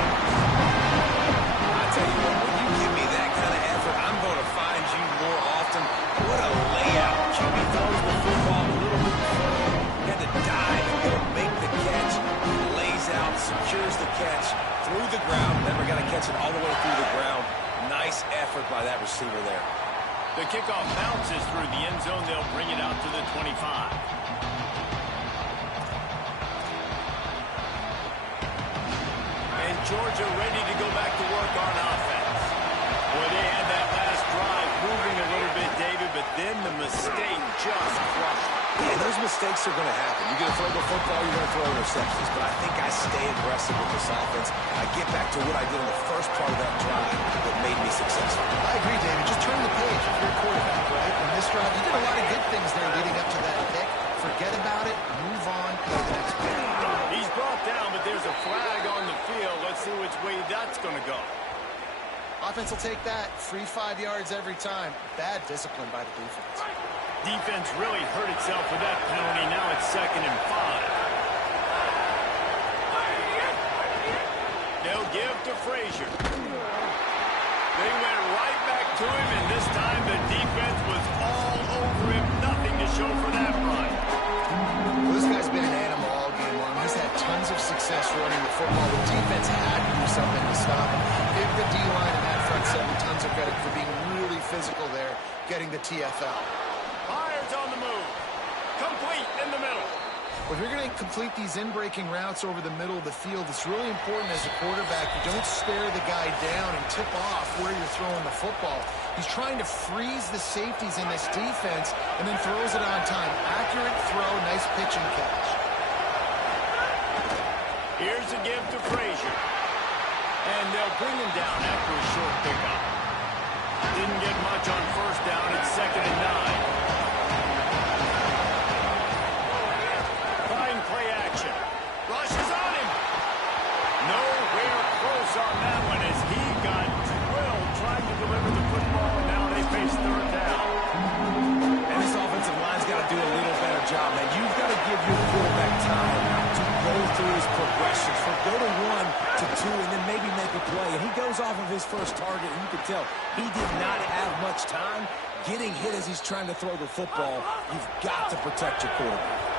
I tell you what, when you give me that kind of effort, I'm going to find you more often. What a layout. QB throws the football a little bit further. Had to dive and go make the catch. He lays out, secures the catch through the ground. Never got to catch it all the way through the ground. Nice effort by that receiver there. The kickoff bounces through the end zone. They'll bring it out to the 25. And Georgia ready to go back to work on offense. Boy, they had that last drive moving a little bit, David, but then the mistake just crushed them. Yeah, those mistakes are going to happen. You're going to throw the football, you're going to throw interceptions. But I think I stay aggressive with this offense. I get back to what I did in the first part of that drive that made me successful. I agree, David. Just turn the page if you're a quarterback, right? In this drive, you did a lot of good things there leading up to that pick. forget about it, move on, play the next play. He's brought down, but there's a flag on the field. Let's see which way that's going to go. Offense will take that. Free 5 yards every time. Bad discipline by the defense. Defense really hurt itself with that penalty. Now it's 2nd and 5. They'll give to Frazier. They went right back to him, and this time the defense was all over him. Nothing to show for that run. Well, this guy's been an animal all game long. He's had tons of success running the football. The defense had to do something to stop him. Give the D-line and that front 7 tons of credit for being really physical there, getting the TFL. Myers on the move. Complete in the middle. If you're going to complete these in-breaking routes over the middle of the field, it's really important as a quarterback you don't stare the guy down and tip off where you're throwing the football. He's trying to freeze the safeties in this defense and then throws it on time. Accurate throw, nice pitch and catch. Here's a give to Frazier. And they'll bring him down after a short pickup. Didn't get much on 1st down. It's 2nd and 9. Play action. Rushes on him. Nowhere close on that one as he got drilled trying to deliver the football, and now they face 3rd down. And this offensive line's got to do a little better job, man. You've got to give your quarterback time to go through his progressions. From go to 1 to 2 and then maybe make a play. And he goes off of his first target, and you can tell he did not have much time getting hit as he's trying to throw the football. You've got to protect your quarterback.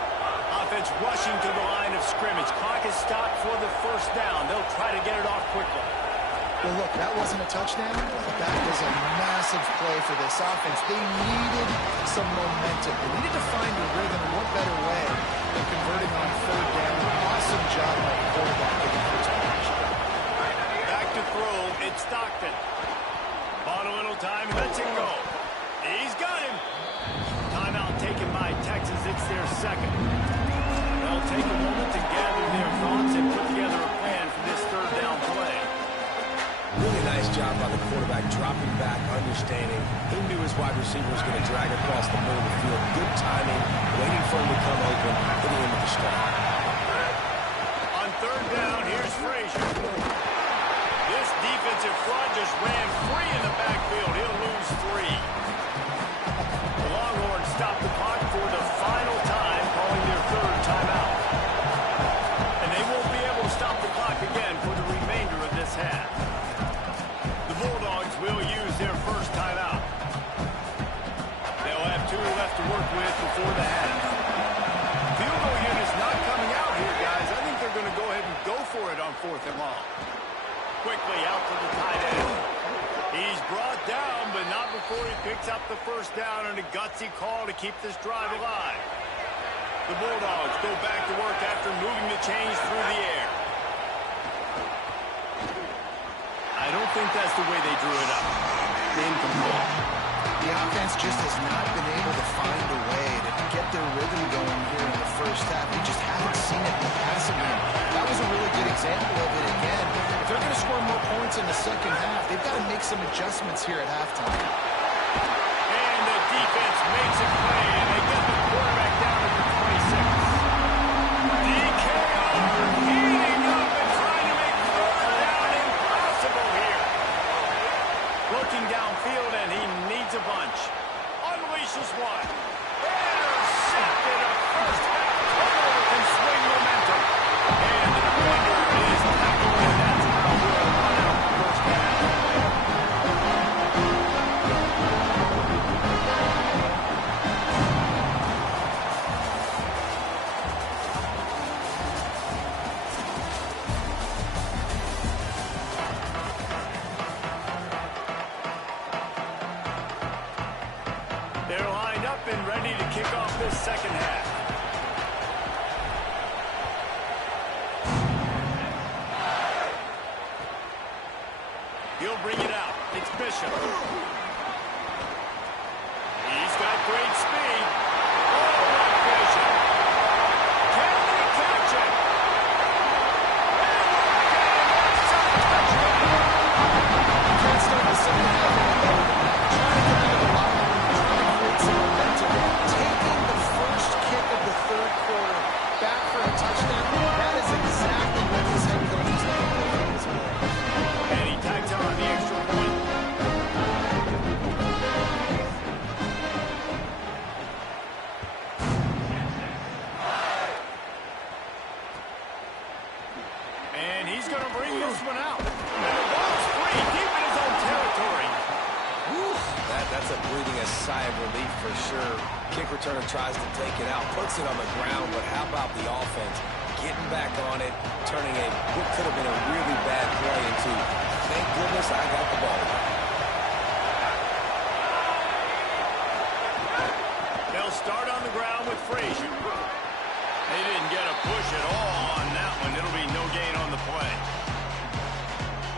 Offense rushing to the line of scrimmage. Clock is stopped for the 1st down. They'll try to get it off quickly. Well, look, that wasn't a touchdown, but that was a massive play for this offense. They needed some momentum. They needed to find a rhythm, and what better way than converting on 3rd down. Awesome job by the quarterback getting first down. Back to throw. It's Stockton. Bought a little time. Lets it go. He's got him. Timeout taken by Texas. It's their 2nd. They'll take a moment to gather their thoughts and put together a plan for this 3rd down play. Really nice job by the quarterback, dropping back, understanding. He knew his wide receiver was going to drag across the middle of the field. Good timing, waiting for him to come open, hitting him with the strike. On 3rd down, here's Frazier. This defensive front just ran free in the backfield. He'll lose 3. The Longhorns stop the clock for the final time, calling their 3rd timeout. And they won't be able to stop the clock again for the remainder of this half. The Bulldogs will use their 1st timeout. They'll have 2 left to work with before the half. Field goal unit's not coming out here, guys. I think they're going to go ahead and go for it on 4th and long. Quickly out to the tight end. He's brought down, but not before he picks up the 1st down and a gutsy call to keep this drive alive. The Bulldogs go back to work after moving the chains through the air. I don't think that's the way they drew it up. Incomplete. The offense just has not been able to find a way to get their rhythm going here in the 1st half. We just haven't seen it in the passing game. That was a really good example of it again. If they're going to score more points in the 2nd half, they've got to make some adjustments here at halftime. And the defense makes a play, and they get the quarterback down at the 26. DKR heating up and trying to make 3rd down impossible here. Looking downfield, and he needs a bunch. Unleashes one. Intercepted a 1st half turnover can swing momentum. And the defender is tackled, and that's how we'll run out the 1st half. They're lined up and ready to kick off this 2nd half. He'll bring it out. It's Bishop. He's got great speed. Oh, what vision. Can he catch it? And we'll get him. It's a touchdown. You can't start the 2nd half any better than that. Trying to get into the locker room, trying to create some momentum. Taking the 1st kick of the He's going to bring this one out. And the ball's free deep in his own territory. Whew, that's a breathing a sigh of relief for sure. Kick returner tries to take it out, puts it on the ground, but how about the offense getting back on it, turning what could have been a really bad play into, thank goodness I got the ball. They'll start on the ground with Frazier. They didn't get a push at all on that one. It'll be no gain on the play.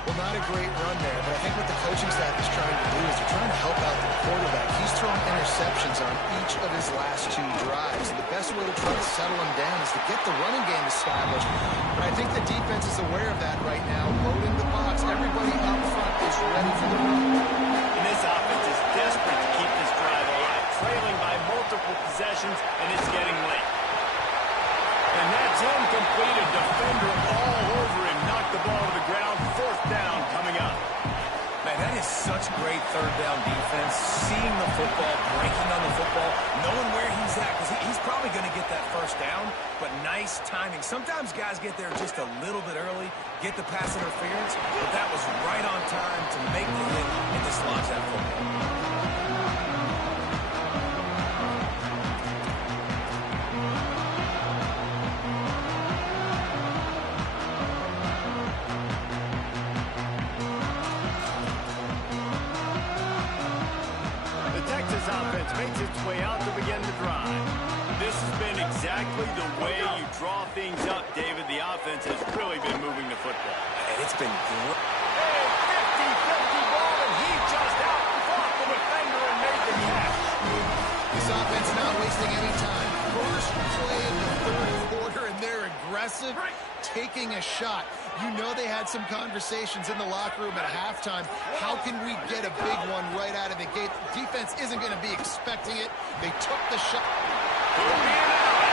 Well, not a great run there, but I think what the coaching staff is trying to do is they're trying to help out the quarterback. He's thrown interceptions on each of his last 2 drives, and the best way to try to settle him down is to get the running game established. But I think the defense is aware of that right now, loading the box. Everybody up front is ready for the run. And this offense is desperate to keep this drive alive, trailing by multiple possessions, and it's getting late. And that's incomplete. A defender all over him. Knocked the ball to the ground. 4th down coming up. Man, that is such great 3rd down defense. Seeing the football, breaking on the football, knowing where he's at, because he's probably going to get that 1st down, but nice timing. Sometimes guys get there just a little bit early, get the pass interference, but that was right on time to make the hit and dislodge that football. Makes its way out to begin the drive. This has been exactly the way you draw things up, David. The offense has really been moving the football. And it's been great. Hey, 50-50 ball, and he just out-fought the defender and made the catch. This offense not wasting any time. First play in the 3rd quarter, and they're aggressive, taking a shot. You know they had some conversations in the locker room at halftime. How can we get a big one right out of the gate? Defense isn't going to be expecting it. They took the shot. Could be an out.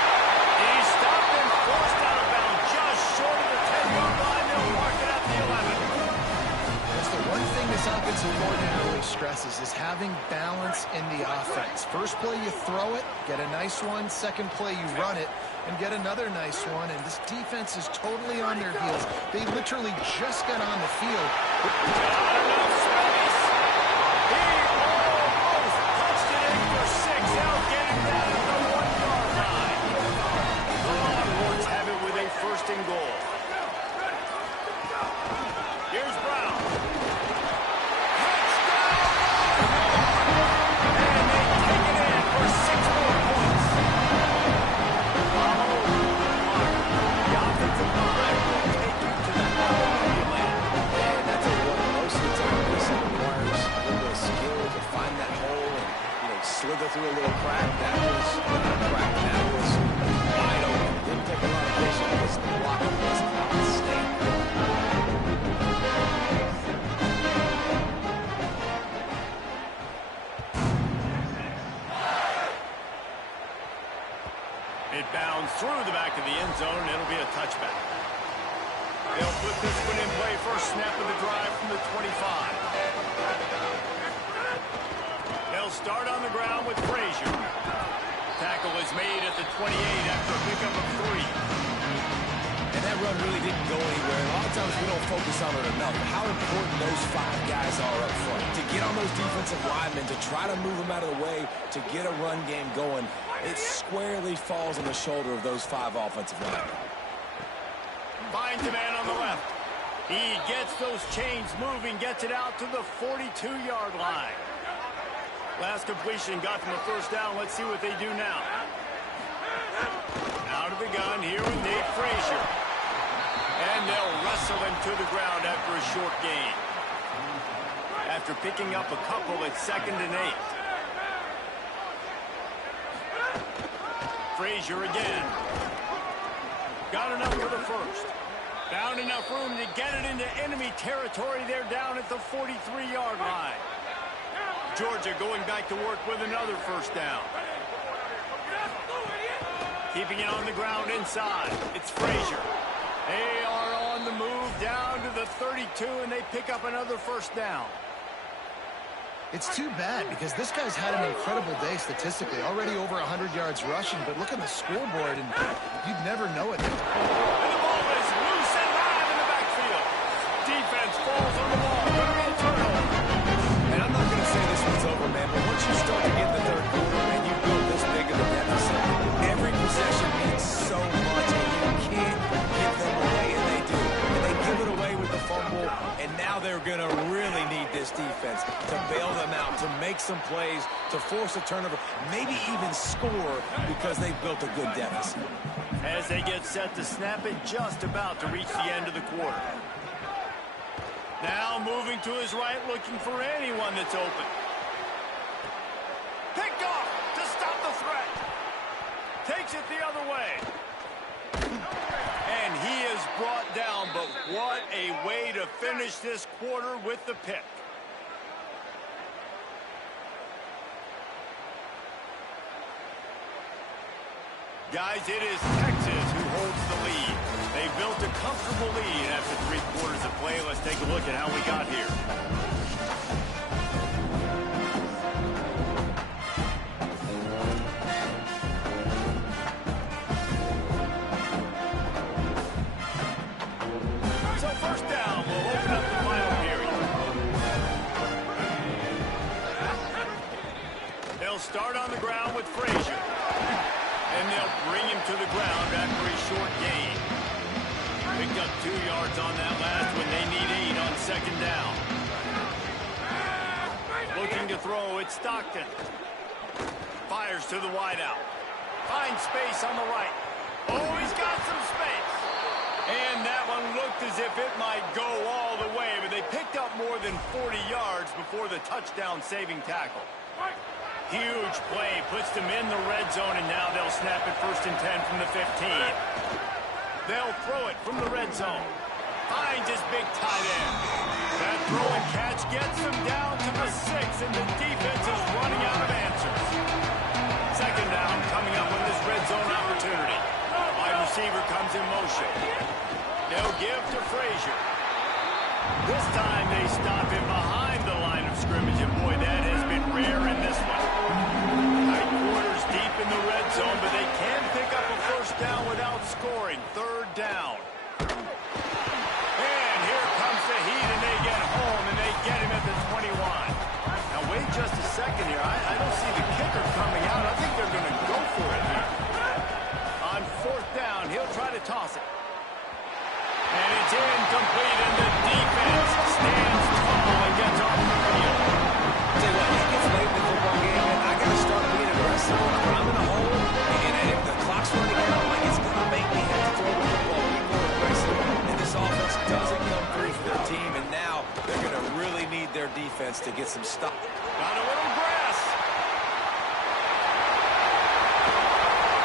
He stopped and forced out of bounds just short of the 10-yard line. They'll mark it at the 11. That's the one thing this offensive coordinator always stresses is having balance in the offense. First play you throw it, get a nice one. Second play you run it and get another nice one. And this defense is totally on their heels. They literally just got on the field. Enough space. He almost punched it in for 6. They'll get him down at the 1-yard line. The Longhorns have it with a 1st and goal. Here's Brown. And they take it in for 6 more points. The offensive line will take you to the ball. And that's a one most of the time. This requires a little bit of skill to find that hole and, slither through a little crack. That was not a crack. That was wide open. Didn't take a lot of patience because the blocking was outstanding. It bounds through the back of the end zone, and it'll be a touchback. They'll put this one in play. First snap of the drive from the 25. They'll start on the ground with Frazier. Tackle is made at the 28 after a pickup of 3. And that run really didn't go anywhere. A lot of times we don't focus on it enough. How important those 5 guys are up front. To get on those defensive linemen, to try to move them out of the way, to get a run game going, it squarely falls on the shoulder of those 5 offensive linemen. Finds a man on the left. He gets those chains moving, gets it out to the 42-yard line. Last completion got them a 1st down. Let's see what they do now. Out of the gun here with Nate Frazier. And they'll wrestle him to the ground after a short gain. After picking up a couple, it's 2nd and 8. Frazier again. Got enough for the 1st. Found enough room to get it into enemy territory. They're down at the 43-yard line. Georgia going back to work with another 1st down. Keeping it on the ground inside. It's Frazier. They are on the move down to the 32, and they pick up another 1st down. It's too bad because this guy's had an incredible day statistically. Already over 100 yards rushing, but look at the scoreboard, and you'd never know it. And the ball is loose and live in the backfield. once you start to get the third quarter and you build this big of a deficit, every possession means so much, and you can't give them away, and they do. And they give it away with the fumble, and now they're going to really need this defense to bail them out, to make some plays, to force a turnover, maybe even score because they've built a good deficit. As they get set to snap it, just about to reach the end of the quarter. Now moving to his right, looking for anyone that's open. Picked off to stop the threat. Takes it the other way. And he is brought down, but what a way to finish this quarter with the pick. Guys, it is Texas who holds the lead. They built a comfortable lead after 3 quarters of play. Let's take a look at how we got here. So first down, we'll open up the final period. They'll start on the ground with Frazier. And they'll bring him to the ground after a short gain. Picked up 2 yards on that last when they need 8 on second down. Looking to throw, it's Stockton. Fires to the wideout. Finds space on the right. Oh, he's got some space. And that one looked as if it might go all the way, but they picked up more than 40 yards before the touchdown-saving tackle. Huge play, puts them in the red zone, and now they'll snap it 1st and 10 from the 15. They'll throw it from the red zone. Finds his big tight end. That throw and catch gets them down to the 6, and the defense is running out of answers. Second down coming up on this red zone opportunity. Wide receiver comes in motion. They'll give to Frazier. This time they stop him behind the line of scrimmage, and boy, that has been rare in this one. Tight quarters deep in the red zone, but they can pick up a first down without scoring. Third down. And here comes the heat, and they get home, and they get him at the 21. Now, wait just a second here. I don't see the kicker coming out. I think they're going to go for it here. On 4th down, he'll try to toss it. And it's incomplete, and the defense stands tall and gets off the field. Tell you what, it gets late in the football game, and I got to start being aggressive. When I'm in a hole, and if the clock's running out, like it's going to make me have to throw the football, be more aggressive. And this offense doesn't come through for their team, and now they're going to really need their defense to get some stop. Got a little grass.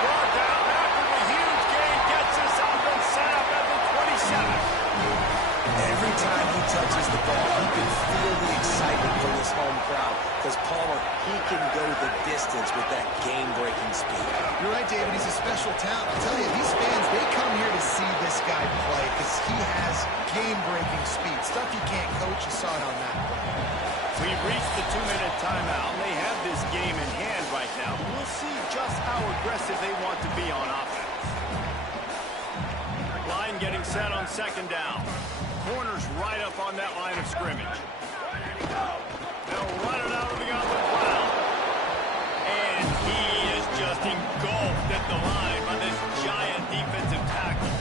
Brought down after the huge gain gets this offense set up at the 27. Every time he touches the ball, you can feel the excitement from this home crowd. Because Palmer, he can go the distance with that game-breaking speed. You're right, David. He's a special talent. I'll tell you, these fans, they come here to see this guy play because he has game-breaking speed. Stuff you can't coach. You saw it on that play. We've reached the 2-minute timeout. They have this game in hand right now. We'll see just how aggressive they want to be on offense. Line getting set on second down. Corners right up on that line of scrimmage. They'll run it out of the ground. And he is just engulfed at the line by this giant defensive tackle.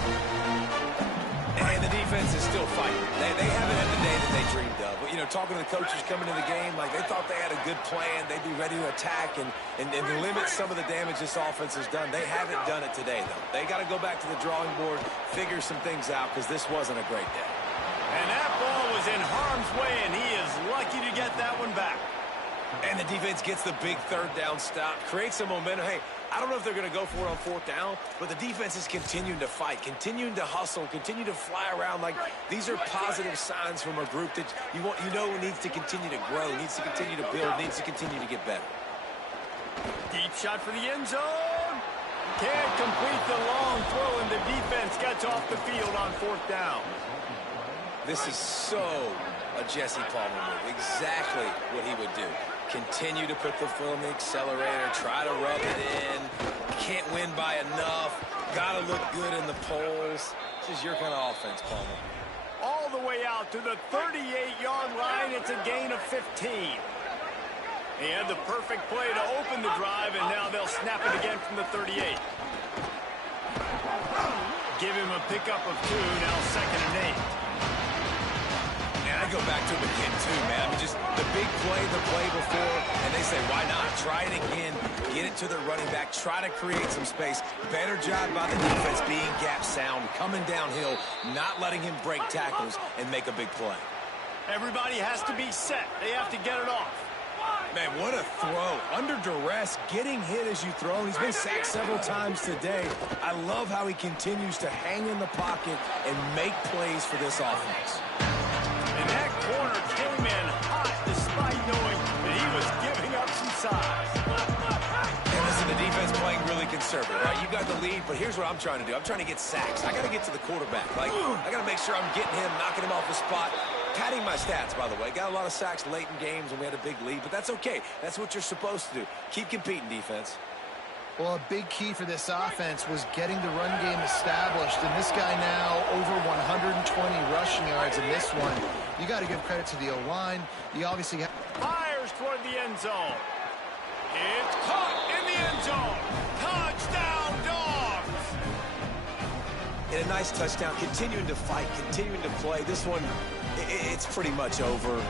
And the defense is still fighting. They haven't had the day that they dreamed of. But, you know, talking to the coaches coming to the game, like they thought they had a good plan. They'd be ready to attack and limit some of the damage this offense has done. They haven't done it today, though. They got to go back to the drawing board, figure some things out, because this wasn't a great day. And that ball was in harm's way, and he is lucky to get that one back. And the defense gets the big third down stop, creates some momentum. Hey, I don't know if they're going to go for it on 4th down, but the defense is continuing to fight, continuing to hustle, continue to fly around. Like, these are positive signs from a group that you know needs to continue to grow, needs to continue to build, needs to continue to get better. Deep shot for the end zone. Can't complete the long throw, and the defense gets off the field on 4th down. This is so a Jesse Palmer move. Exactly what he would do. Continue to put the foot on the accelerator, try to rub it in. Can't win by enough. Got to look good in the polls. This is your kind of offense, Palmer. All the way out to the 38-yard line. It's a gain of 15. He had the perfect play to open the drive, and now they'll snap it again from the 38. Give him a pickup of 2, now 2nd and 8. And I go back to him again, too, man. I mean, just the big play, the play before, and they say, why not? Try it again, get it to the running back, try to create some space. Better job by the defense being gap sound, coming downhill, not letting him break tackles and make a big play. Everybody has to be set. They have to get it off. Man, what a throw. Under duress, getting hit as you throw. He's been sacked several times today. I love how he continues to hang in the pocket and make plays for this offense. And that corner came in hot despite knowing that he was giving up some size. And listen, the defense playing really conservative, right? You got the lead, but here's what I'm trying to do. I'm trying to get sacks. I got to get to the quarterback. Like, I got to make sure I'm getting him, knocking him off the spot. Padding my stats, by the way. Got a lot of sacks late in games when we had a big lead, but that's okay. That's what you're supposed to do. Keep competing, defense. Well, a big key for this offense was getting the run game established, and this guy now over 120 rushing yards in this one. You got to give credit to the O-line. You obviously have... Fires toward the end zone. It's caught in the end zone. Touchdown, Dogs! And a nice touchdown. Continuing to fight, continuing to play. This one, it's pretty much over.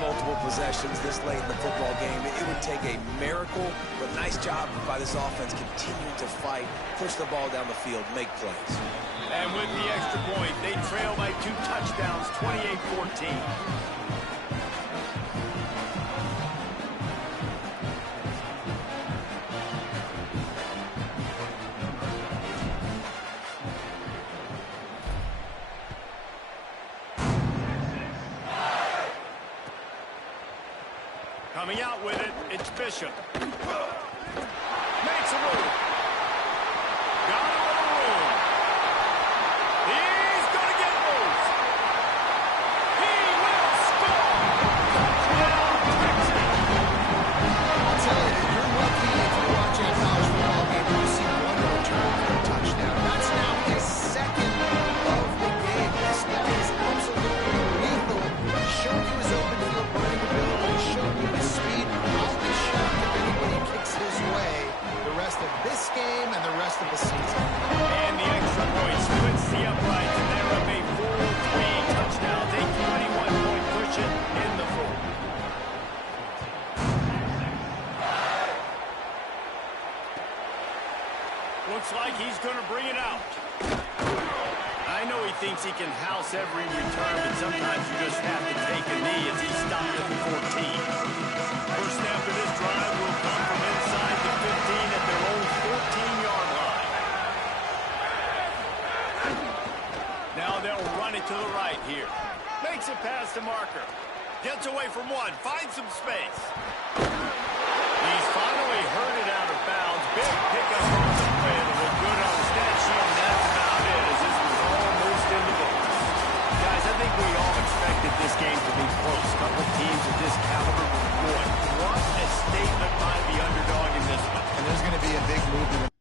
Multiple possessions this late in the football game. It would take a miracle, but nice job by this offense continuing to fight, push the ball down the field, make plays. And with the extra point, they trail by 2 touchdowns, 28-14. Coming out with it, it's Bishop. Makes a move. Got a little room. He's going to get loose. He will score. Touchdown, Texas. I'll tell you, you're lucky if you're watching a college football game and you see one return for a touchdown. That's now his 2nd of the game. This guy is absolutely lethal. Showed you his open field running ability, showed you his speed. I'll be shocked if anybody kicks his way the rest of this game and the rest of the season. And the extra point splits the uprights, and they're up a 4-3 touchdown. A 21-point cushion in the fourth. Looks like he's going to bring it out. I know he thinks he can house every return, but sometimes you just have to take a knee as he stopped at the 14. First snap of this drive will come from inside the 15 at their own 14-yard line. Now they'll run it to the right here. Makes it past the marker. Gets away from one. Finds some space. He's finally heard it out of bounds. Big pickup on the play. It was good on the stat sheet, and that's about it, as this was almost in the books. Guys, I think we all expected this game to be close. A couple teams of this caliber, but boy, what a statement by the underdog in this one. And there's going to be a big movement.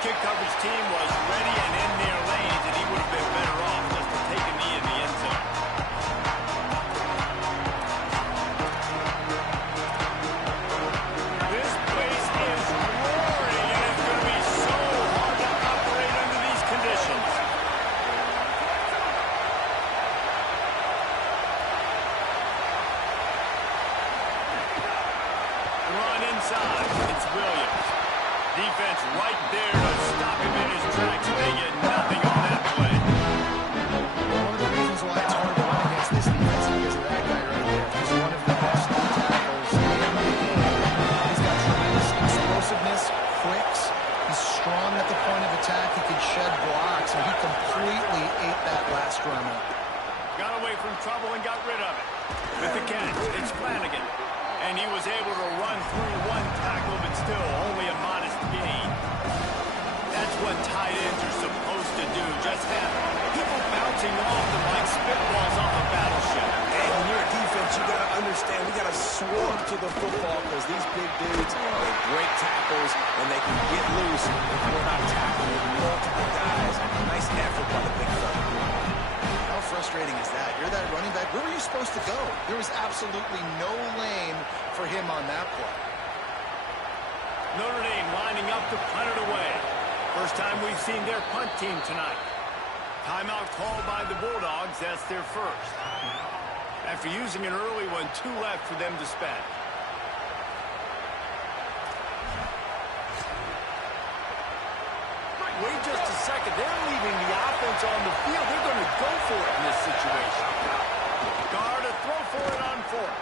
kick coverage team was ready and in their lanes, and he would have been better off just to take a knee in the end zone. This place is roaring, and it's going to be so hard to operate under these conditions. Run inside. It's Williams. Defense right there to stop him in his tracks, and they get nothing on that play. One of the reasons why it's hard to run against this defense is because of that guy right there. He's one of the best tackles in the game. He's got tremendous explosiveness, quicks. He's strong at the point of attack. He can shed blocks, and he completely ate that last run up. Got away from trouble and got rid of it. With the catch, it's Flanagan. And he was able to run through one tackle, but still only a modest gain. That's what tight ends are supposed to do. Just have people bouncing off them like spitballs off a battleship. And when you're a defense, you got to understand, we got to swarm to the football because these big dudes, they break tackles and they can get loose if we're not tackling with multiple guys. Nice effort by the big fella. How frustrating is that? You're that running back. Where were you supposed to go? There was absolutely no lane for him on that play. Notre Dame lining up to punt it away. First time we've seen their punt team tonight. Timeout called by the Bulldogs. That's their first. After using an early one, 2 left for them to spend. Wait just a second. They're leaving the offense on the field. They're going to go for it in this situation. Guard to throw for it on 4th.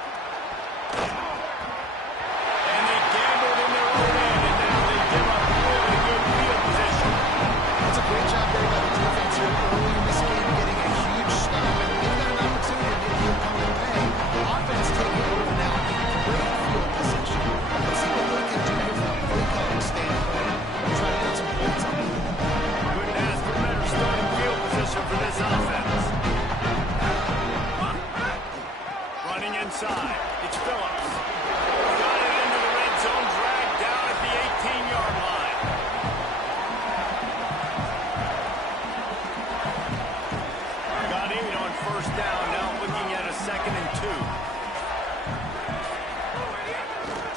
And they gambled in their own end, and now they give up really good field position. That's a great job there by the defense here early in this game, getting a huge stop. And they've got an opportunity to make the opponent pay. Offense taking over now in great field position. Let's see what they can do here from a play calling standpoint. Try to get some points on it. Couldn't ask for better starting field position for this offense. Running inside. It's Phillips. Got it into the red zone, dragged down at the 18-yard line. Got 8 on first down, now looking at a 2nd and 2.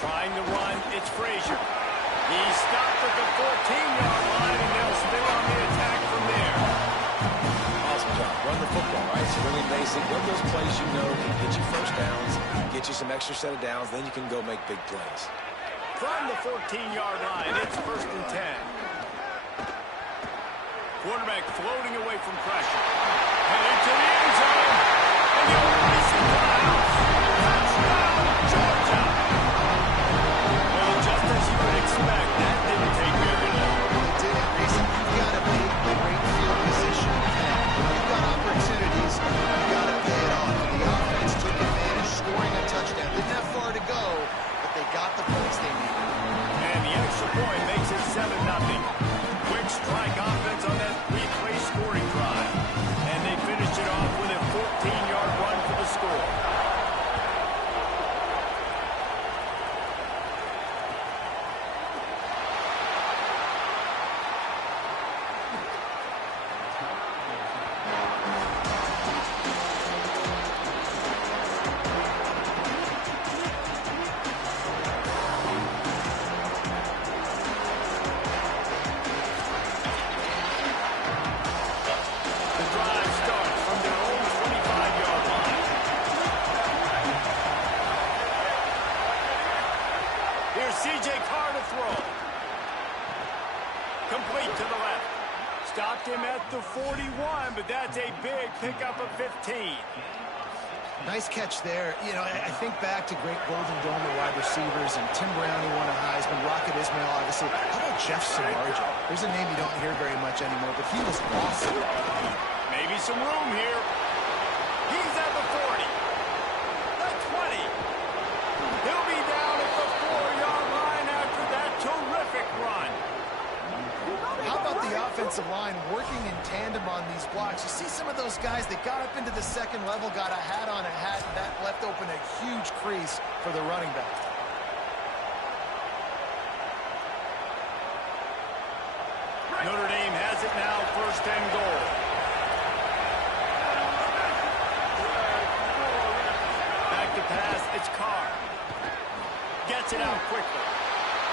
Trying to run, it's Frazier. He's stopped at the 14-yard line, and they'll stay on the attack from there. Awesome job. Run the football, right? It's really basic. Run those plays you know can get you first downs, get you some extra set of downs, then you can go make big plays. From the 14-yard line, it's 1st and 10. Quarterback floating away from pressure. Headed to the end zone. And the release it to the house. Touchdown, Georgia. Well, just as you would expect, that didn't take very long. It didn't, Mason. You've got to make great field position. You've got opportunities. You've got to pay it off. And the offense took advantage, scoring a touchdown. Didn't have far to go, but they got the points they needed. And the extra point makes it 7-0. Quick strike offense on that 3-play scoring drive. And they finished it off with a 14-yard run for the score. Complete to the left. Stopped him at the 41, but that's a big pickup of 15. Nice catch there. You know, I think back to great Golden Dome wide receivers, and Tim Brown, who won a Heisman, Rocket Ismail, obviously. How about Jeff Samardzija? There's a name you don't hear very much anymore, but he was awesome. Maybe some room here. He's at the 40. The 20. He'll be down at the 4-yard line after that terrific run. How about the offensive line working in tandem on these blocks? You see some of those guys that got up into the second level, got a hat on a hat, and that left open a huge crease for the running back. first and goal. Back to pass, it's Carr. Gets it out quickly.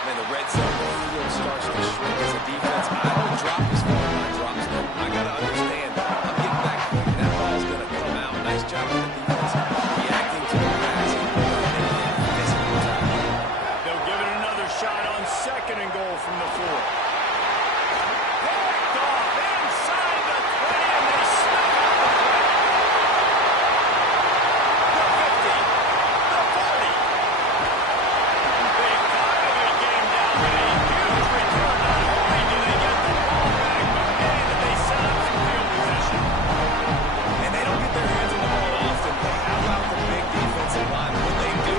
Man, the red zone field starts to shrink as a defense. I don't drop as far as my drops go. I got to understand, I'm getting back quick, and that ball's going to come out. Nice job with the defense reacting to the pass and physical tackle. They'll give it another shot on second and goal from the 4. Picked off inside the 20, and they snap out the play. The 50, the 40. They finally came down with a huge return. Not only do they get the ball back, but man, did they set up some field position. And they don't get their hands on the ball often, but how about the big defensive line? When they do,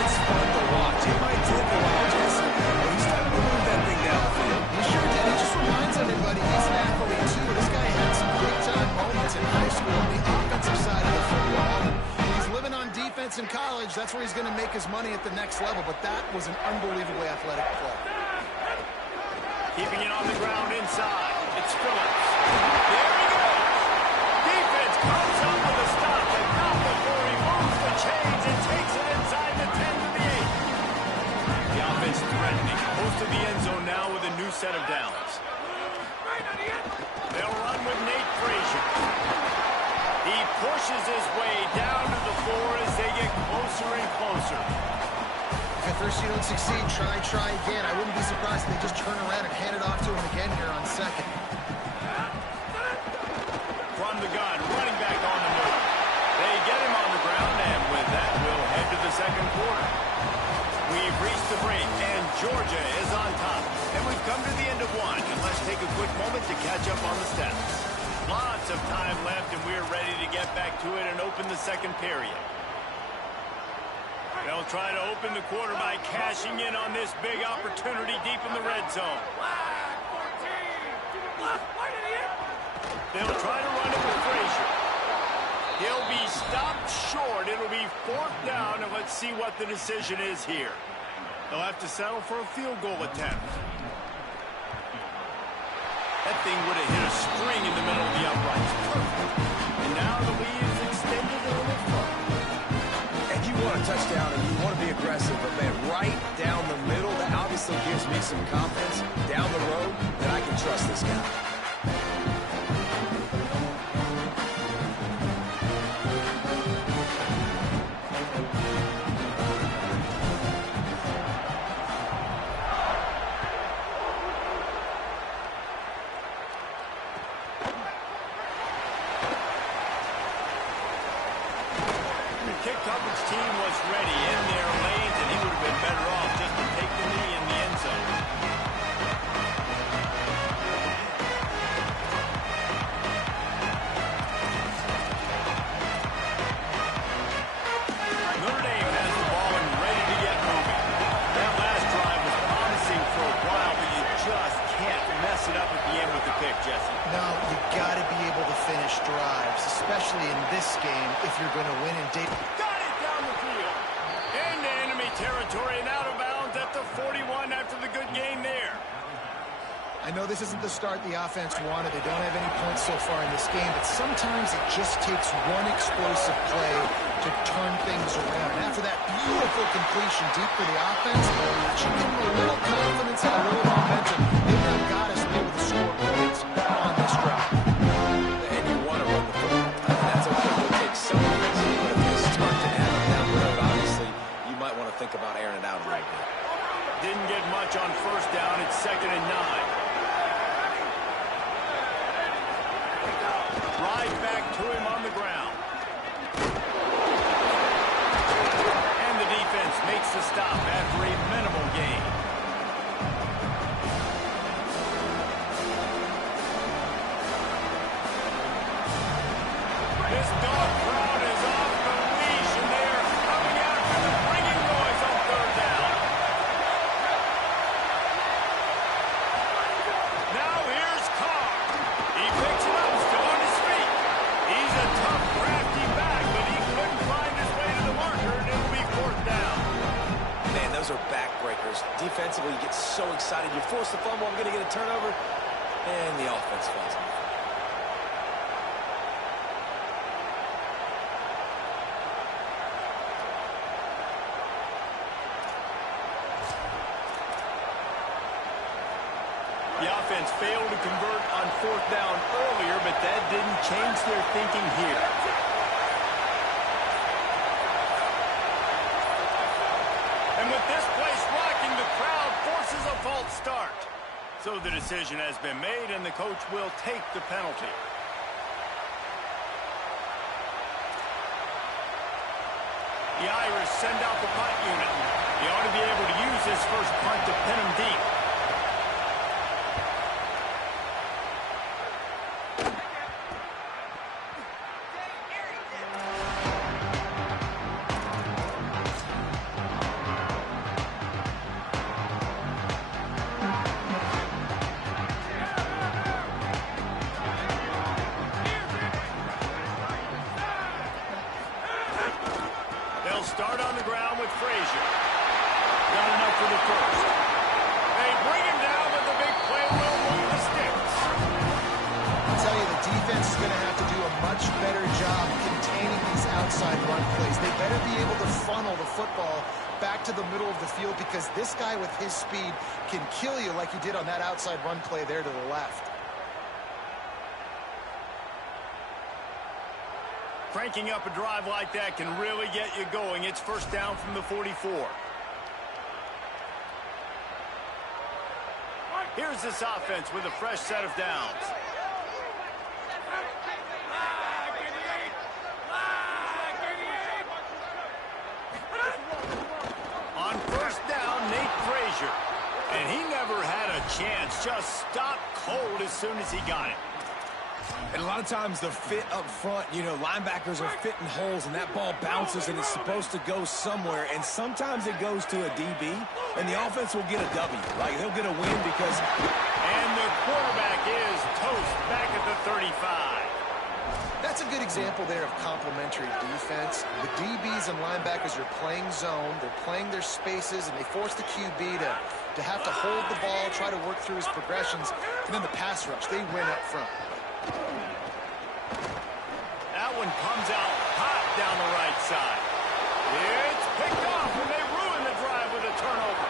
it's fun to watch. It might take a while, Jesse, but he's starting to move that thing down the field. He sure did. It just reminds everybody he's an athlete, too. This guy had some big-time moments in high school on the offensive side of the football. He's living on defense in college. That's where he's going to make his money at the next level, but that was an unbelievably athletic play. Keeping it on the ground inside. It's Phillips. There he goes. Defense comes up with a stop, and not before he moves the chains and takes it inside the 10 to the 8. The offense threatening. Close to the end zone now with a new set of downs. They'll run with Nate Frazier. He pushes his way down to the 4 as they get closer and closer. If at first you don't succeed, try again. I wouldn't be surprised if they just turn around and hand it off to him again here on second. From the gun, running back on the move. They get him on the ground, and with that, we'll head to the second quarter. We've reached the break, and Georgia is on top. And we've come to the end of one, and let's take a quick moment to catch up on the stats. Lots of time left, and we're ready to get back to it and open the second period. They'll try to open the quarter by cashing in on this big opportunity deep in the red zone. They'll try to run it with Frazier. He'll be stopped short. It'll be 4th down, and let's see what the decision is here. They'll have to settle for a field goal attempt. That thing would have hit a string in the middle of the uprights. Perfect. And now the lead is extended a little further. And you want a touchdown and you want to be aggressive, but man, right down the middle, that obviously gives me some confidence down the road that I can trust this guy. Kick coverage team was ready in their lanes, and he would have been better off just to take the knee in the end zone. Notre Dame has the ball and ready to get moving. That last drive was promising for a while, but you just can't mess it up at the end with the pick, Jesse. No, you got to be able to finish drives, especially in this game if you're going to win in Dayton. Got it down the field. Into enemy territory and out of bounds at the 41 after the good game there. I know this isn't the start the offense wanted. They don't have any points so far in this game, but sometimes it just takes one explosive play to turn things around. And after that beautiful completion deep for the offense, that should give them a little confidence and a little momentum. They've now got us to be able to score points on this drive. And you want to run the football. That's okay. It'll take some minutes, but if they start to add them down the road, obviously, you might want to think about airing it out a little bit. Didn't get much on first down. It's 2nd and 9. Right back to him on the ground. And the defense makes the stop after a minimal gain. This dog crowd is off the leash, and they are coming out with a ringing noise on 3rd down. Now here's Carr. He picks it up, still on his feet. He's a tough, crafty back, but he couldn't find his way to the marker, and it'll be 4th down. Man, those are backbreakers. Defensively, you get so excited. You force the fumble, I'm going to get a turnover, and the offense falls off. The offense failed to convert on 4th down earlier, but that didn't change their thinking here. And with this place rocking, the crowd forces a false start. So the decision has been made, and the coach will take the penalty. The Irish send out the punt unit. He ought to be able to use his first punt to pin him deep. Start on the ground with Frazier. Not enough for the first. They bring him down, but the big play will move the sticks. I'll tell you, the defense is going to have to do a much better job containing these outside run plays. They better be able to funnel the football back to the middle of the field, because this guy with his speed can kill you like he did on that outside run play there to the left. Cranking up a drive like that can really get you going. It's first down from the 44. Here's this offense with a fresh set of downs. On first down, Nate Frazier. And he never had a chance. Just stopped cold as soon as he got it. And a lot of times the fit up front, you know, linebackers are fitting holes, and that ball bounces, and it's supposed to go somewhere. And sometimes it goes to a DB, and the offense will get a W. Like, they'll get a win because... And the quarterback is toast back at the 35. That's a good example there of complementary defense. The DBs and linebackers are playing zone, they're playing their spaces, and they force the QB to have to hold the ball, try to work through his progressions, and then the pass rush, they win up front. That one comes out hot down the right side. It's picked off, and they ruin the drive with a turnover.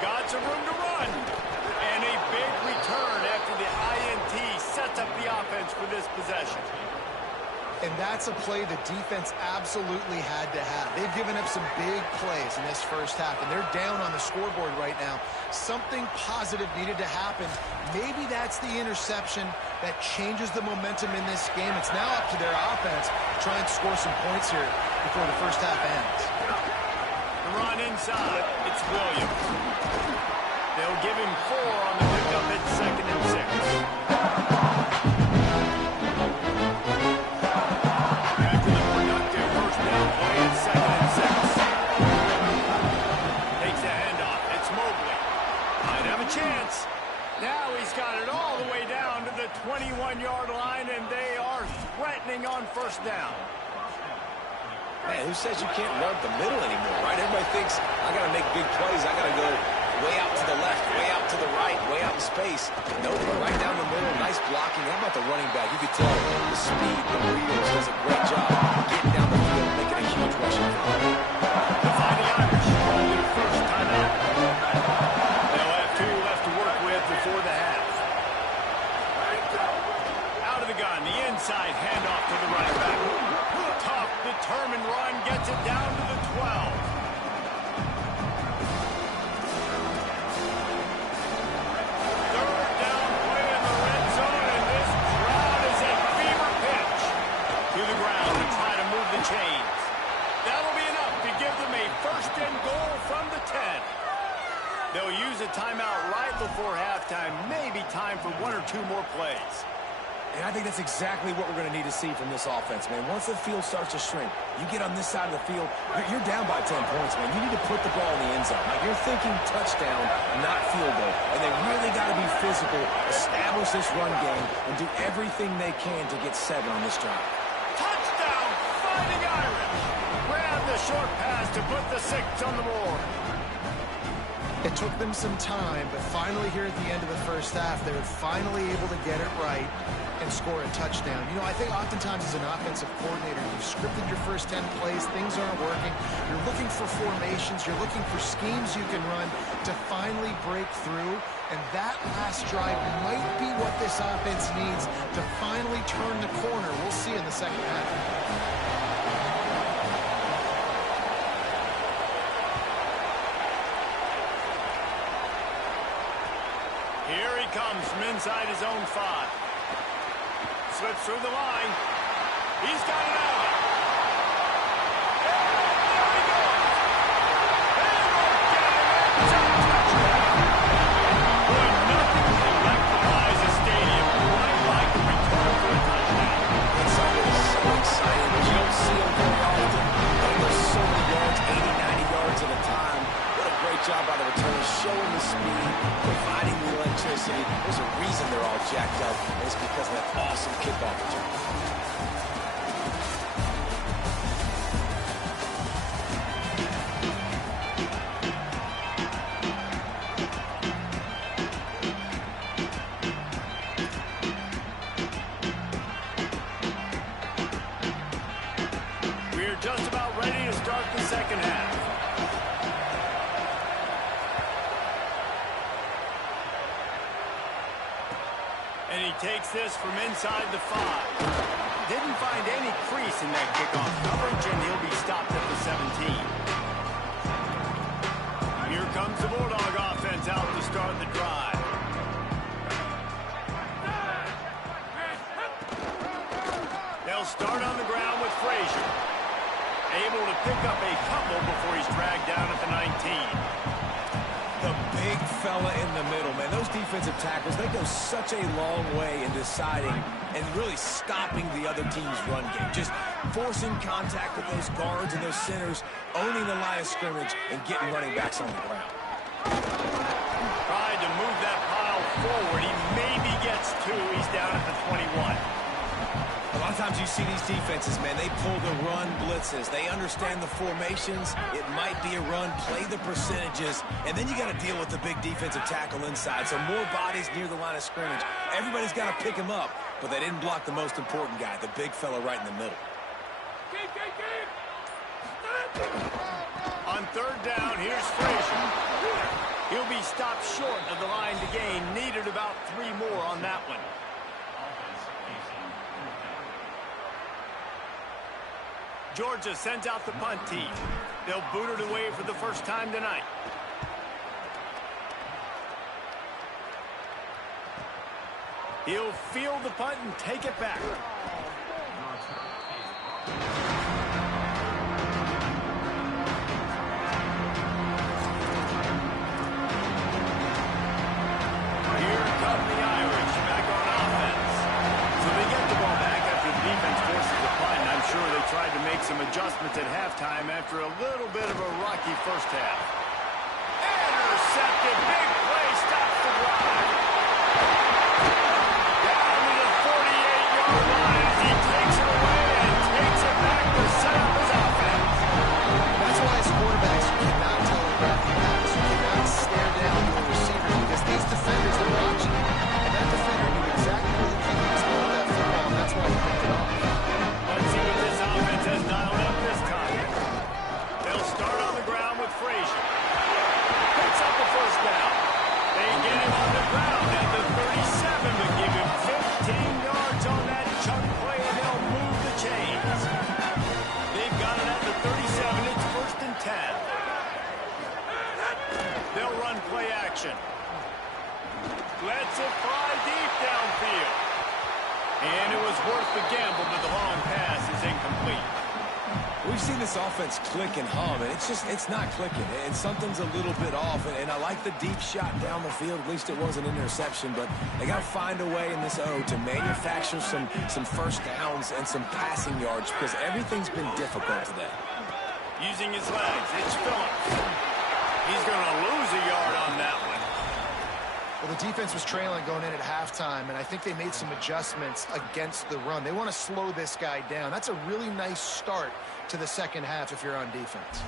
Got some room to run. And a big return after the INT sets up the offense for this possession. And that's a play the defense absolutely had to have. They've given up some big plays in this first half, and they're down on the scoreboard right now. Something positive needed to happen. Maybe that's the interception that changes the momentum in this game. It's now up to their offense to try and score some points here before the first half ends. The run inside. It's Williams. They'll give him 4 on the pickup at 2nd and 6. Chance. Now he's got it all the way down to the 21-yard line, and they are threatening on first down. Man, who says you can't run up the middle anymore, right? Everybody thinks, I got to make big plays. I got to go way out to the left, way out to the right, way out in space. Nope, right down the middle. Nice blocking. How about the running back? You could tell the speed, the wheels, does a great job getting down the field, making a huge rushing play. The Fighting Irish call their first timeout. They'll have 2 left to work with before the half. Out of the gun, the inside handoff to the running back. Tough, determined run gets it down to the 12. Third down play in the red zone, and this crowd is at fever pitch. To the ground to try to move the chains. That'll be enough to give them a first and goal from the 10. They'll use a timeout right before halftime. Maybe time for 1 or 2 more plays. And I think that's exactly what we're going to need to see from this offense, man. Once the field starts to shrink, you get on this side of the field, you're down by 10 points, man. You need to put the ball in the end zone. Like, you're thinking touchdown, not field goal. And they really got to be physical, establish this run game, and do everything they can to get 7 on this drive. Touchdown, Fighting Irish. Grab the short pass to put the 6 on the board. It took them some time, but finally here at the end of the first half, they were finally able to get it right and score a touchdown. You know, I think oftentimes as an offensive coordinator, you've scripted your first 10 plays, things aren't working. You're looking for formations, you're looking for schemes you can run to finally break through, and that last drive might be what this offense needs to finally turn the corner. We'll see in the second half. Here he comes from inside his own 5. Slips through the line. He's got it out. And there he goes. And we'll get him in. Touchdown. Boy, nothing electrifies a stadium quite like a return for a touchdown. And something is so exciting, but you don't see them very often. And there's so many yards, 80, 90 yards at a time. What a great job by the returners, showing the speed, providing the electricity. There's a reason they're all jacked up, and it's because of that awesome kickoff return. We're just about ready to start the second half. And he takes this from inside the 5. Didn't find any crease in that kickoff coverage, and he'll be stopped at the 17. Here comes the Bulldog offense out to start the drive. They'll start on the ground with Frazier. Able to pick up a couple before he's dragged down at the 19. The big fella in the middle, man. Those defensive tackles, they go such a long way in deciding and really stopping the other team's run game. Just forcing contact with those guards and those centers, owning the line of scrimmage, and getting running backs on the ground. Tried to move that pile forward. He maybe gets 2. He's down at the 21. A lot of times you see these defenses, man, they pull the run blitzes. They understand the formations. It might be a run, play the percentages, and then you got to deal with the big defensive tackle inside. So more bodies near the line of scrimmage. Everybody's got to pick him up, but they didn't block the most important guy, the big fella right in the middle. On third down, here's Frazier. He'll be stopped short of the line to gain. Needed about 3 more on that one. Georgia sends out the punt team. They'll boot it away for the first time tonight. He'll field the punt and take it back. Here come the Irish back on offense. So they get the ball back after the defense forces the punt. I'm sure they tried to make some adjustments at halftime after a little bit of a rocky first half. Intercepted. Big play. Stops the drive. Down to the 48-yard line as he takes it away and takes it back to set up his offense. That's why as quarterbacks, you cannot telegraph the pass. You cannot stare down to a receiver because these defenders are watching you. And that defender knew exactly where the kid was going with that football, and that's why he picked it off. Let's see what this offense has dialed up this time. They'll start on the ground with Frazier. Picks up the first down. They get him on the ground at the 37, but give him 15 yards on that chunk play, and they'll move the chains. They've got it at the 37. It's 1st and 10. They'll run play action. Lets it fly deep downfield. And it was worth the gamble, but the long pass is incomplete. We've seen this offense click and hum, and it's not clicking, and something's a little bit off, and I like the deep shot down the field. At least it wasn't an interception, but they got to find a way in this O to manufacture some first downs and some passing yards because everything's been difficult today. Using his legs, it's Phillips. He's going to lose a yard on that one. Well, the defense was trailing going in at halftime, and I think they made some adjustments against the run. They want to slow this guy down. That's a really nice start to the second half if you're on defense.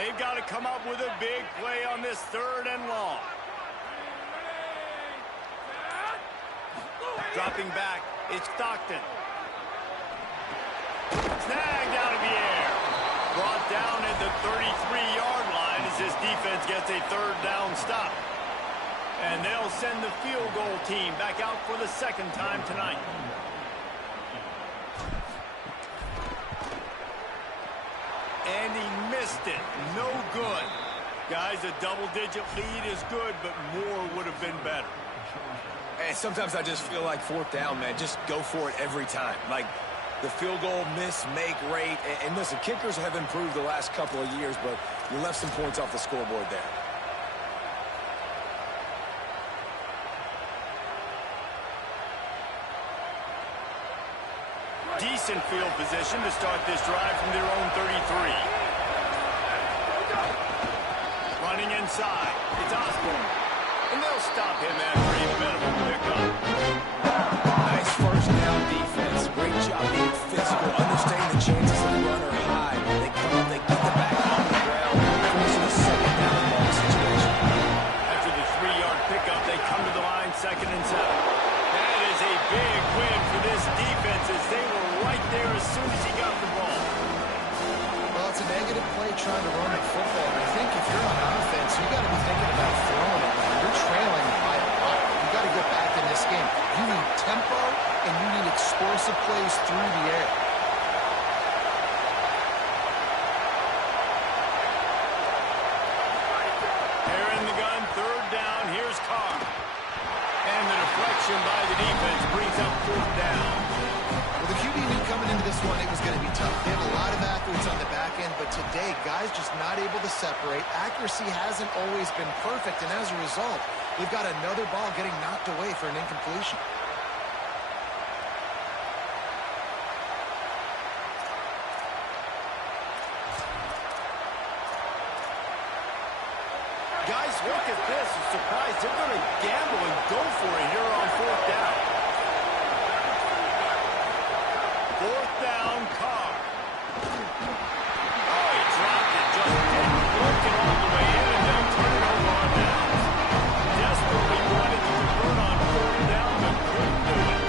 They've got to come up with a big play on this 3rd and long. Dropping back, it's Stockton. Snagged out of the air. Brought down at the 33-yard line as this defense gets a 3rd down stop. And they'll send the field goal team back out for the 2nd time tonight. And he missed it. No good. Guys, a double-digit lead is good, but more would have been better. And sometimes I just feel like 4th down, man. Just go for it every time. Like the field goal miss, make rate. And listen, kickers have improved the last couple of years, but you left some points off the scoreboard there. Decent field position to start this drive from their own 33. Running inside. It's Osborne. And they'll stop him after a minimal pickup. Nice 1st down defense. Great job being physical. Understanding the chances of the runner high. They come up, they get the back on the ground, forcing a 2nd down and long situation. After the 3-yard pickup, they come to the line 2nd and 7. That is a big win for this defense as they were right there as soon as he got the ball. Well, it's a negative play trying to run the football. And I think if you're on offense, you got to be thinking about throwing it. You're trailing by a lot. You got to get back in this game. You need tempo and you need explosive plays through the air. They're in the gun, 3rd down. Here's Carr. And the deflection by the defense brings up 4th down. Well, the QB knew coming into this one it was going to be tough. They have a lot of athletes on the back end, but today, guys just not able to separate. Accuracy hasn't always been perfect, and as a result, they've got another ball getting knocked away for an incompletion. Guys, look at this. I'm surprised they're going to gamble and go for it here on 4th down. 4th down, Carr. Oh, he dropped it. Just didn't work it all the way in, and they'll turn it over on downs. Desperately wanted to convert on 4th down, but couldn't do it.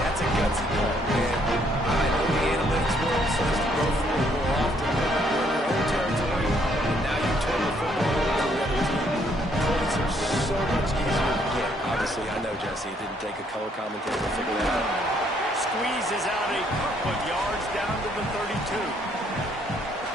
That's a gutsy call, man. I know the analytics world says to go for it more often, but you're in your own territory, and now you turn the football over to the other team. Points are so much easier to get. Obviously, I know, Jesse, it didn't take a color commentator to figure that out. Squeezes out a couple of yards down to the 32.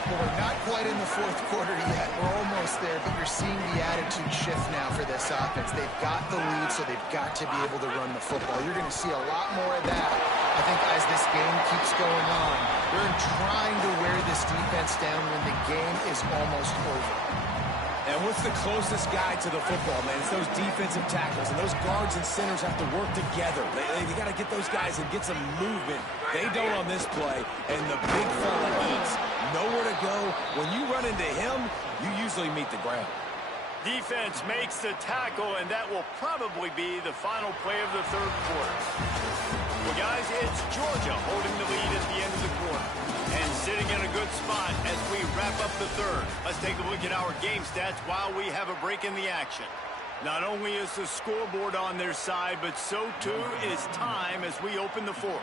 Well, we're not quite in the 4th quarter yet. We're almost there, but you're seeing the attitude shift now for this offense. They've got the lead, so they've got to be able to run the football. You're going to see a lot more of that, I think, as this game keeps going on. They're trying to wear this defense down when the game is almost over. And what's the closest guy to the football, man? It's those defensive tackles, and those guards and centers have to work together. They got to get those guys and get some movement. They don't on this play, and the big fella eats. Nowhere to go. When you run into him, you usually meet the ground. Defense makes the tackle, and that will probably be the final play of the 3rd quarter. Well, guys, it's Georgia holding the lead at the end of the quarter. And sitting in a good spot as we wrap up the 3rd. Let's take a look at our game stats while we have a break in the action. Not only is the scoreboard on their side, but so too is time as we open the 4th.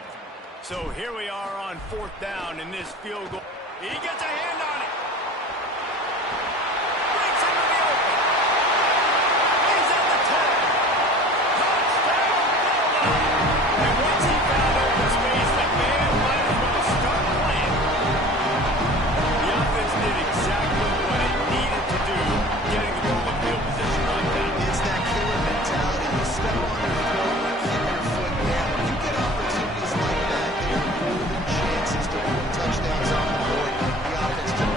So here we are on 4th down in this field goal. He gets a hand on it. Breaks into the open. He's at the 10. Touchdown, Bulldogs. And once he found open space, the man might as well start playing. The offense did exactly what it needed to do, getting the ball in field position on down. It's that killer mentality. You step on their throat, you keep your foot down. You get opportunities like that, they are golden chances to put touchdowns on the board. The offense took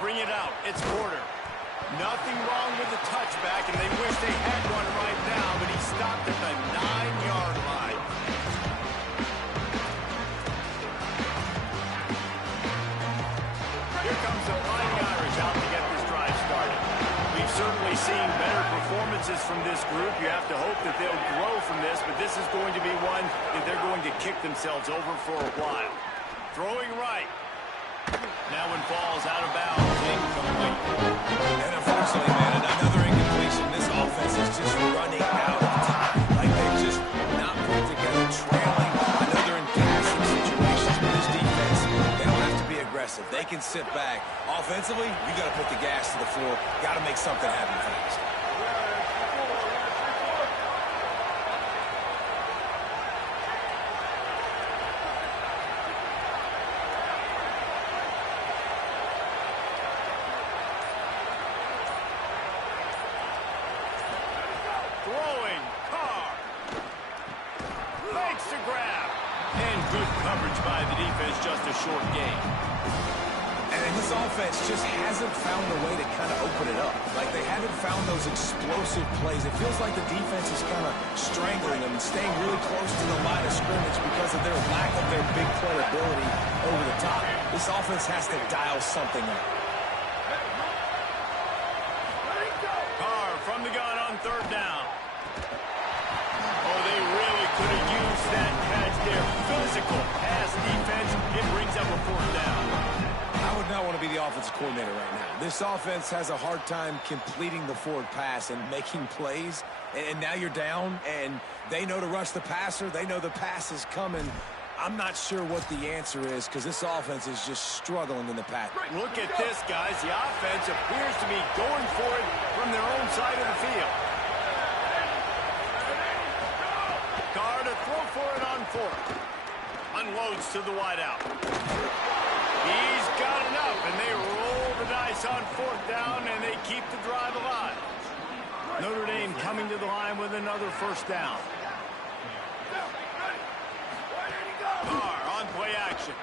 bring it out. It's Porter. Nothing wrong with the touchback, and they wish they had one right now, but he stopped at the 9-yard line. Here comes the Flying Irish out to get this drive started. We've certainly seen better performances from this group. You have to hope that they'll grow from this, but this is going to be one that they're going to kick themselves over for a while. Throwing right. That one falls out of bounds. Incomplete. And unfortunately, man, another incompletion. This offense is just running out of time. Like they're just not put together, trailing. I know they're in passing situations, but this defense, they don't have to be aggressive. They can sit back. Offensively, you got to put the gas to the floor. Got to make something happen fast. Throwing, Carr. Makes the grab. And good coverage by the defense, just a short gain. And this offense just hasn't found a way to kind of open it up. Like they haven't found those explosive plays. It feels like the defense is kind of strangling them and staying really close to the line of scrimmage because of their lack of their big play ability over the top. This offense has to dial something up. Carr from the gun on third down. Oh, they really could have used that catch there. Physical pass defense. It brings up a fourth down. I would not want to be the offensive coordinator right now. This offense has a hard time completing the forward pass and making plays. And now you're down, and they know to rush the passer. They know the pass is coming. I'm not sure what the answer is because this offense is just struggling in the pass. Look at this, guys. The offense appears to be going for it from their own side of the field. Carr to throw for it on fourth. Unloads to the wideout. He's got enough, and they roll the dice on fourth down, and they keep the drive alive. Notre Dame coming to the line with another first down. Carr on play action.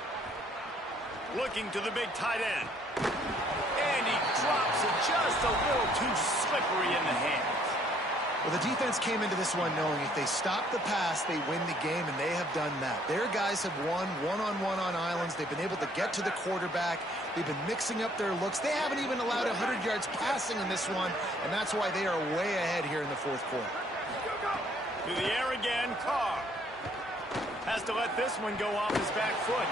Looking to the big tight end. And he drops it just a little too slippery in the hands. Well, the defense came into this one knowing if they stop the pass, they win the game, and they have done that. Their guys have won one-on-one on islands. They've been able to get to the quarterback. They've been mixing up their looks. They haven't even allowed 100 yards passing in this one, and that's why they are way ahead here in the fourth quarter. To the air again, Carr. Has to let this one go off his back foot.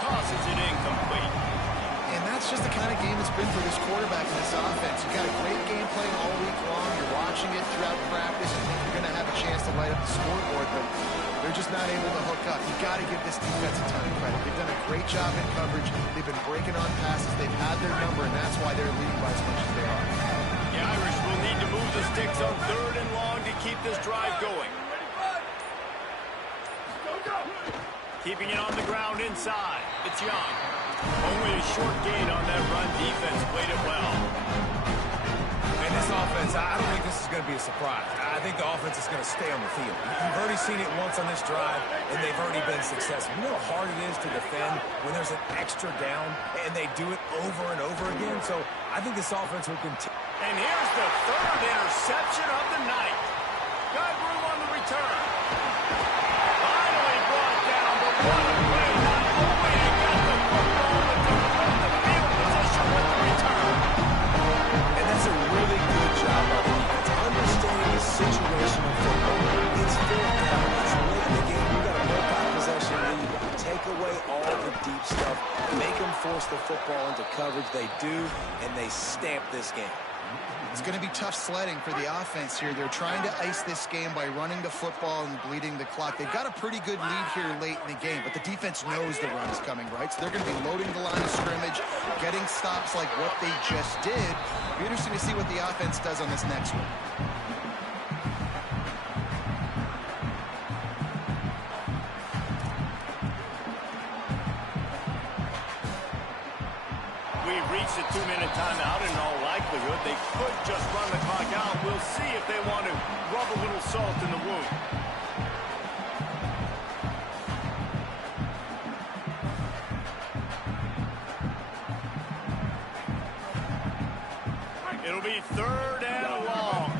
Tosses it incomplete. And that's just the kind of game it's been for this quarterback and this offense. You've got a great game plan all week long. You're watching it throughout practice. You think you're going to have a chance to light up the scoreboard, but they're just not able to hook up. You've got to give this defense a ton of credit. They've done a great job in coverage. They've been breaking on passes. They've had their number, and that's why they're leading by as much as they are. The Irish will need to move the sticks on third and long to keep this drive going. Keeping it on the ground inside. It's Young. Only a short gain on that run. Defense played it well. And this offense, I don't think this is going to be a surprise. I think the offense is going to stay on the field. You've already seen it once on this drive, and they've already been successful. You know how hard it is to defend when there's an extra down, and they do it over and over again. So I think this offense will continue. And here's the third interception of the night. Got room on the return. Finally brought down, but what a play. Not only they got the football, but to flip the field position with the return. And that's a really good job by the defense. Understanding the situation of football. It's fourth down. It's late in the game. You got a multi-possession lead. Take away all the deep stuff. Make them force the football into coverage. They do, and they stamp this game. It's going to be tough sledding for the offense here. They're trying to ice this game by running the football and bleeding the clock. They've got a pretty good lead here late in the game, but the defense knows the run is coming, right? So they're going to be loading the line of scrimmage, getting stops like what they just did. It'll be interesting to see what the offense does on this next one. We've reached a 2-minute timeout. In all likelihood, they could just run the clock out. We'll see if they want to rub a little salt in the wound. ready. 3rd and long.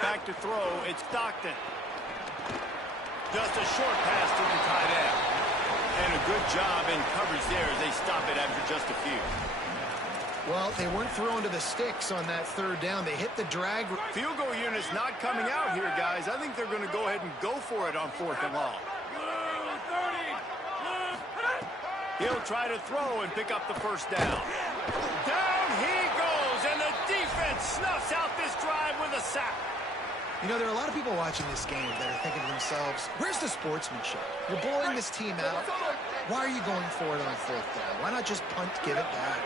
Back to throw. It's Stockton. Just a short pass to the tight end. And a good job in coverage there as they stop it after just a few. Well, they weren't throwing to the sticks on that 3rd down. They hit the drag. Field goal unit's not coming out here, guys. I think they're going to go ahead and go for it on 4th and long. He'll try to throw and pick up the 1st down. Down he goes, and the defense snuffs out this drive with a sack. You know, there are a lot of people watching this game that are thinking to themselves, where's the sportsmanship? You're blowing this team out. Why are you going for it on 4th down? Why not just punt, give it back,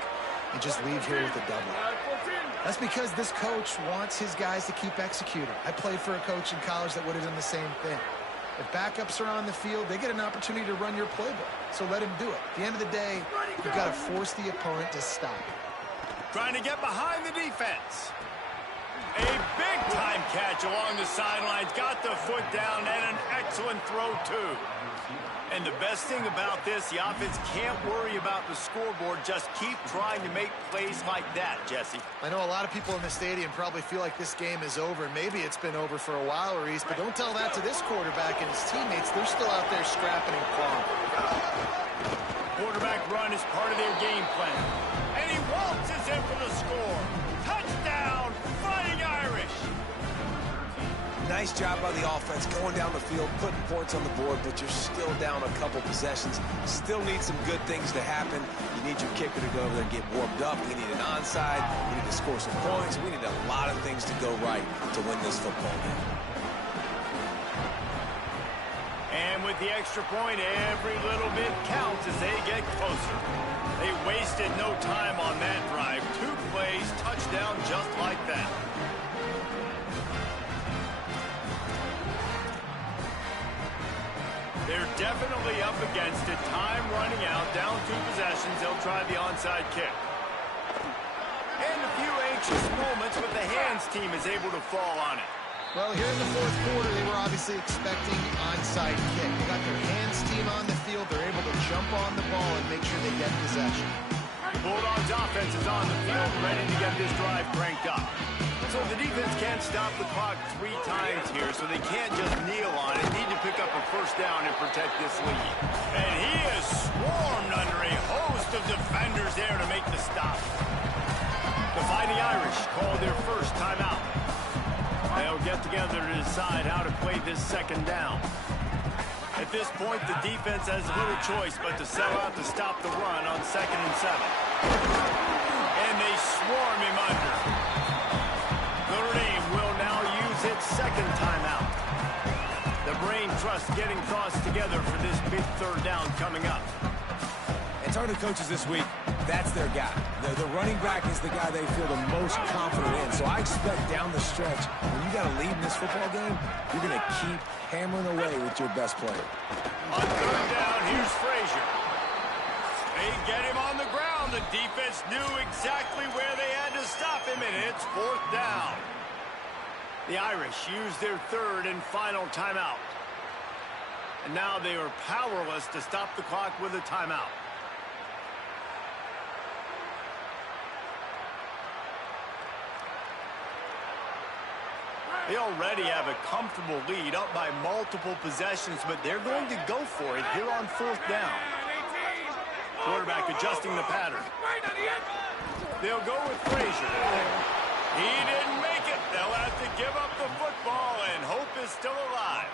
and just leave here with a double? That's because this coach wants his guys to keep executing. I played for a coach in college that would have done the same thing. If backups are on the field, they get an opportunity to run your playbook. So let him do it. At the end of the day, you've got to force the opponent to stop. Trying to get behind the defense. A big-time catch along the sidelines. Got the foot down and an excellent throw, too. And the best thing about this, the offense can't worry about the scoreboard. Just keep trying to make plays like that, Jesse. I know a lot of people in the stadium probably feel like this game is over. Maybe it's been over for a while, Reese, but don't tell that to this quarterback and his teammates. They're still out there scrapping and clawing. Quarterback run is part of their game plan. And he waltzes in for the score. Touchdown, Fighting Irish. Nice job by the offense going down the field, putting points on the board, but you're still down a couple possessions. Still need some good things to happen. You need your kicker to go over there and get warmed up. We need an onside. We need to score some points. We need a lot of things to go right to win this football game. And with the extra point, every little bit counts as they get closer. They wasted no time on that drive. 2 plays, touchdown just like that. They're definitely up against it. Time running out. Down 2 possessions. They'll try the onside kick. And a few anxious moments, but the hands team is able to fall on it. Well, here in the 4th quarter, they were obviously expecting onside kick. They got their hands team on the field. They're able to jump on the ball and make sure they get possession. Bulldogs offense is on the field, ready to get this drive cranked up. So the defense can't stop the clock 3 times here, so they can't just kneel on it. Need to pick up a 1st down and protect this lead. And he is swarmed under a host of defenders there to make the stop. The Fighting Irish call their 1st timeout. They'll get together to decide how to play this 2nd down. At this point, the defense has little choice but to sell out to stop the run on 2nd and 7. And they swarm him under. Notre Dame will now use its 2nd timeout. The brain trust getting thoughts together for this big 3rd down coming up. And talking to coaches this week, that's their guy. The running back is the guy they feel the most confident in. So I expect down the stretch, when you got to lead in this football game, you're going to keep hammering away with your best player. On 3rd down, here's Frazier. They get him on the ground. The defense knew exactly where they had to stop him, and it's 4th down. The Irish use their 3rd and final timeout. And now they are powerless to stop the clock with a timeout. They already have a comfortable lead, up by multiple possessions, but they're going to go for it here on 4th down. Quarterback adjusting the pattern. They'll go with Frazier. He didn't make it. They'll have to give up the football, and hope is still alive.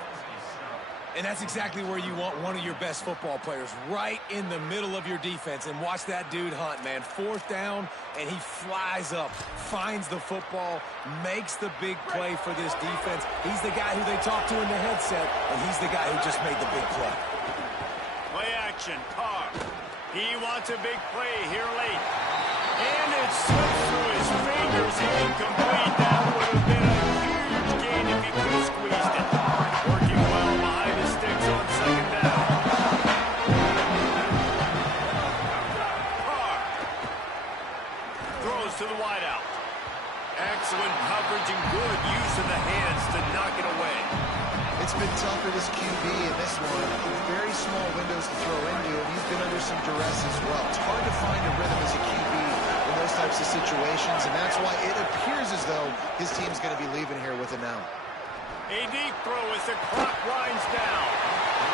And that's exactly where you want one of your best football players, right in the middle of your defense. And watch that dude hunt, man. 4th down, and he flies up, finds the football, makes the big play for this defense. He's the guy who they talk to in the headset, and he's the guy who just made the big play. Play action, Carr. He wants a big play here late. And it slips through his fingers. Incomplete. That would have been a huge gain if he could have squeezed it. Working well behind the sticks on 2nd down. Carr throws to the wideout. Excellent coverage and good use of the hands to knock it away. It's been tough for this QB in this one. Very small windows to throw into, and he's been under some duress as well. It's hard to find a rhythm as a QB those types of situations, and that's why it appears as though his team's going to be leaving here with it now. A deep throw as the clock winds down.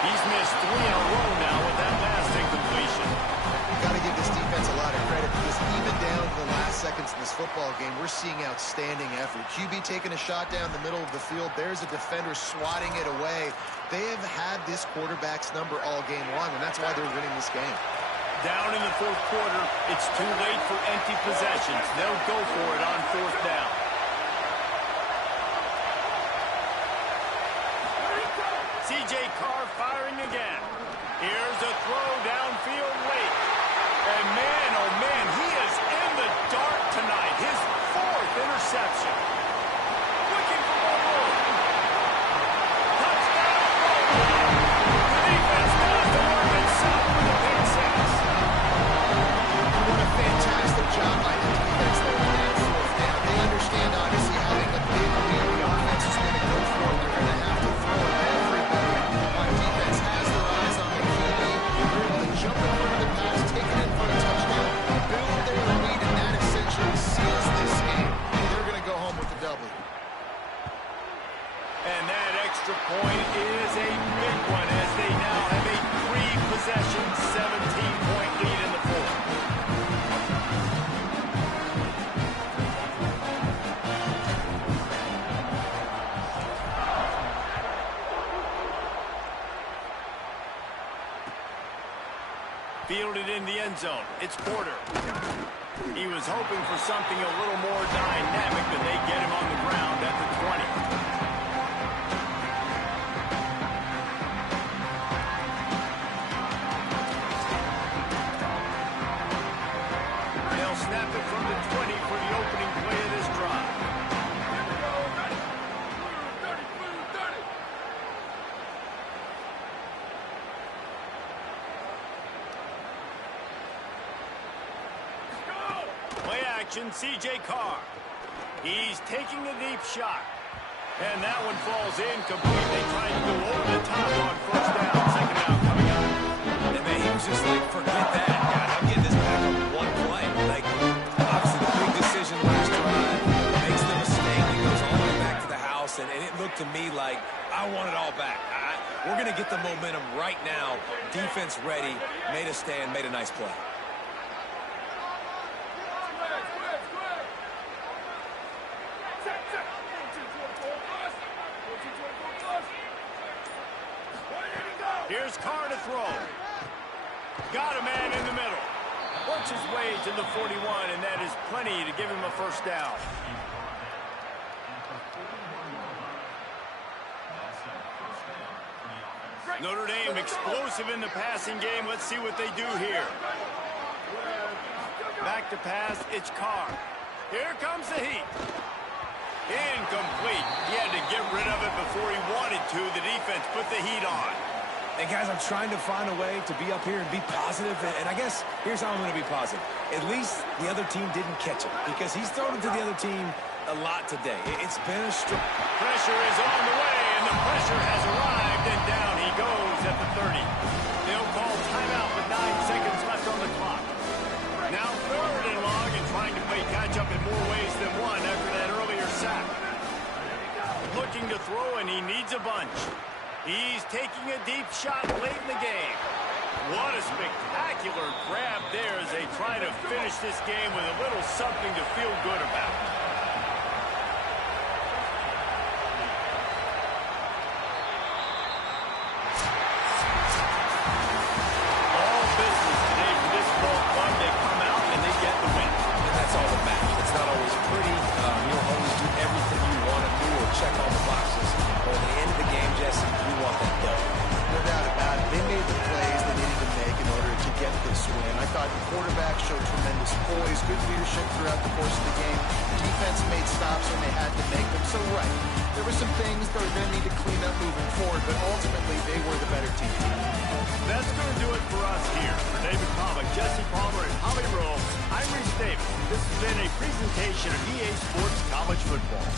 He's missed 3 in a row now with that last incompletion. Got to give this defense a lot of credit because even down to the last seconds in this football game, we're seeing outstanding effort. QB taking a shot down the middle of the field. There's a defender swatting it away. They have had this quarterback's number all game long, and that's why they're winning this game. Down in the fourth quarter, it's too late for empty possessions. They'll go for it on 4th down. C.J. Carr firing again. Here's a throw downfield late. And man, oh man, he is in the dark tonight. His 4th interception. Looking for more room. Touchdown, Baltimore. The defense does the work itself with a pick 6. What a fantastic job by the defense there on that 4th down. They understand, obviously, having a big lead. The offense is going to go for it. They're going to have to throw it. Everybody on defense has their eyes on the QB. They're able to jump in front of the pass, take it in for a touchdown, build their lead, and that essentially seals this game. They're going to go home with the W. And that extra point is a big one as they now have a 3-possession, 17-point lead in the 4th. Fielded in the end zone. It's Porter. He was hoping for something a little more dynamic, but they get him on the ground at the 20. They'll snap it from the 20 for the opening play of this drive. Play action, C.J. Carr. He's taking a deep shot. And that one falls incomplete. They tried to go over the top on 1st down. 2nd down coming up. And man, he was just like, forget that. God, I'm getting this back on one play. Like, obviously the big decision last drive makes the mistake. He goes all the way back to the house, and it looked to me like I want it all back. We're going to get the momentum right now. Defense ready, made a stand, made a nice play. Here's Carr to throw. Got a man in the middle. Works his way to the 41, and that is plenty to give him a 1st down. Notre Dame explosive in the passing game. Let's see what they do here. Back to pass, it's Carr. Here comes the heat. Incomplete. He had to get rid of it before he wanted to. The defense put the heat on. And guys, I'm trying to find a way to be up here and be positive, and I guess here's how I'm going to be positive. At least the other team didn't catch it, because he's thrown it to the other team a lot today. It's been a struggle. Pressure is on the way, and the pressure has arrived, and down he goes at the 30. They'll call timeout with 9 seconds left on the clock. Now 3rd and long, and trying to play catch-up in more ways than one after that earlier sack. Looking to throw, and he needs a bunch. He's taking a deep shot late in the game. What a spectacular grab there as they try to finish this game with a little something to feel good about. All business today for this ball club. They come out and they get the win. And that's all that matters. It's not always pretty. You don't always do everything you want to do or check all the boxes. But at the end of the game, Jesse, we want that done. No doubt about it. They made the plays they needed to make in order to get this win. I thought the quarterback showed tremendous poise, good leadership throughout the course of the game. Defense made stops when they had to make them. So, right, there were some things they were going to need to clean up moving forward, but ultimately they were the better team. That's going to do it for us here. For David Pollack, Jesse Palmer, and Holly Rowe, I'm Reese Davis. This has been a presentation of EA Sports College Football.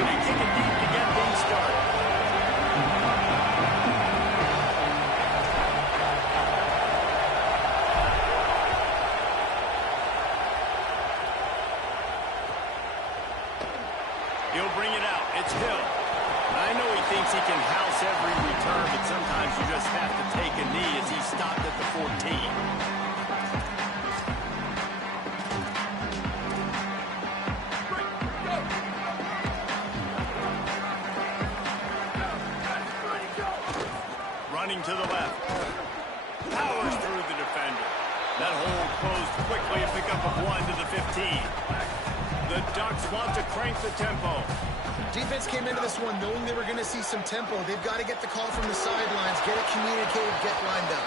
opportunity. Kick it deep to get things started. He'll bring it out. It's Hill. I know he thinks he can house every return, but sometimes you just have to take a knee as he stopped at the 14. Running to the left. Powers through the defender. That hole closed quickly, a pickup of 1 to the 15. The Ducks want to crank the tempo. Defense came into this one knowing they were going to see some tempo. They've got to get the call from the sidelines, get it communicated, get lined up.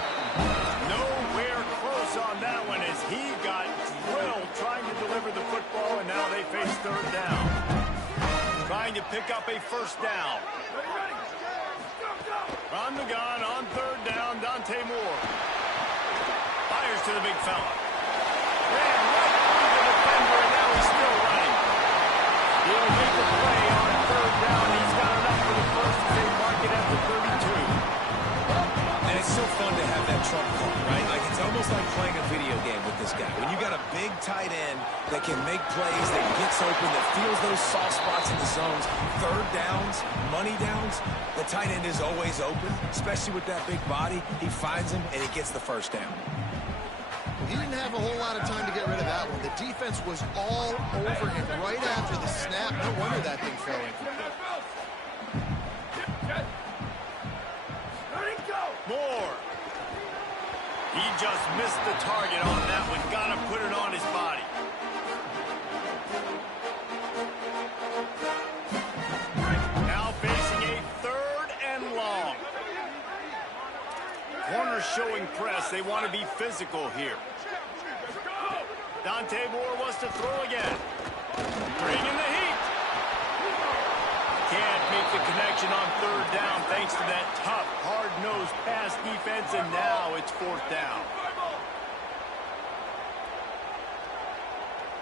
Nowhere close on that one as he got drilled trying to deliver the football, and now they face third down. Trying to pick up a first down. On the gun, on third down, Dante Moore. Fires to the big fella. Ran right through the defender, and now he's still running. He'll make a play on third down. He's got enough for the first as they mark it at the 32. And it's so fun to have that trump card, right? Like, it's almost like playing a video game with this guy. When you got a big tight end that can make plays, that gets open, that feels those soft spots in the zones, third downs, money downs, the tight end is always open, especially with that big body. He finds him, and he gets the first down. He didn't have a whole lot of time to get rid of that one. The defense was all over him right after the snap. No wonder that thing fell incomplete. Moore. He just missed the target on that one. Gotta put it on his body. Now facing a third and long. Corners showing press. They want to be physical here. Dante Moore wants to throw again. Bringing the heat. Can't make the connection on third down thanks to that tough, hard-nosed pass defense, and now it's fourth down.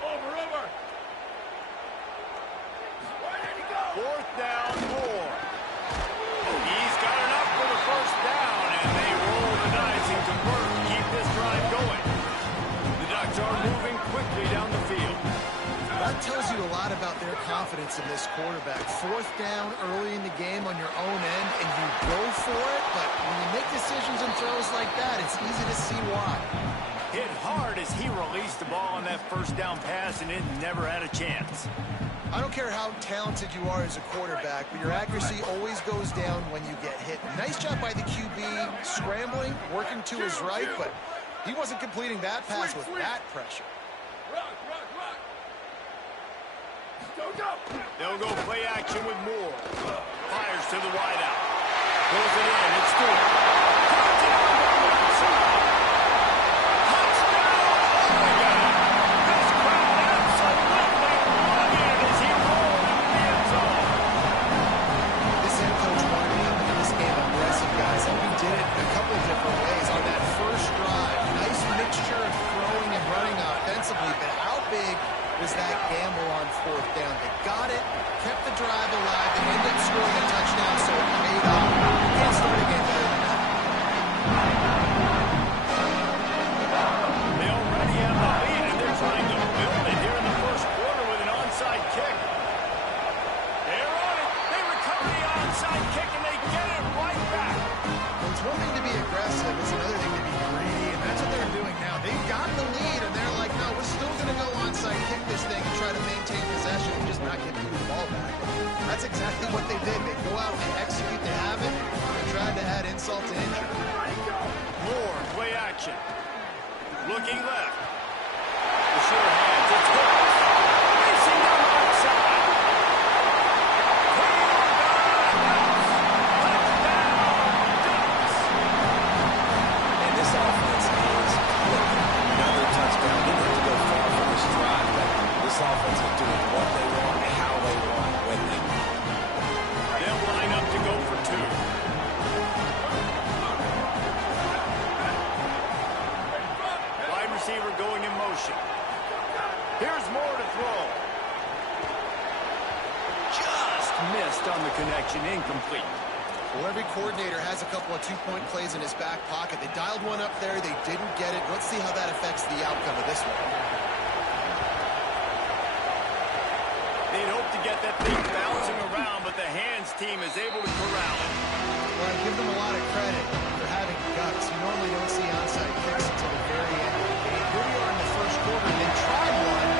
Over. Fourth down, Moore. He's got enough for the first down, and they roll the dice and convert to keep this drive going. The Ducks are moving quickly down the field. That tells you a lot about their confidence in this quarterback. Fourth down early in the game on your own end, and you go for it, but when you make decisions and throws like that, it's easy to see why. Hit hard as he released the ball on that first down pass, and it never had a chance. I don't care how talented you are as a quarterback, but your accuracy always goes down when you get hit. Nice job by the QB scrambling, working to his right, but he wasn't completing that pass with that pressure. Rock. They'll go play action with Moore. Fires to the wideout. Pulls it in. It's Stewart. Puts it on the left side. Touchdown, Oregon! This crowd absolutely loving it as he rolled into the end zone. This head coach wanted to come into this game aggressive, guys, and we did it a couple different ways. On that first drive, nice mixture of throwing and running offensively, but how big was that gamble on fourth down? They got it, kept the drive alive, they ended up scoring a touchdown, so it paid off. You can't start a game better than that. They already have the lead, and they're trying to build it here in the first quarter with an onside kick. They're on it. They recover the onside kick, and they get it right back. Well, it's one thing to be aggressive, it's another thing to be greedy, and that's what they're doing now. They've got the lead, and they're like, no, we're still going to go onside kick this thing and try to maintain possession and just not give you the ball back. That's exactly what they did. They go out, they execute, they have it, and tried to add insult to injury. Moore, play action. Looking left. The sure hands. It's Hooks. Racing down the left side. And this offense is clicking. Another touchdown. Didn't have to go far for this drive, but this offense is doing what they want, how they want, when they want. They'll line up to go for two. Wide receiver going in motion. Here's Moore to throw. Just missed on the connection, incomplete. Well, every coordinator has a couple of two-point plays in his back pocket. They dialed one up there. They didn't get it. Let's see how that affects the outcome of this one. They'd hope to get that thing bouncing around, but the hands team is able to corral it. Well, I give them a lot of credit for having guts. You normally don't see onside kicks until the very end of the game. Here we are in the first quarter. They tried one,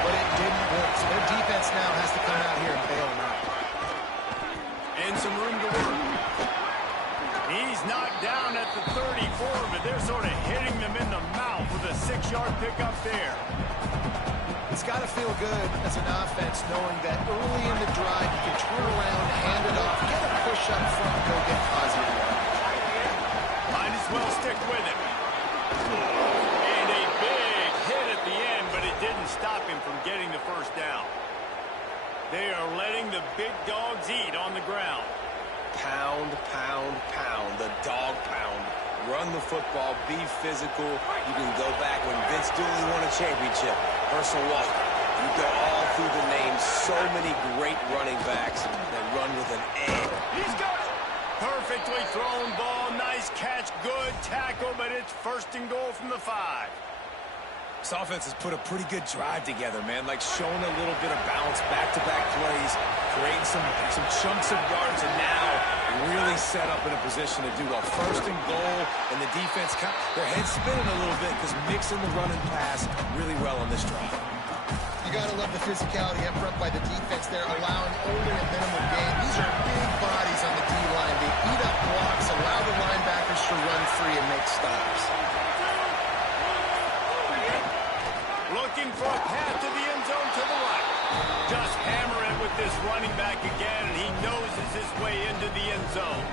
but it didn't work. So their defense now has to come out here and bail them out. And some room to work. He's knocked down at the 34, but they're sort of hitting them in the mouth with a 6-yard pickup there. It's got to feel good as an offense knowing that early in the drive you can turn around, hand it off, get a push up front, go get positive yards. Might as well stick with him. And a big hit at the end, but it didn't stop him from getting the first down. They are letting the big dogs eat on the ground. Pound, pound, pound, the dog pound. Run the football, be physical. You can go back when Vince Dooley won a championship. Herschel Walker. You go all through the names. So many great running backs that run with an A. He's got it. Perfectly thrown ball. Nice catch. Good tackle, but it's first and goal from the 5. This offense has put a pretty good drive together, man. Like showing a little bit of balance, back-to-back plays, creating some chunks of yards, and now really set up in a position to do well. First and goal, and the defense, their head's spinning a little bit because mixing the run and pass really well on this drive. You got to love the physicality up front by the defense there, allowing only a minimum gain. These are big bodies on the D-line. They eat up blocks, allow the linebackers to run free and make stops. Looking for a path to the end zone to the right. Just hammer it with this running back again, and he noses his way into the end zone.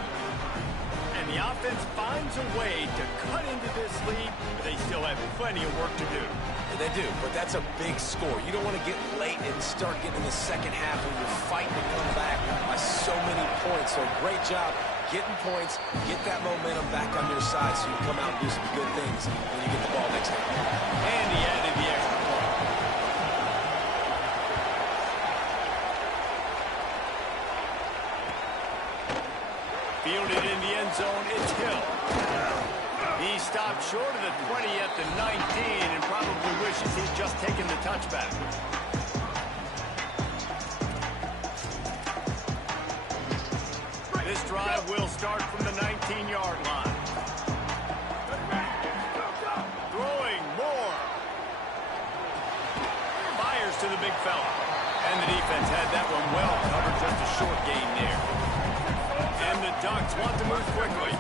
And the offense finds a way to cut into this lead, but they still have plenty of work to do. They do, but that's a big score. You don't want to get late and start getting in the second half when you're fighting to come back by so many points. So great job getting points, get that momentum back on your side so you come out and do some good things when you get the ball next time. And he added the extra point. Fielded in the end zone, it's Hill. He stopped short of the 20 at the 19 and probably wishes he'd just taken the touchback. This drive will start from the 19-yard line. Throwing more. Fires to the big fella. And the defense had that one well covered, just a short gain there. And the Ducks want to move quickly.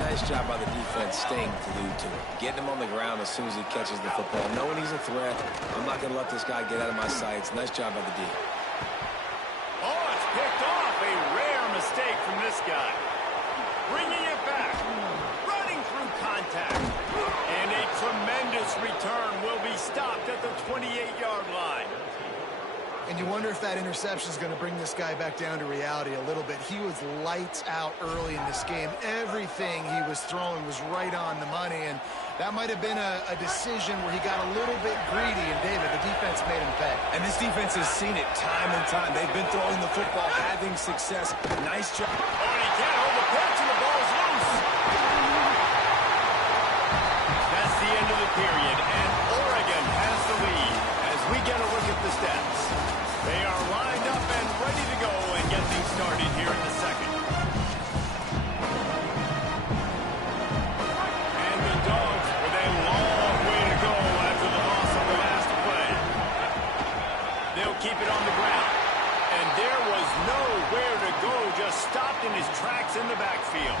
Nice job by the defense staying glued to it. Getting him on the ground as soon as he catches the football. Knowing he's a threat, I'm not going to let this guy get out of my sights. Nice job by the D. Oh, it's picked off. A rare mistake from this guy. Bringing it back. Running through contact. And a tremendous return will be stopped at the 28-yard line. And you wonder if that interception is going to bring this guy back down to reality a little bit. He was lights out early in this game. Everything he was throwing was right on the money, and that might have been a decision where he got a little bit greedy, and David, the defense made him pay. And this defense has seen it time and time. They've been throwing the football, having success. Nice job. Oh, and he can't hold the pitch, and the ball's loose. That's the end of the period, and Oregon has the lead as we get a look at the stats. They are lined up and ready to go and get things started here in the second. And the Dogs with a long way to go after the loss of the last play. They'll keep it on the ground. And there was nowhere to go, just stopped in his tracks in the backfield.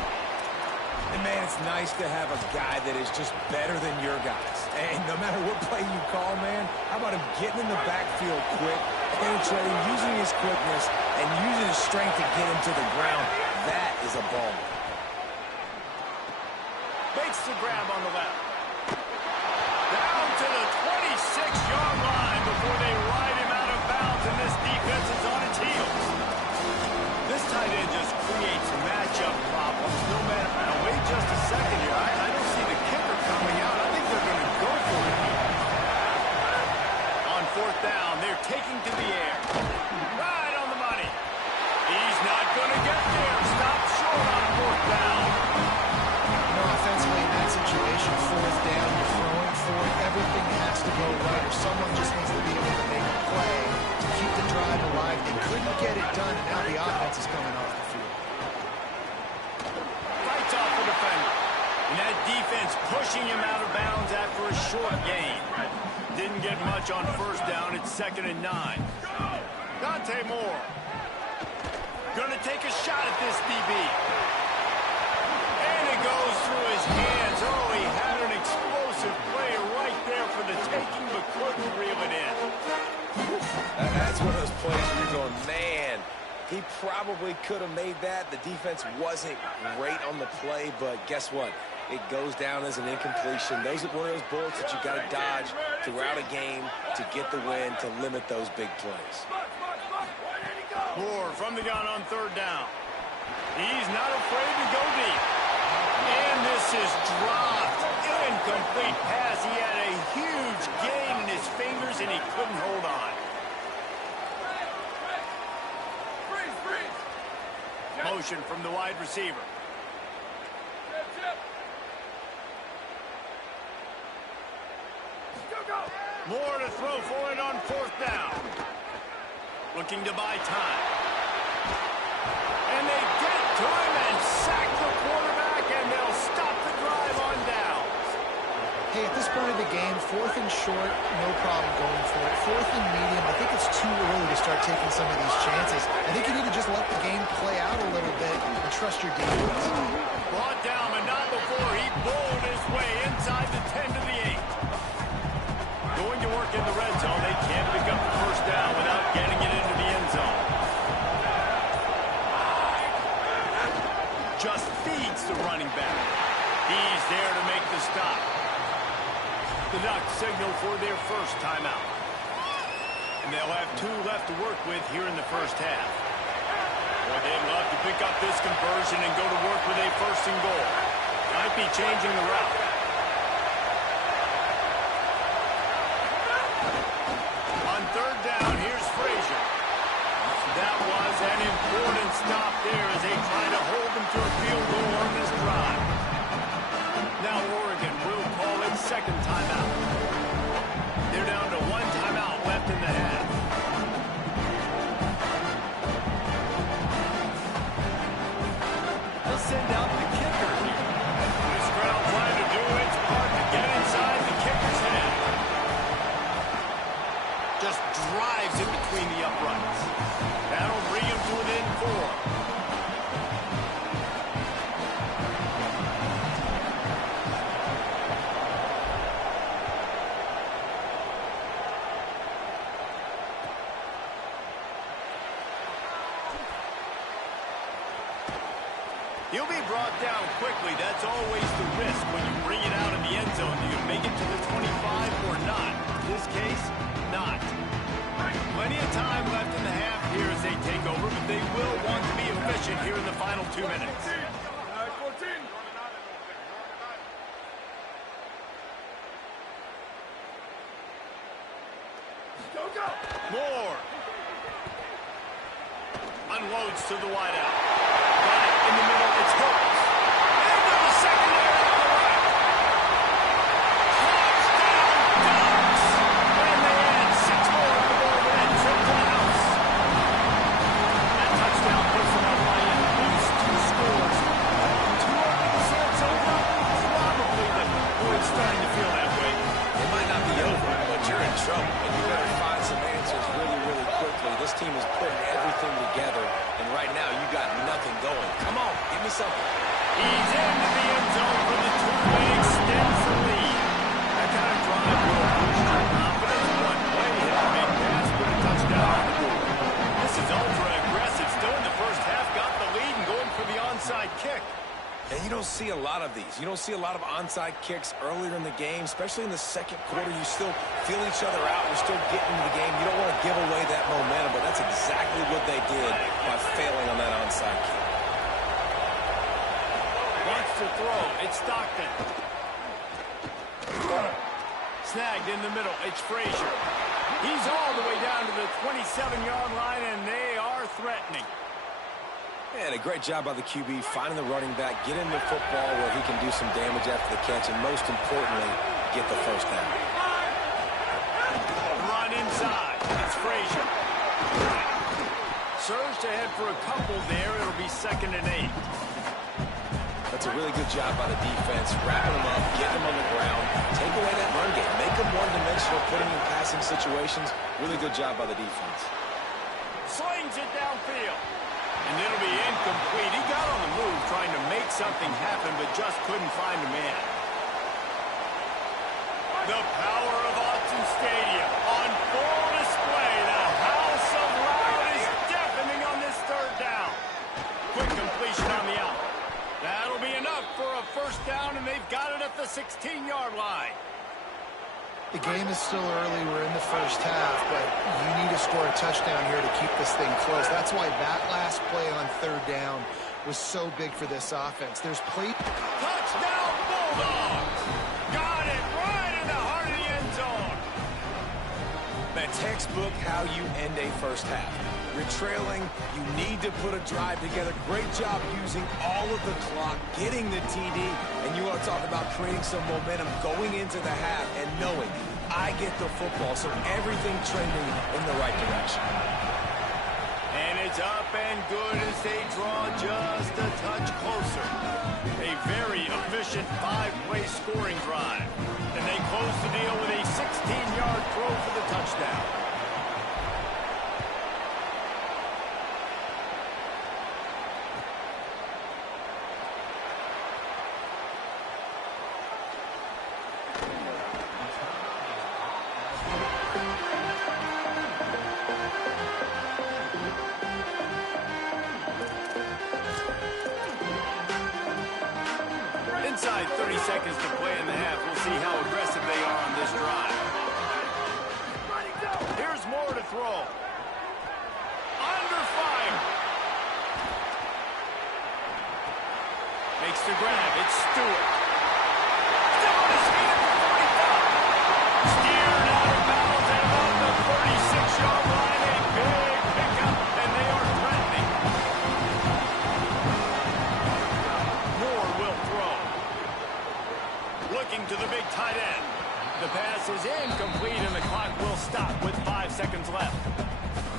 And, man, it's nice to have a guy that is just better than your guys. And no matter what play you call, man, how about him getting in the backfield quick, penetrating, using his quickness, and using his strength to get him to the ground. That is a ball. Makes the grab on the left. Down to the 26-yard line before they ride him out of bounds, and this defense is on its heels. This tight end just creates matchup problems no matter. Now, wait just a second here. I don't see the kicker coming out. I think they're going to go for it here. On fourth down, they're taking to the air. Right on the money. He's not going to get there. Stop short on fourth down. You know, offensively in that situation, fourth down, you're throwing for it. Everything has to go right, or someone just needs to be able to make a play to keep the drive alive. They couldn't get it done, and now the offense is coming off the field. Fights off the defender. And that defense pushing him out of bounds after a short gain. Didn't get much on first down. It's 2nd and 9. Dante Moore. Going to take a shot at this DB. And it goes through his hands. Oh, he had an explosive play right there for the taking, but couldn't reel it in. That's one of those plays where you're going, man, he probably could have made that. The defense wasn't great on the play, but guess what? It goes down as an incompletion. Those are one of those bullets that you got to dodge throughout a game to get the win, to limit those big plays. Moore from the gun on 3rd down. He's not afraid to go deep. And this is dropped. Incomplete pass. He had a huge gain in his fingers, and he couldn't hold on. Motion from the wide receiver. Moore to throw for it on 4th down. Looking to buy time. And they get to him and sack the quarterback, and they'll stop the drive on downs. Hey, at this point of the game, 4th and short, no problem going for it. 4th and medium, I think it's too early to start taking some of these chances. I think you need to just let the game play out a little bit and trust your defense. Brought down, but not before he bowled his way inside the 10 to the 8. Going to work in the red zone. They can't pick up the first down without getting it into the end zone. Just feeds the running back. He's there to make the stop. The Ducks signal for their first timeout. And they'll have 2 left to work with here in the first half. Boy, they'd love to pick up this conversion and go to work with a 1st and goal. Might be changing the route. On 3rd down, here's Frazier. That was an important stop there as they try to hold them to a field goal on this drive. Now Oregon will call its 2nd timeout. They're down to 1 timeout left in the half. They'll send out the kicker here. This crowd trying to do its part to get inside the kicker's head. Just drives it between the uprights. That'll bring him to an end 4. He'll be brought down quickly. That's always the risk when you bring it out of the end zone. Do you make it to the 25 or not? In this case, not. Plenty of time left in the half here as they take over, but they will want to be efficient here in the final 2 minutes. Moore. Unloads to the wideout. Got it in the middle. It's Hooks. Into the secondary on the right. Touchdown, Ducks! And they add 6 more on the board with that trip to the house. That touchdown puts them up by at least 2 scores. 2 up in the sense over? Probably, but boy, it's starting to feel that way. It might not be over, but you're in trouble, and you better find some answers really, really quickly. This team is putting everything together, and right now you got nothing going. Come on, give me something. He's into the end zone for the 2 that extends the lead. That kind of drive will boost your confidence. One play hit a big pass, put a touchdown on the board. This is ultra aggressive. Still in the first half, got the lead and going for the onside kick. And you don't see a lot of these. You don't see a lot of onside kicks earlier in the game, especially in the 2nd quarter. You still feel each other out. You're still getting into the game. You don't want to give away that momentum, but that's exactly what they did by failing on that onside kick. Wants to throw. It's Stockton. Snagged in the middle. It's Frazier. He's all the way down to the 27-yard line, and they are threatening. And a great job by the QB finding the running back, getting the football where he can do some damage after the catch, and most importantly, get the first down. Run inside. It's Frazier. Surge to head for a couple there. It'll be 2nd and 8. That's a really good job by the defense, wrapping them up, getting them on the ground, take away that run game, make them one-dimensional, putting in passing situations. Really good job by the defense. Slings it downfield. And it'll be incomplete. He got on the move trying to make something happen, but just couldn't find a man. The power of Autzen Stadium on full display. The house of loud is deafening on this 3rd down. Quick completion on the out. That'll be enough for a first down, and they've got it at the 16-yard line. The game is still early. We're in the first half, but you need to score a touchdown here to keep this thing close. That's why that last play on 3rd down was so big for this offense. There's play. Touchdown, Bulldogs! Got it right in the heart of the end zone. The textbook how you end a first half. You're trailing, you need to put a drive together. Great job using all of the clock, getting the TD, and you want to talk about creating some momentum going into the half and knowing I get the football, so everything trending in the right direction. And it's up and good as they draw just a touch closer. A very efficient 5-play scoring drive. And they close the deal with a 16-yard throw for the touchdown. Inside 30 seconds to play in the half. We'll see how aggressive they are on this drive. Here's more to throw. Under fire. Makes the grab. It's Stewart. Still on his feet at the 45. Steered out of bounds and on the 36-yard line. A big pickup, and they are threatening. Moore will throw. Looking to the big tight end. The pass is incomplete, and the clock will stop with 5 seconds left.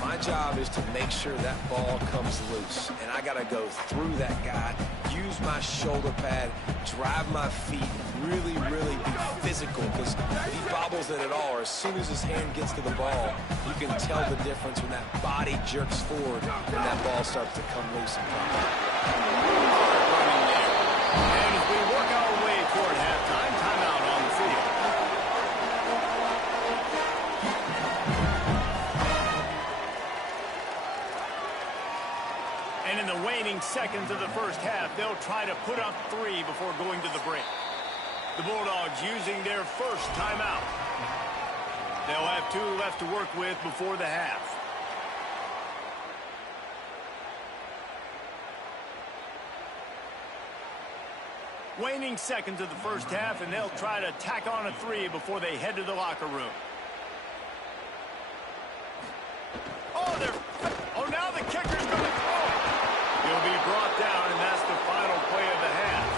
My job is to make sure that ball comes loose, and I got to go through that guy, use my shoulder pad, drive my feet, really, really be physical, because if he bobbles it at all, or as soon as his hand gets to the ball, you can tell the difference when that body jerks forward and that ball starts to come loose and pop. Running there. And as we work our way toward halftime, timeout on the field. And in the waning seconds of the first half, they'll try to put up 3 before going to the break. The Bulldogs using their first timeout. They'll have 2 left to work with before the half. Waning seconds of the first half, and they'll try to tack on a 3 before they head to the locker room. Oh, now the kicker's going to throw. He'll be brought down, and that's the final play of the half.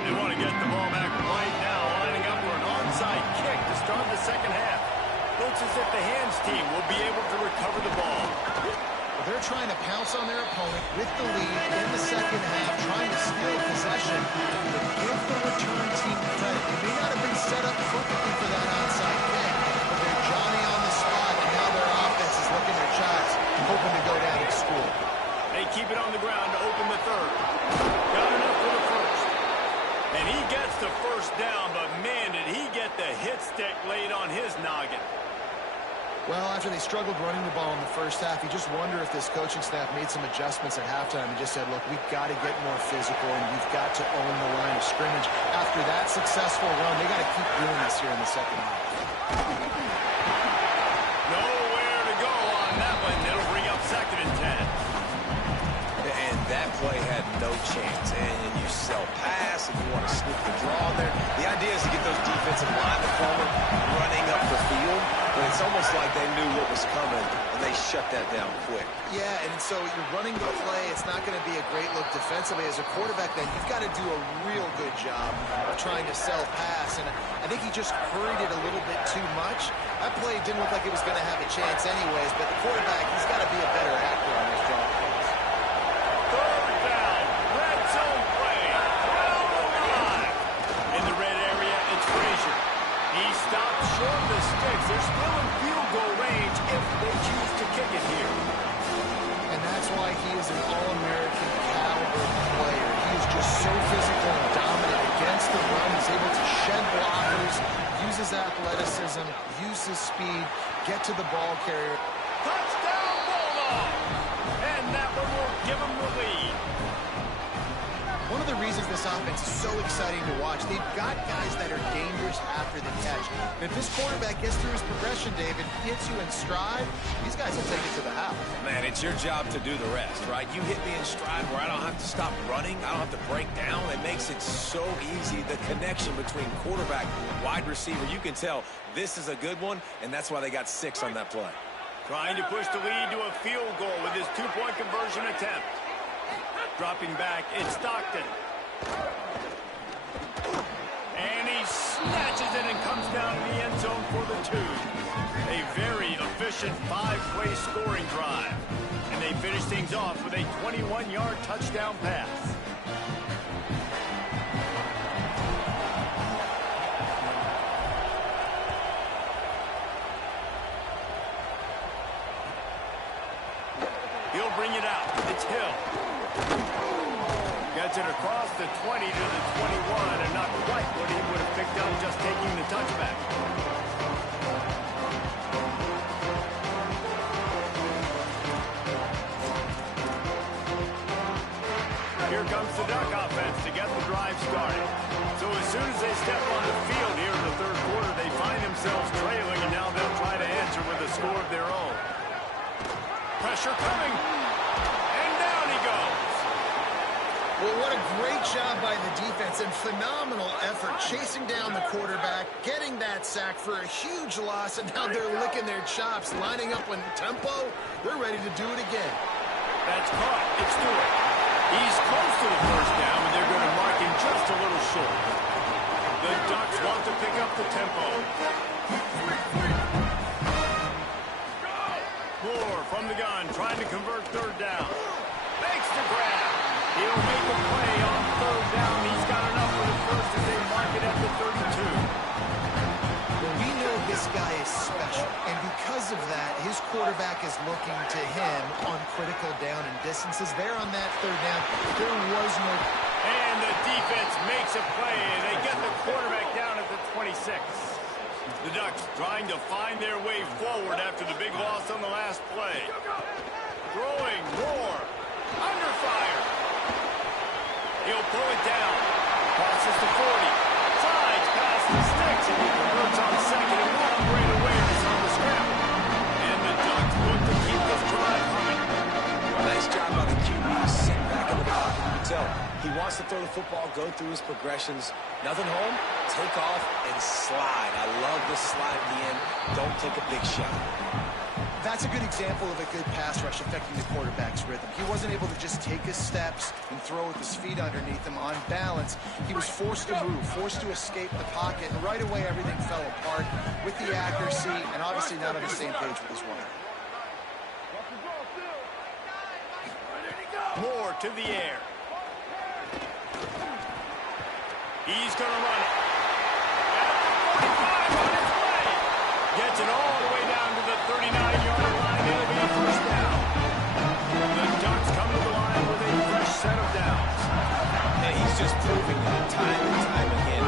They want to get the ball back right now, lining up for an onside kick to start the second half. Looks as if the hands team will be able to recover the ball. They're trying to pounce on their opponent with the lead in the second half, trying to steal possession. But give the return team credit. They may not have been set up perfectly for that onside kick, but they're Johnny on the spot, and now their offense is looking their shots, hoping to go down and score. They keep it on the ground to open the third. Got enough for the first. And he gets the first down, but man, did he get the hit stick laid on his noggin. Well, after they struggled running the ball in the first half, you just wonder if this coaching staff made some adjustments at halftime and just said, look, we've got to get more physical and we've got to own the line of scrimmage. After that successful run, they got to keep doing this here in the second half. Nowhere to go on that one. It'll bring up 2nd and 10. And That play had no chance. And you sell pass, and you want to sneak the draw in there. The idea is to get those defensive linemen forward, running up the field. But it's almost like they knew what was coming, and they shut that down quick. Yeah, and so you're running the play. It's not going to be a great look defensively. As a quarterback, then, you've got to do a real good job of trying to sell pass. And I think he just hurried it a little bit too much. That play didn't look like it was going to have a chance anyways, but the quarterback, he's got to be a better actor on those draw plays. Third down, red zone play, down the line. In the red area, it's Frazier. He stopped short of the sticks. They're still in field goal range if they choose to kick it here. And that's why he is an All-American caliber player. He is just so physical and dominant against the run. He's able to shed blockers, use his athleticism, use his speed, get to the ball carrier. Touchdown, Bulldogs! And that one will give them the lead. One of the reasons this offense is so exciting to watch, they've got guys that are dangerous after the catch. And if this quarterback gets through his progression, David, hits you in stride, these guys will take it to the house. Man, it's your job to do the rest, right? You hit me in stride where I don't have to stop running. I don't have to break down. It makes it so easy. The connection between quarterback, wide receiver, you can tell this is a good one, and that's why they got 6 on that play. Trying to push the lead to a field goal with his two-point conversion attempt. Dropping back, it's Stockton. And he snatches it and comes down in the end zone for the 2. A very efficient 5-play scoring drive. And they finish things off with a 21-yard touchdown pass. He'll bring it out. It's Hill. Gets it across the 20 to the 21, and not quite what he would have picked up just taking the touchback. Here comes the Duck offense to get the drive started. So as soon as they step on the field here in the third quarter, they find themselves trailing, and now they'll try to answer with a score of their own. Pressure coming, and down he goes. Well, what a great job by the defense and phenomenal effort chasing down the quarterback, getting that sack for a huge loss, and now they're licking their chops, lining up in tempo. They're ready to do it again. That's caught. It's Stewart. He's close to the first down, but they're going to mark him just a little short. The Ducks want to pick up the tempo. Moore from the gun, trying to convert third down. Makes the grab. He'll make a play on third down. He's got enough for the first as they mark it at the 32. Well, we know this guy is special, and because of that, his quarterback is looking to him on critical down and distances. There on that third down, there was no... And the defense makes a play, and they get the quarterback down at the 26. The Ducks trying to find their way forward after the big loss on the last play. Throwing Moore. Under fire. He'll pull it down. Crosses the 40. Slides past the sticks, and he converts on second and long. Great awareness on the scramble. And the Ducks look to keep this drive coming. Nice job by the QB. Sit back in the pocket. You can tell he wants to throw the football, go through his progressions. Nothing home, take off, and slide. I love the slide at the end. Don't take a big shot. That's a good example of a good pass rush affecting the quarterback's rhythm. He wasn't able to just take his steps and throw with his feet underneath him on balance. He was forced to move, forced to escape the pocket, and right away everything fell apart with the accuracy and obviously not on the same page with his runner. Moore to the air. He's going to run it. At the 45 on its way. Gets it all the way down to the 39-yard line. It'll be a first down. The Ducks come to the line with a fresh set of downs. And he's just proving that time and time again.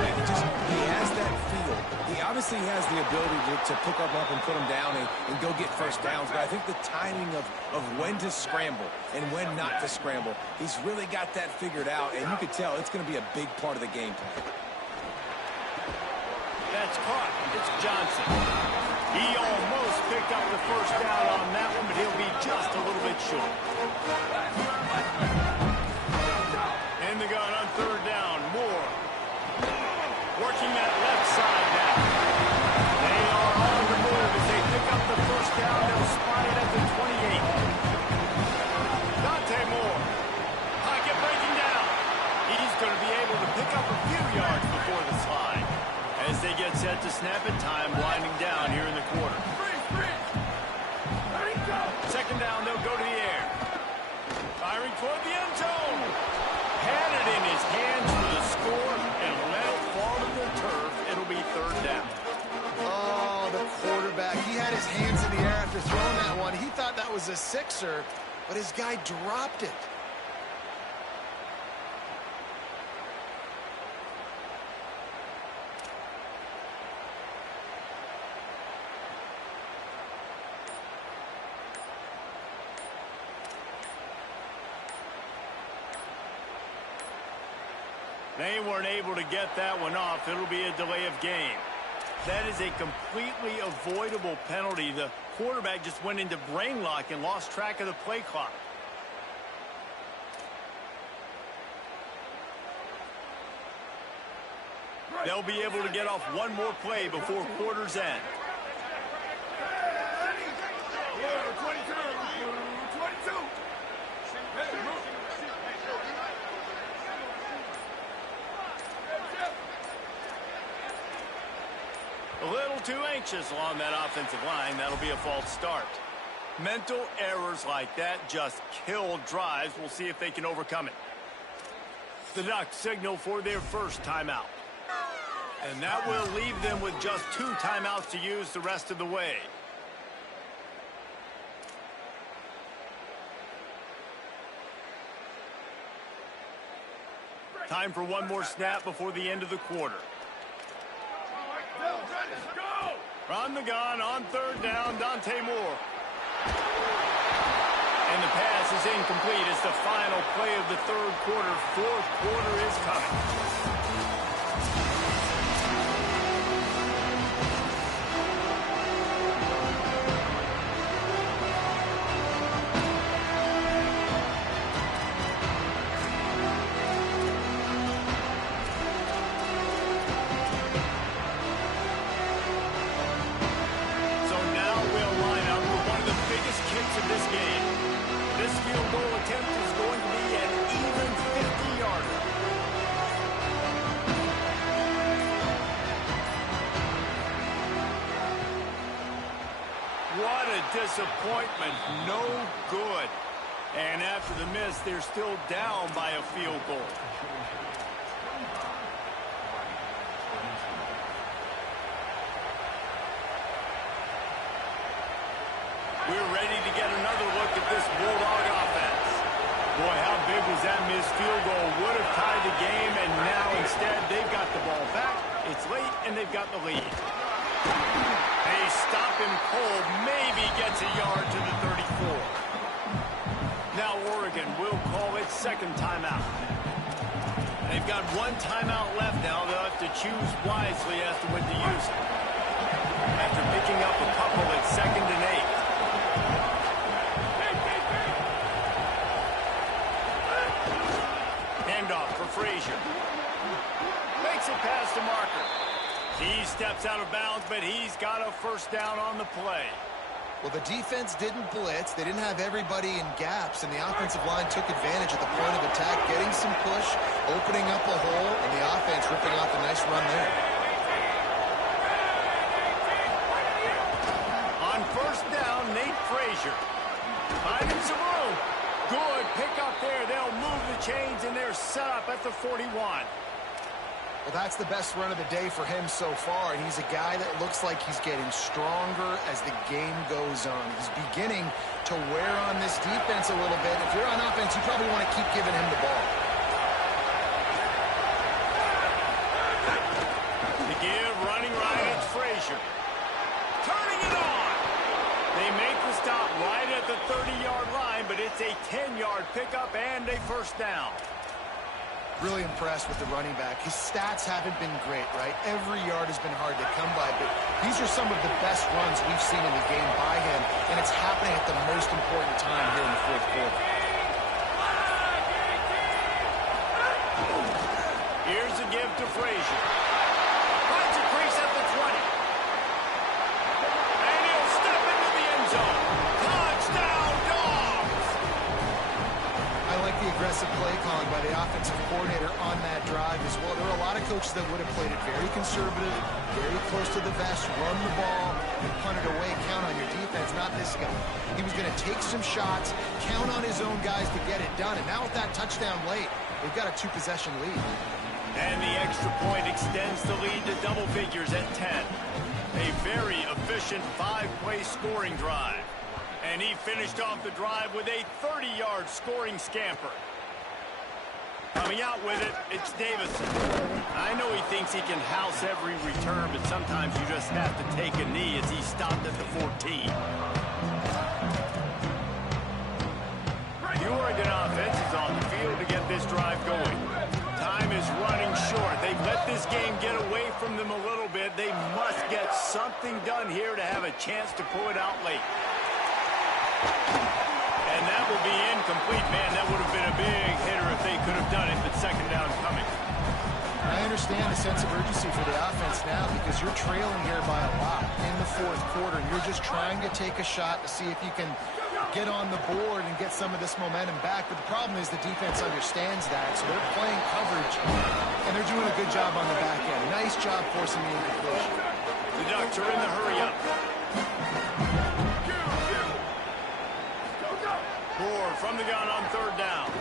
He has that feel. He obviously has the ability to pick up and put him down and go get first downs. But I think the timing of when to scramble and when not to scramble, he's really got that figured out. And you can tell it's going to be a big part of the game plan. That's caught. It's Johnson. He almost picked up the first down on that one, but he'll be just a little bit short. they get set to snap it, time winding down here in the quarter. Second down, they'll go to the air. Firing toward the end zone. Had it in his hands for the score and let it fall to the turf. It'll be third down. Oh, the quarterback. He had his hands in the air after throwing that one. He thought that was a sixer, but his guy dropped it. They weren't able to get that one off. It'll be a delay of game. That is a completely avoidable penalty. The quarterback just went into brain lock and lost track of the play clock. They'll be able to get off one more play before quarter's end. 22. A little too anxious along that offensive line. That'll be a false start. Mental errors like that just kill drives. We'll see if they can overcome it. The Ducks signal for their first timeout. And that will leave them with just 2 timeouts to use the rest of the way. Time for one more snap before the end of the quarter. From the gun on third down, Dante Moore. And the pass is incomplete. It's the final play of the third quarter. Fourth quarter is coming. What a disappointment. No good. And after the miss, they're still down by a field goal. We're ready to get another look at this Bulldog offense. Boy, how big was that missed field goal? Would have tied the game, and now instead they've got the ball back. It's late, and they've got the lead. They stop him cold, maybe gets a yard to the 34. Now Oregon will call its second timeout. They've got 1 timeout left now. They'll have to choose wisely as to when to use it. After picking up a couple at 2nd and 8. Handoff for Frazier. Makes it past the marker. He steps out of bounds, but he's got a first down on the play. Well, the defense didn't blitz. They didn't have everybody in gaps, and the offensive line took advantage at the point of attack, getting some push, opening up a hole, and the offense ripping off a nice run there. On first down, Nate Frazier. Finding some room. Good pickup there. They'll move the chains, and they're set up at the 41. Well, that's the best run of the day for him so far, and he's a guy that looks like he's getting stronger as the game goes on. He's beginning to wear on this defense a little bit. If you're on offense, you probably want to keep giving him the ball. The give, running right, it's Frazier. Turning it on. They make the stop right at the 30-yard line, but it's a 10-yard pickup and a first down. Really impressed with the running back. His stats haven't been great, right? Every yard has been hard to come by, but these are some of the best runs we've seen in the game by him, and it's happening at the most important time here in the fourth quarter. Here's a give to Frazier. Finds a crease at the 20. And he'll step into the end zone. Touchdown, Dogs! I like the aggressive aggressive play calling by the offensive coordinator on that drive as well. There were a lot of coaches that would have played it very conservative, very close to the vest, run the ball, and punt it away. Count on your defense, not this guy. He was going to take some shots, count on his own guys to get it done. And now with that touchdown late, they've got a 2-possession lead. And the extra point extends the lead to double figures at 10. A very efficient 5-play scoring drive. And he finished off the drive with a 30-yard scoring scamper. Coming out with it, it's Davison. I know he thinks he can house every return, but sometimes you just have to take a knee as he stopped at the 14. The Oregon offense is on the field to get this drive going. Time is running short. They've let this game get away from them a little bit. They must get something done here to have a chance to pull it out late. And that will be incomplete. Man, that would have been a big hitter if they could have done it, but second down coming. I understand the sense of urgency for the offense now because you're trailing here by a lot in the fourth quarter, and you're just trying to take a shot to see if you can get on the board and get some of this momentum back. But the problem is the defense understands that, so they're playing coverage, and they're doing a good job on the back end. Nice job forcing the incompletion. The Ducks are in the hurry-up. Moore from the gun on third down.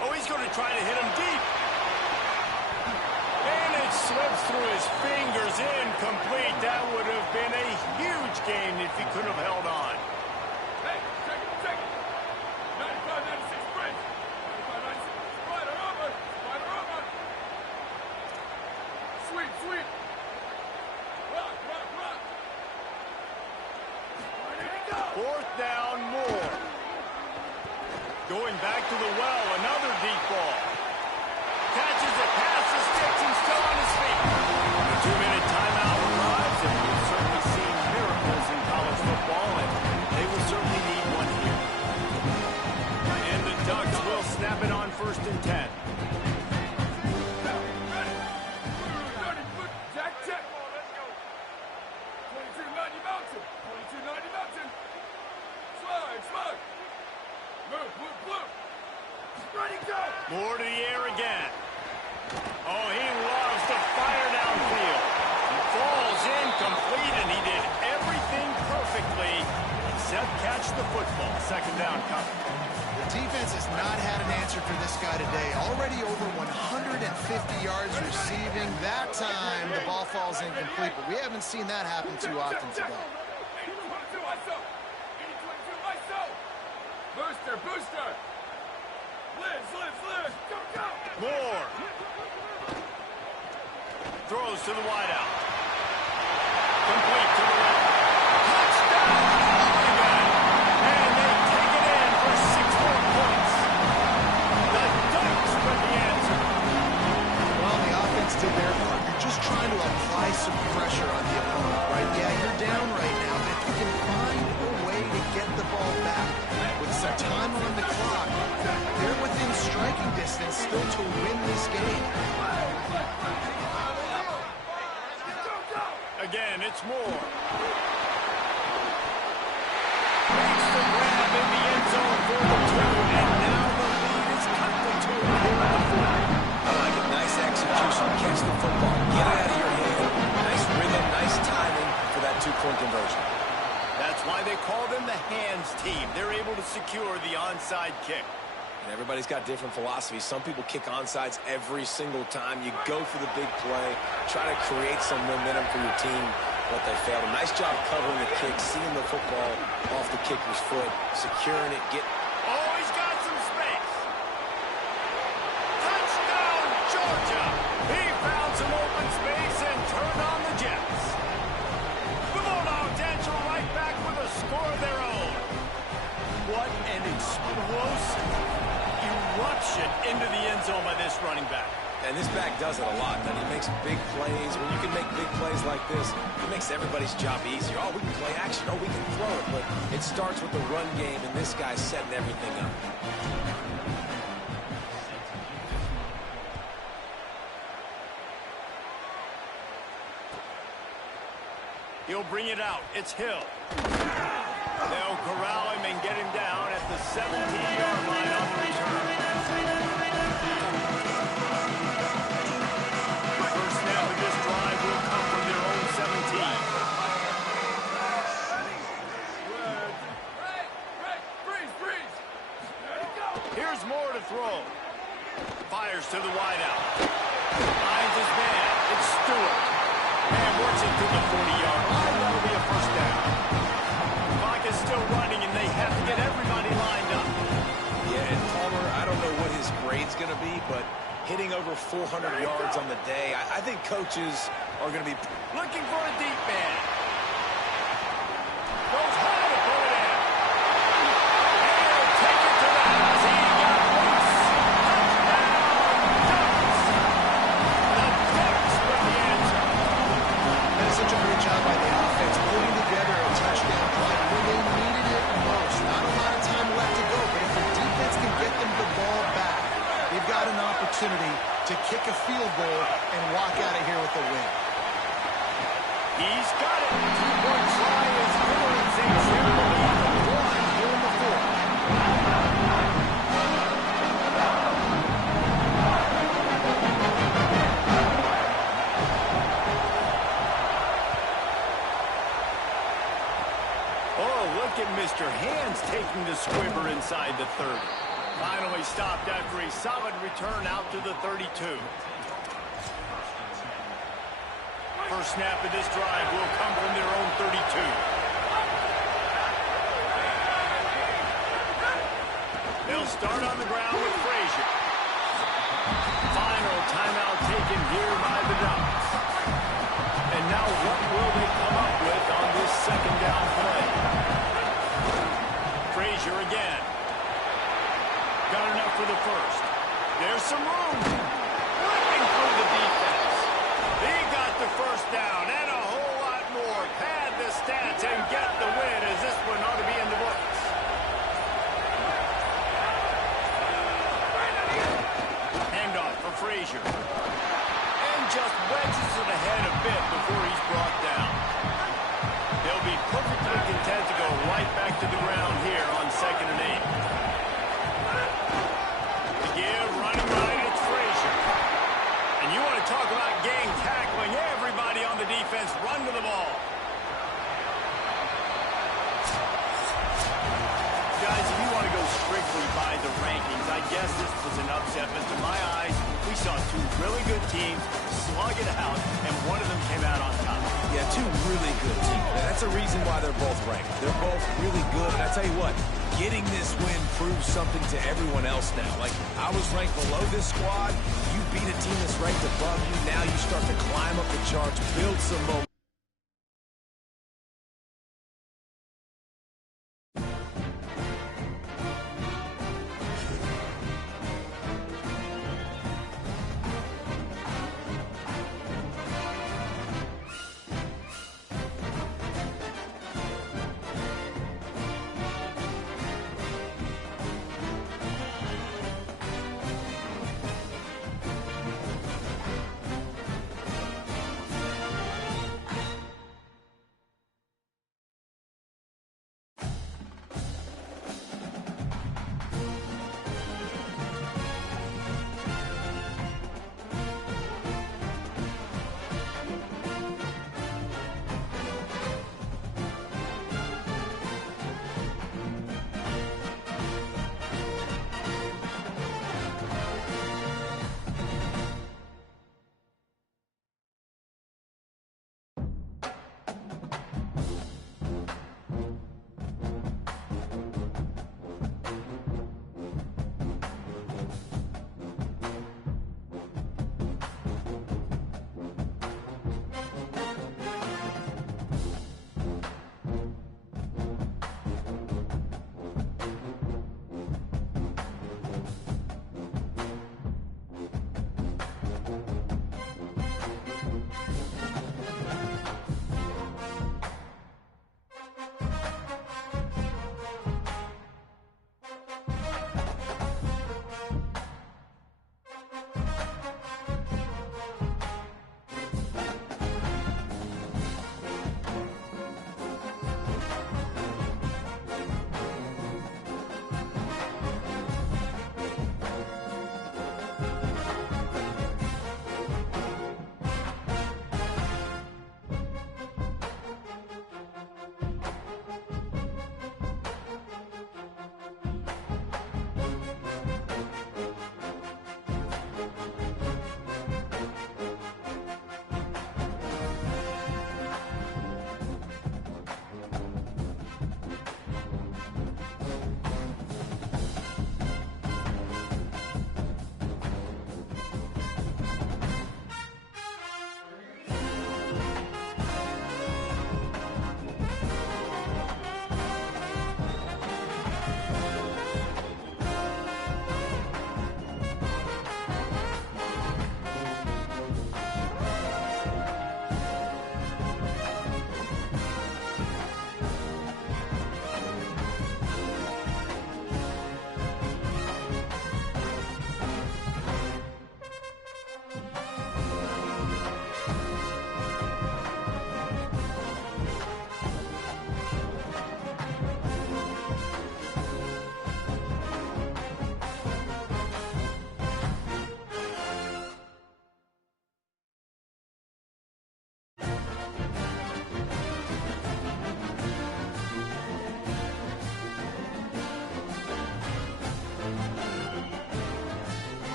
Oh, he's going to try to hit him deep. And it slips through his fingers, incomplete. That would have been a huge gain if he could have held on. Hey, check it. 95-96 break. 95-96. Spider over. Sweep. Rock. Ready to go. Fourth down, Moore. Going back to the well, another deep ball. Catches it, passes, sticks, and still on his feet. The 2-minute timeout arrives, and we've certainly seen miracles in college football, and they will certainly need one here. And the Ducks will snap it on 1st and 10. Ready. 30-foot jack. 22-90 mountain. Slide. Move. Ready, go. Moore to the air again. Oh, he loves to fire downfield. He falls incomplete, and he did everything perfectly except catch the football. Second down coming. The defense has not had an answer for this guy today. Already over 150 yards receiving. That time, the ball falls incomplete, but we haven't seen that happen too often today. 80-22 ISO. Booster. Liz. Go. Moore throws to the wideout. Complete to the left. Touchdown, Oregon! And they take it in for 6 more points. The Ducks with the answer. Well, the offense did their part. You're just trying to apply some pressure on the opponent, right? Yeah, you're down right now, but if you can find a way to get the ball back with some time on the clock, they're within striking distance still to win this game. Again, it's Moore. Makes the grab in the end zone for the 2, and now the lead is cut to 2 here on the 4. I like it. Nice execution. Catch the football. Get it out of your hand. Nice rhythm, nice timing for that 2-point conversion. That's why they call them the hands team. They're able to secure the onside kick. And everybody's got different philosophies. Some people kick onsides every single time. You go for the big play, try to create some momentum for your team, but they failed. A nice job covering the kick, seeing the football off the kicker's foot, securing it, Oh, he's got some space. Touchdown, Georgia. He found some open space and turned on the Jets. The Bulldogs answer right back with a score of their own. What an explosive eruption into the end zone by this running back. And this back does it a lot. And he makes big plays. When you can make big plays like this, it makes everybody's job easier. Oh, we can play action. Oh, we can throw it. But it starts with the run game, and this guy's setting everything up. He'll bring it out. It's Hill. They'll corral him and get him down at the 17-yard line on the return. Here's more to throw. Fires to the wideout. Finds his man. It's Stewart. And works it to the 40-yard line. That'll be a first down. Clock is still running, and they have to get everybody lined up. Yeah, and Palmer, I don't know what his grade's going to be, but hitting over 400 yards on the day, I think coaches are going to be looking for a deep man. Goes high to put it in. And he'll take it to the house. He got loose. Touchdown, Ducks. The Ducks with the answer. That's such a great job by the offense, putting together a touchdown drive when they needed it most. Not a lot of time left to go, but if the defense can get them the ball back, they've got an opportunity to kick a field goal and walk out of here with a win. He's got it. Two-point try is good. They trim the lead to 1 here in the fourth. Oh, look at Mr. Hands taking the squibber inside the 30. Finally stopped after a solid return out to the 32. First snap of this drive will come from their own 32. They'll start on the ground with Frazier. Final timeout taken here by the Ducks. And now what will they come up with on this second down play? Frazier again. Got enough for the first. There's some room. Ripping through the defense. He got the first down and a whole lot more. Pad the stats and get the win, as this one ought to be in the books. Handoff for Frazier. And just wedges it ahead a bit before he's brought down. They'll be perfectly content to go right back to the ground here on 2nd and 8. Running right, it's Frazier. And you want to talk about gang tackling, everybody on the defense run to the ball. Guys, if you want to go strictly by the rankings, I guess this was an upset, but to my eyes, we saw two really good teams slug it out, and one of them came out on top. Yeah, two really good teams. And that's a reason why they're both ranked. They're both really good, and I tell you what, getting this win proves something to everyone else now. Like, I was ranked below this squad. You beat a team that's ranked above you. Now you start to climb up the charts, build some momentum.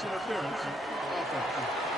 pass interference. Offense.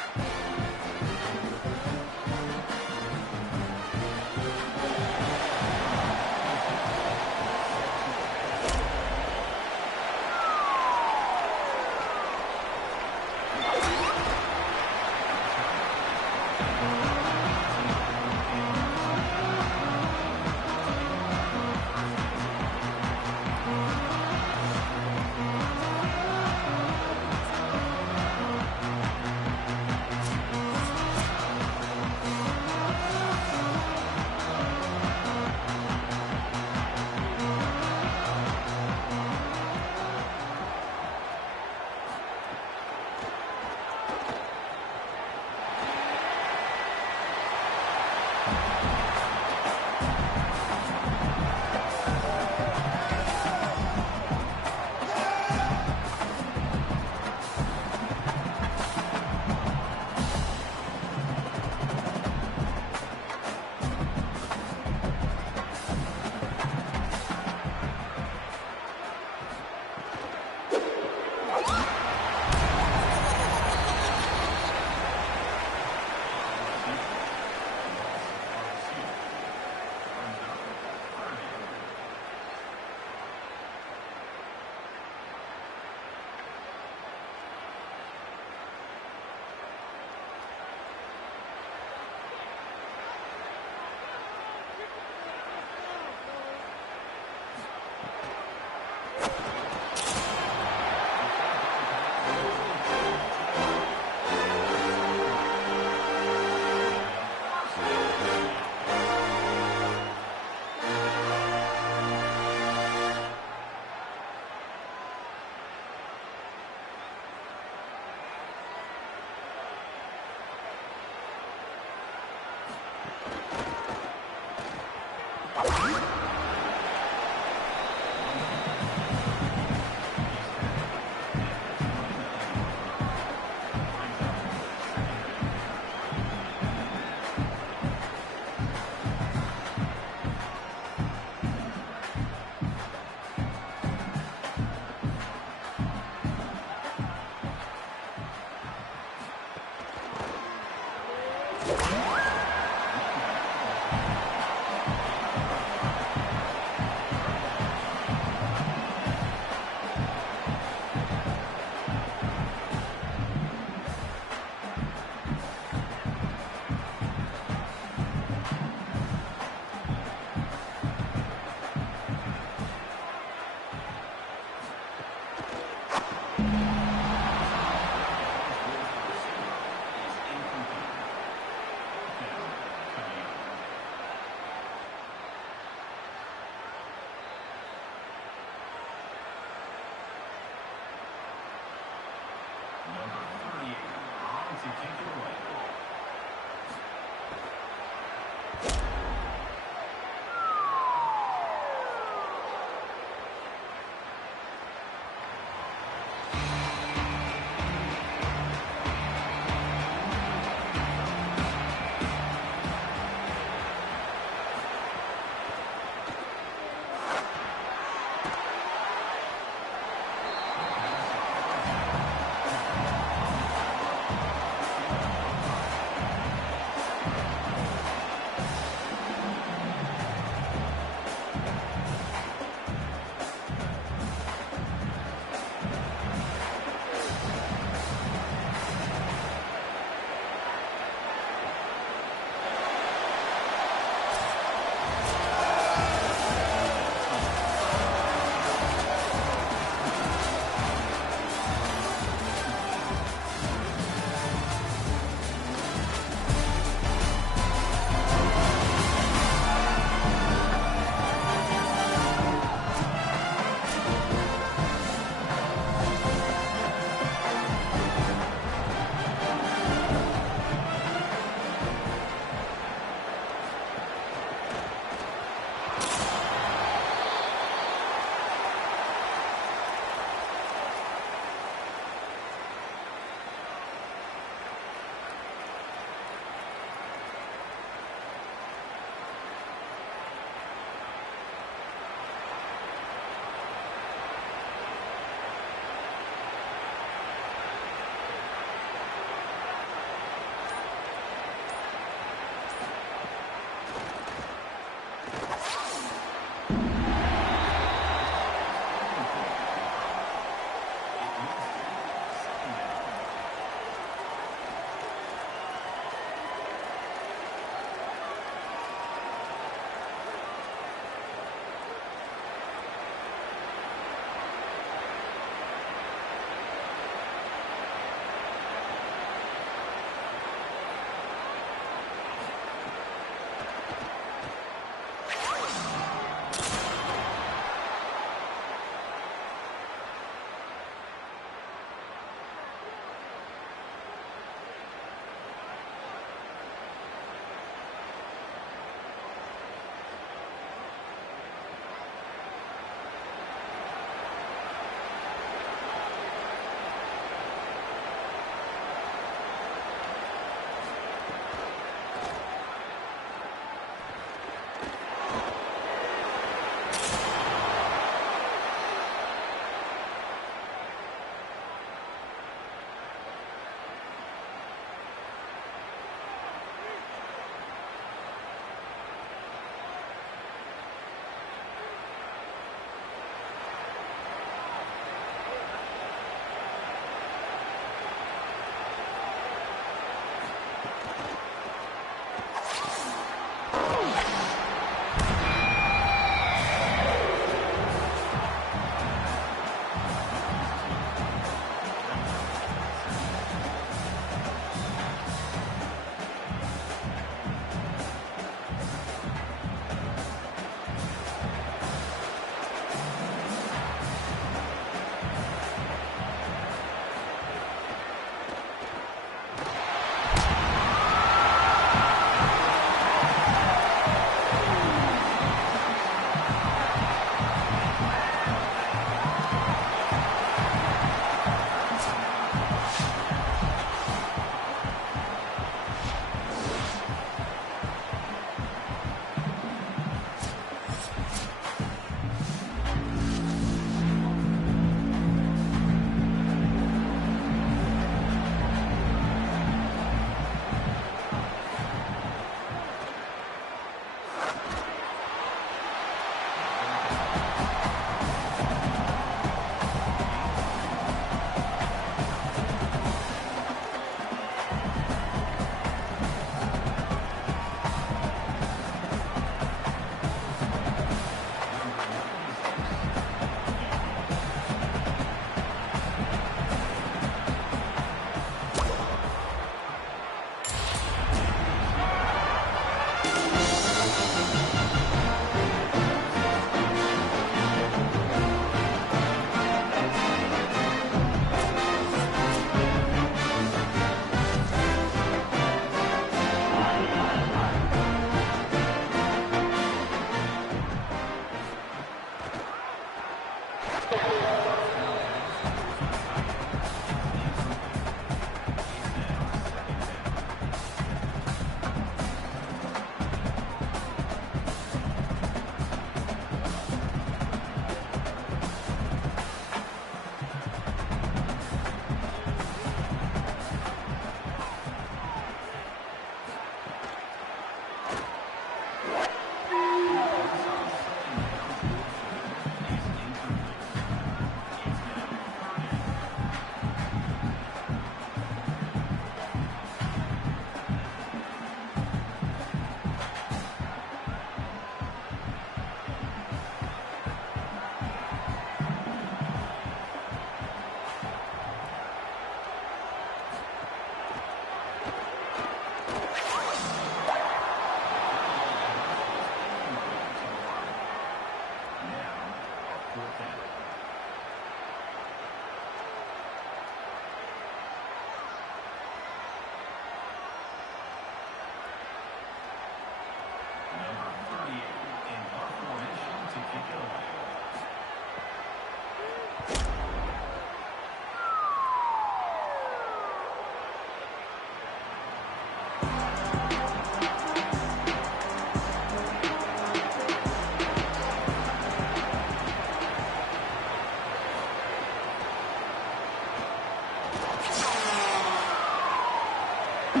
The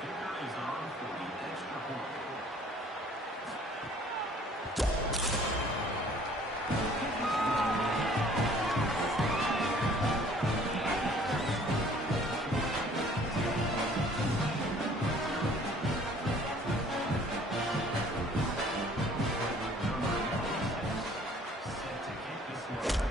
kicker is on for the extra point. Set to kick this one.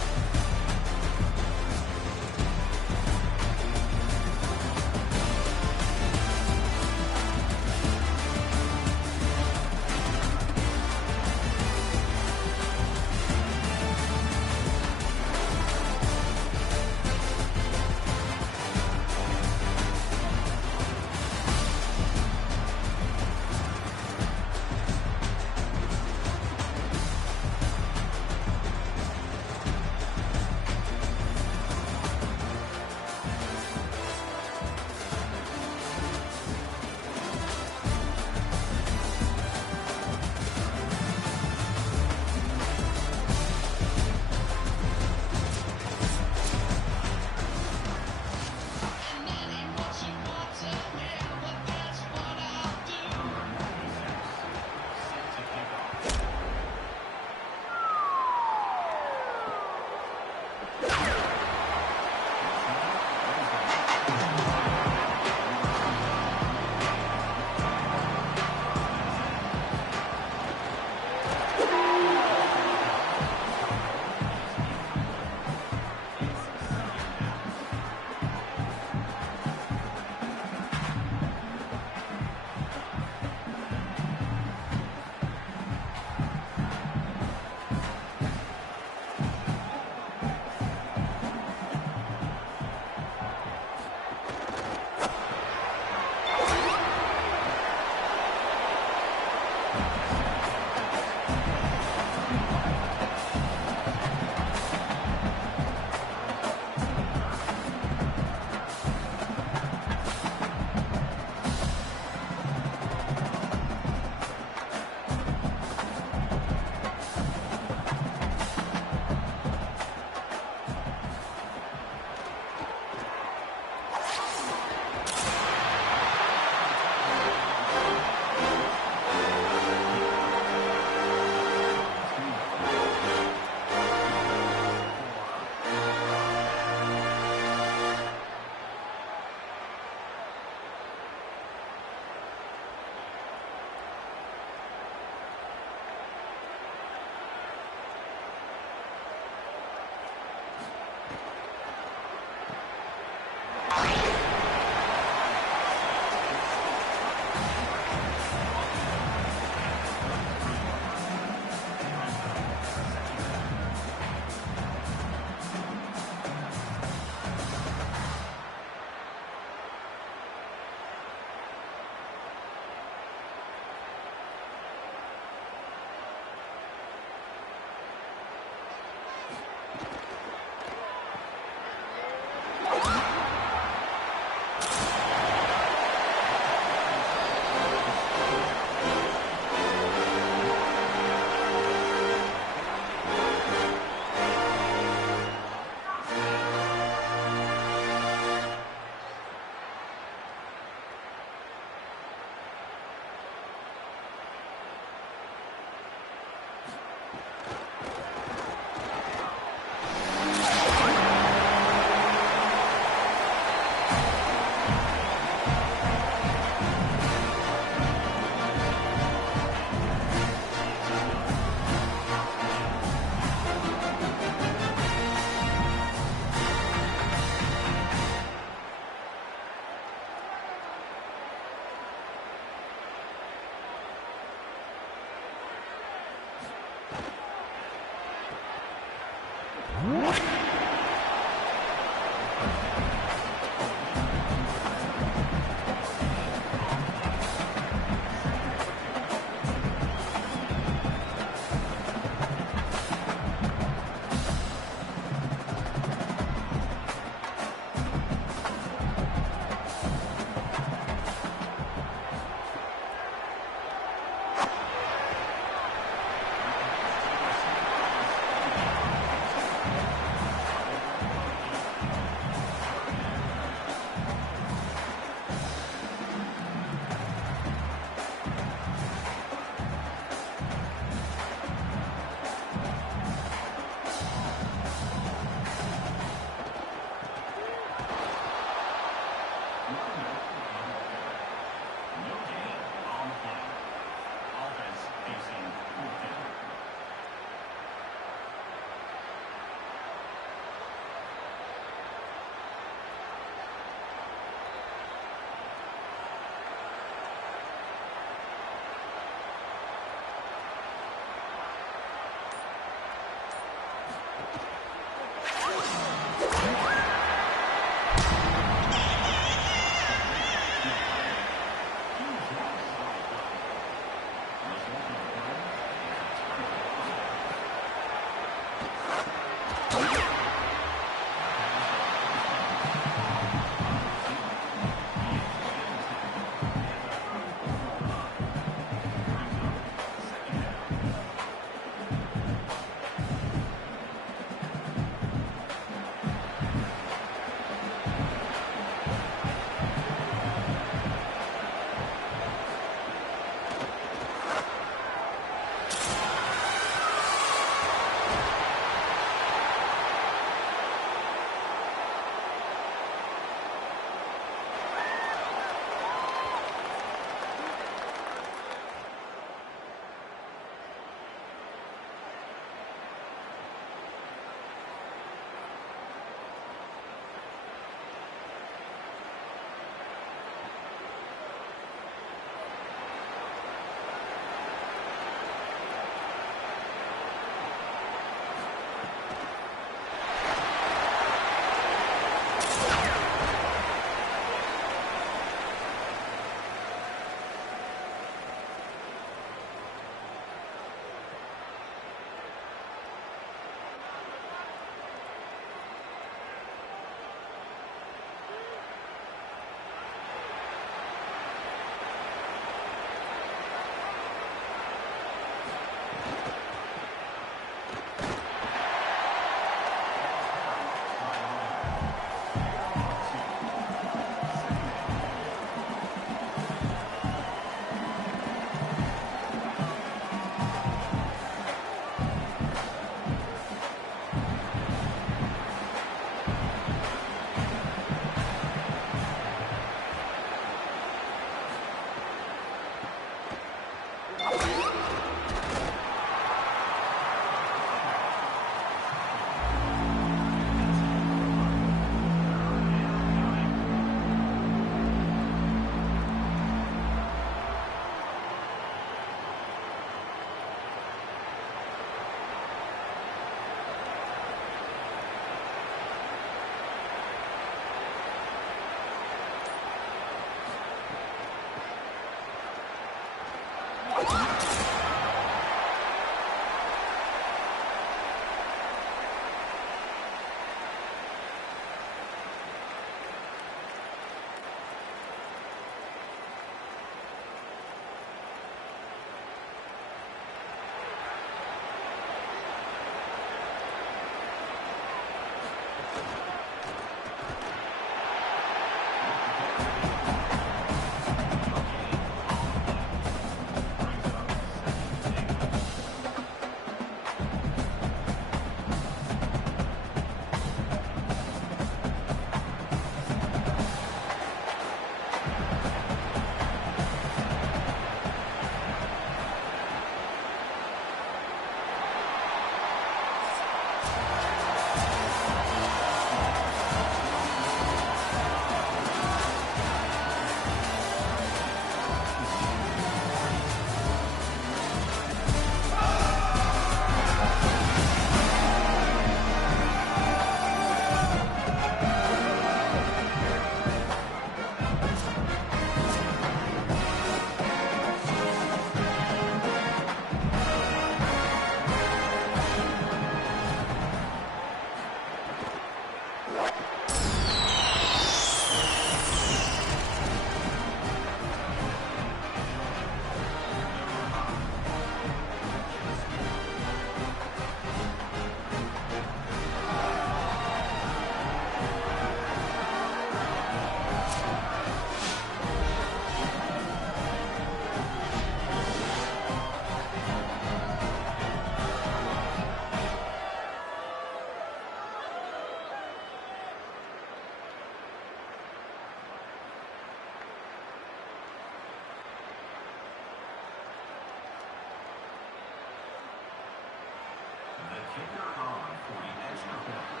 Kicker on for the extra point.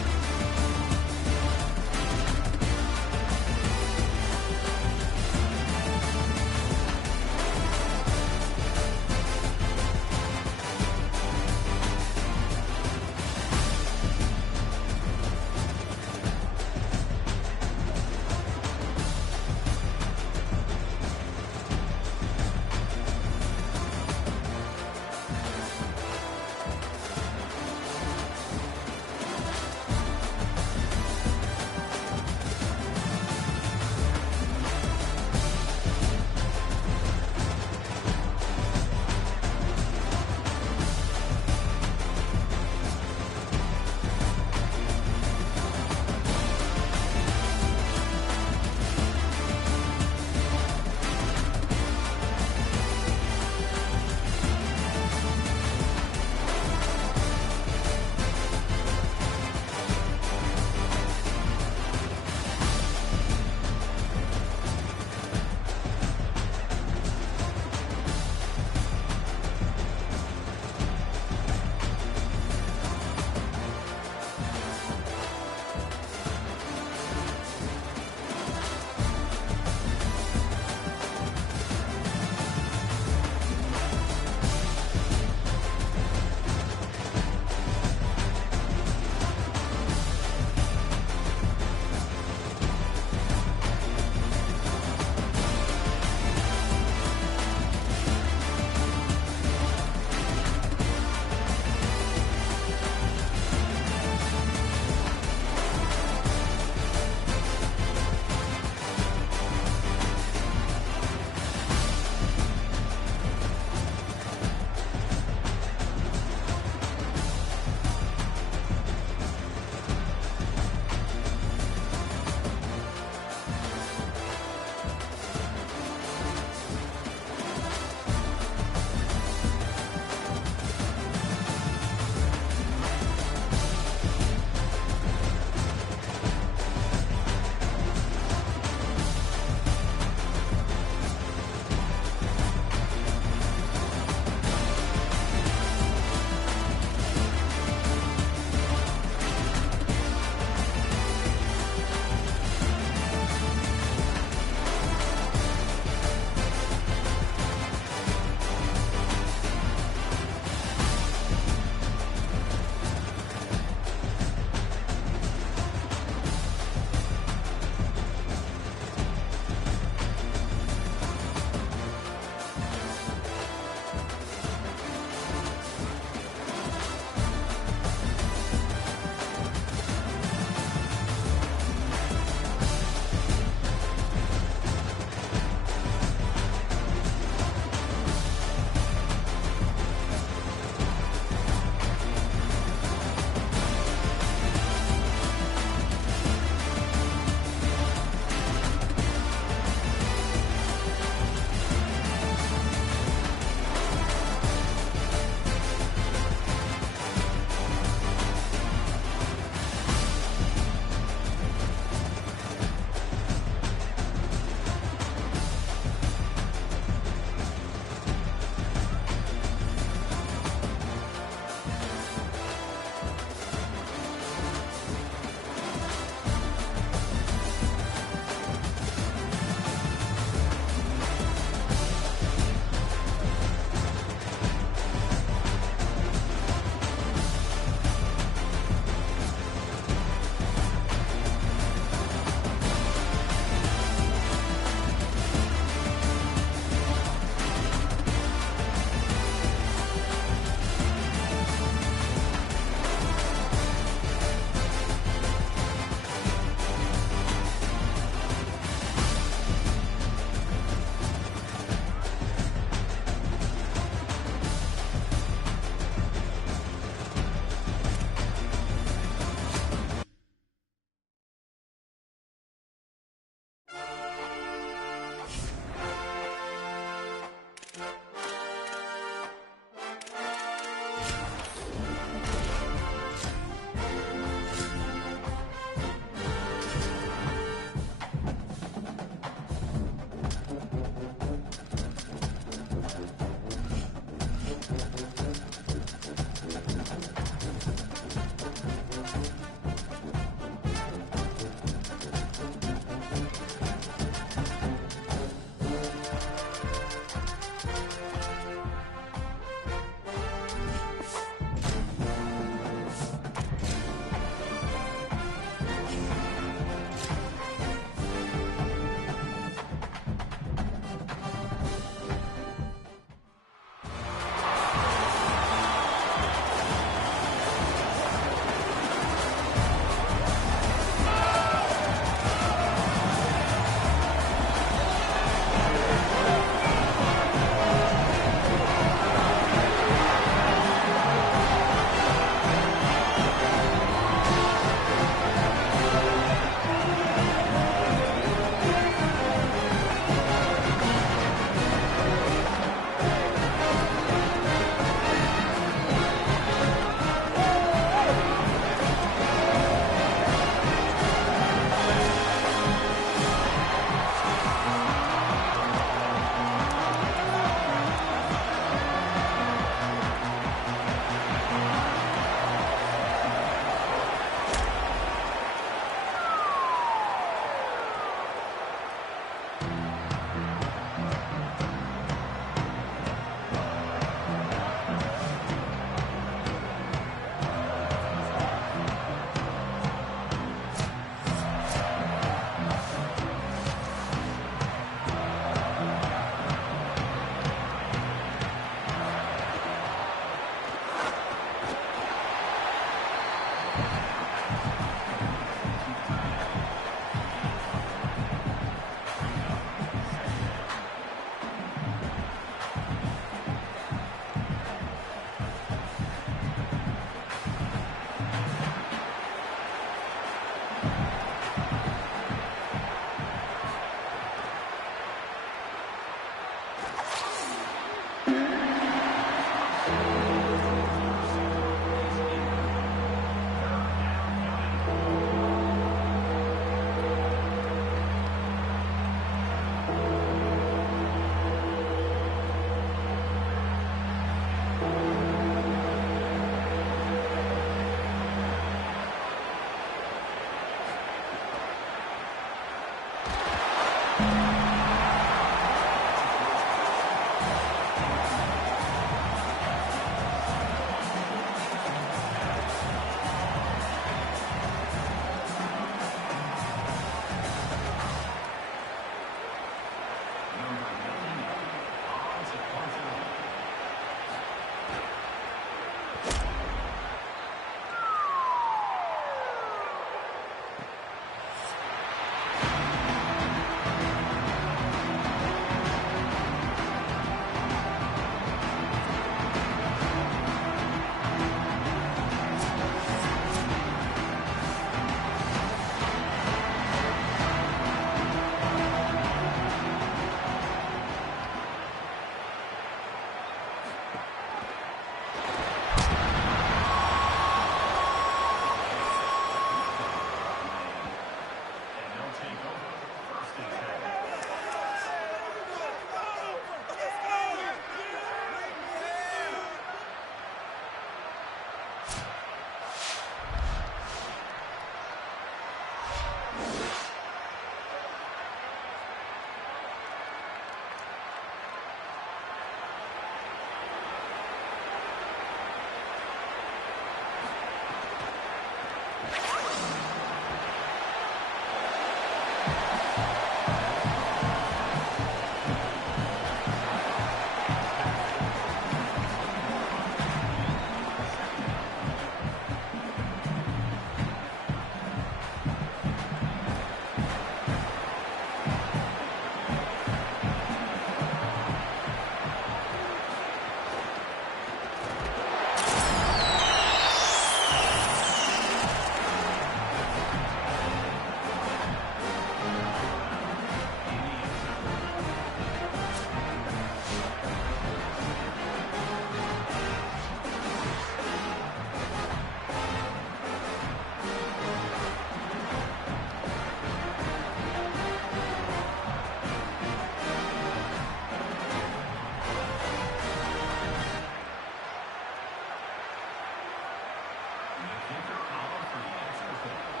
kicker Collar for the extra point.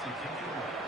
to kick it away.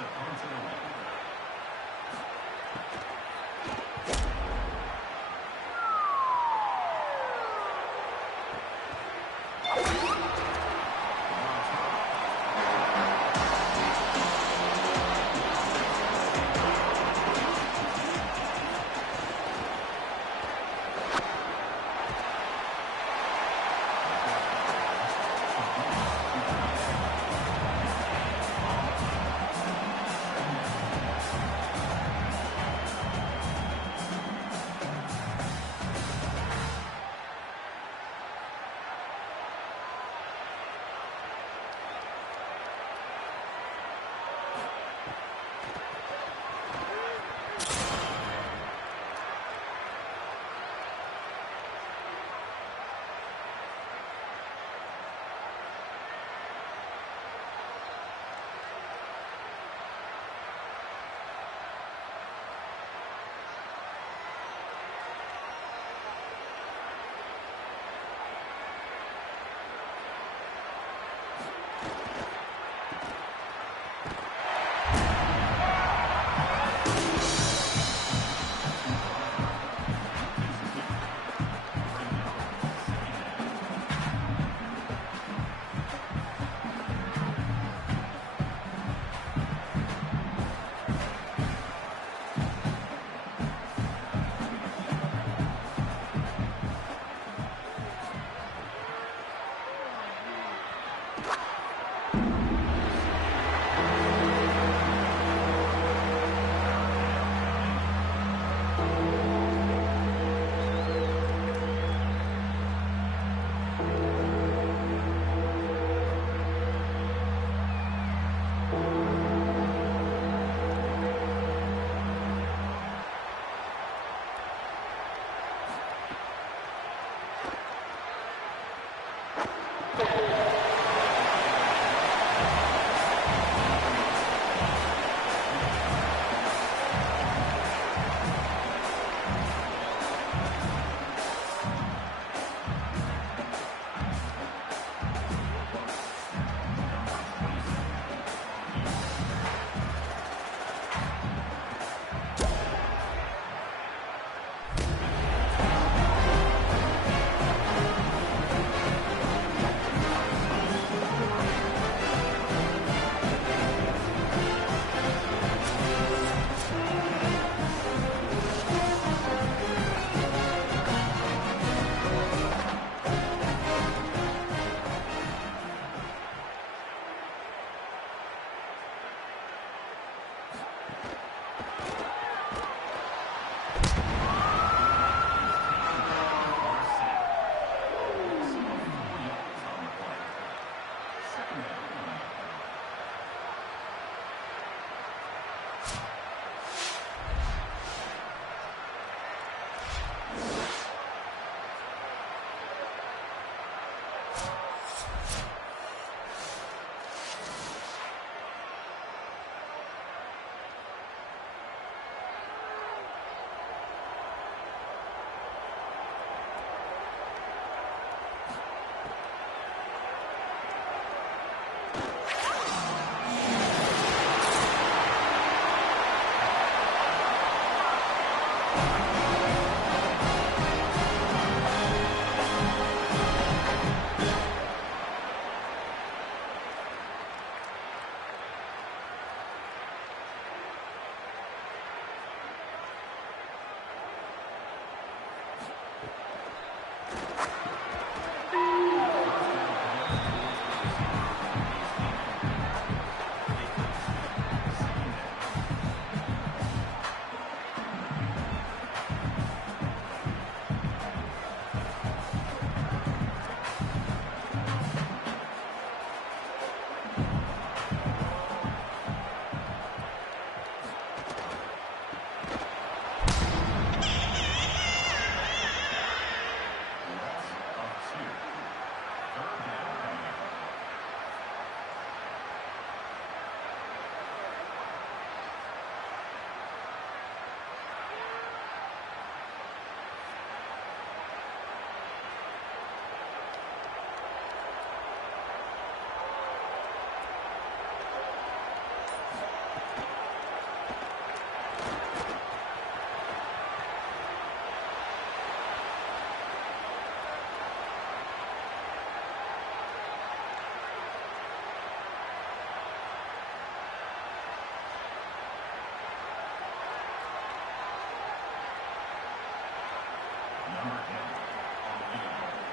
offensive onto the wing. number 10 on field goal.